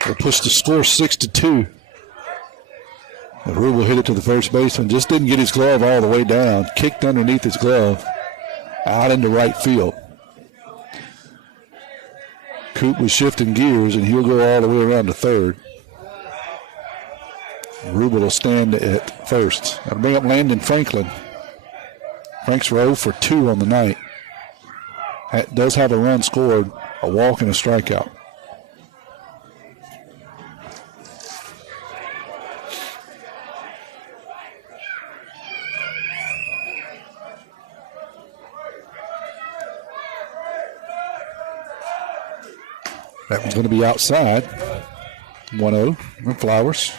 They'll push the score 6-2. And Rubel hit it to the first baseman. Just didn't get his glove all the way down. Kicked underneath his glove. Out into right field. Coop was shifting gears, and he'll go all the way around to third. Rubel will stand at first. That'll bring up Landon Franklin. Frank's for 0 for 2 on the night. Does have a run scored, a walk and a strikeout. That one's going to be outside. 1-0 from Flowers.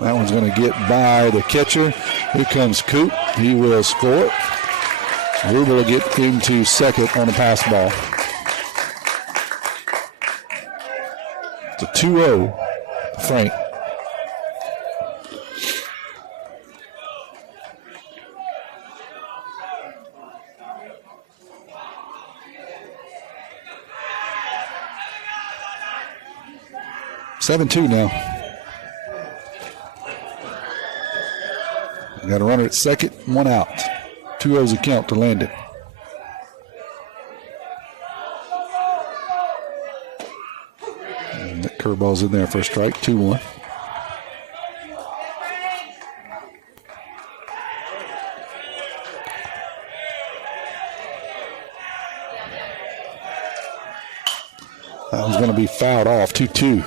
That one's going to get by the catcher. Here comes Coop. He will score. Rubel will get into second on the pass ball. It's a 2-0, Frank. Seven-2 now. Got a runner at second, one out. 2-0's a count to Landon. And that curveball's in there for a strike, 2-1. That one's going to be fouled off, 2-2.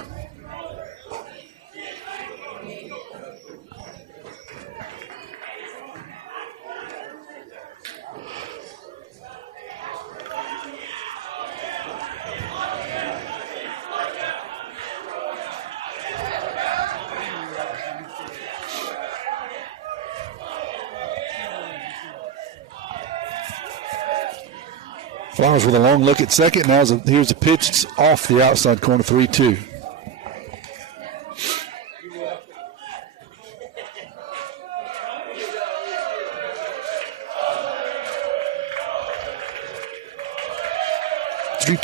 Flowers with a long look at second. Now here's a pitch. It's off the outside corner, 3-2.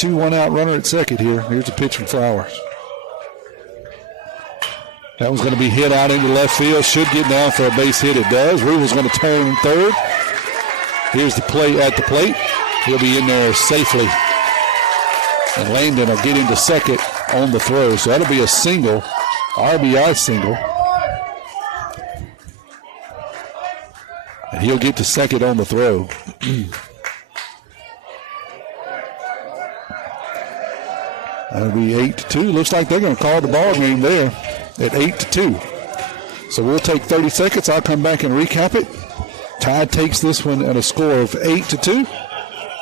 One out runner at second here. Here's a pitch from Flowers. That one's going to be hit out into left field. Should get down for a base hit. It does. Rubel's going to turn third. Here's the play at the plate. He'll be in there safely. And Landon will get into second on the throw. So that'll be a single, RBI single. And he'll get to second on the throw. That'll be 8-2. Looks like they're going to call the ball game there at 8-2. So we'll take 30 seconds. I'll come back and recap it. Tide takes this one at a score of 8-2.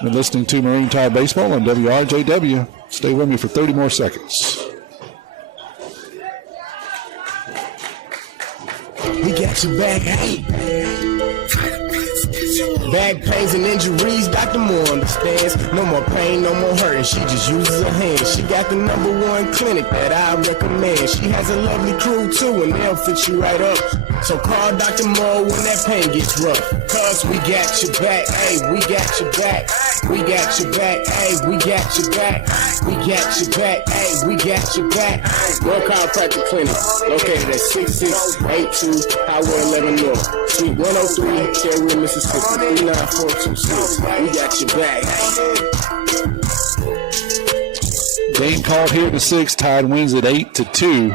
You're listening to Marine Tide Baseball on WRJW. Stay with me for 30 more seconds. We got your back, hey. Back pains and injuries, Dr. Moore understands. No more pain, no more hurting. She just uses her hands. She got the #1 clinic that I recommend. She has a lovely crew too, and they'll fix you right up. So call Dr. Moore when that pain gets rough. Cause we got your back, hey, we got your back. We got your back, hey, we got your back. We got your back, hey, we got your back. World Chiropractic Clinic, located at 6682 Highway 11 North, Suite 103, Cherry, Mississippi, 39426. We got your back. Game called here at the 6th. Tide wins at 8-2.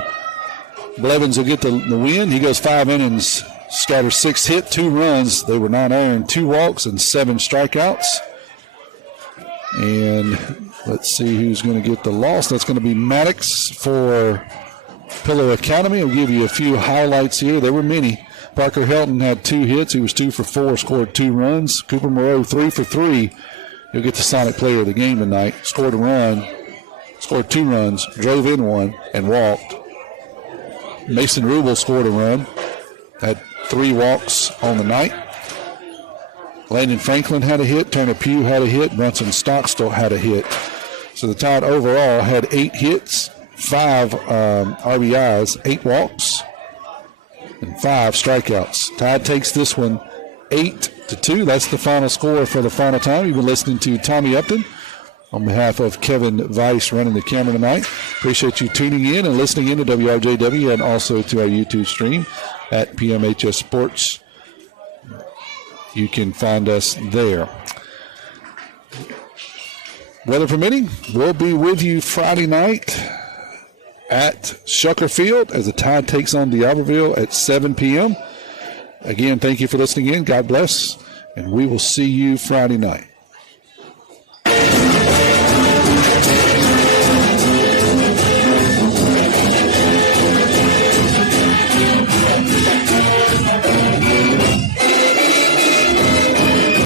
Blevins will get the win. He goes 5 innings, scatters 6 hit, 2 runs. They were not earned, 2 walks and 7 strikeouts. And let's see who's going to get the loss. That's going to be Maddox for Pillow Academy. I'll give you a few highlights here. There were many. Parker Helton had 2 hits. He was 2 for 4, scored 2 runs. Cooper Moreau 3 for 3. He'll get the Sonic Player of the game tonight. Scored a run, scored 2 runs, drove in 1, and walked. Mason Rubel scored a run. Had 3 walks on the night. Landon Franklin had a hit. Turner Pugh had a hit. Brunson Stockstill had a hit. So the Tide overall had 8 hits, 5 RBIs, 8 walks, and 5 strikeouts. Tide takes this one 8-2. That's the final score for the final time. You've been listening to Tommy Upton on behalf of Kevin Weiss running the camera tonight. Appreciate you tuning in and listening in to WRJW and also to our YouTube stream at PMHS Sports. You can find us there. Weather permitting, we'll be with you Friday night at Shucker Field as the Tide takes on D'Iberville at 7 p.m. Again, thank you for listening in. God bless, and we will see you Friday night.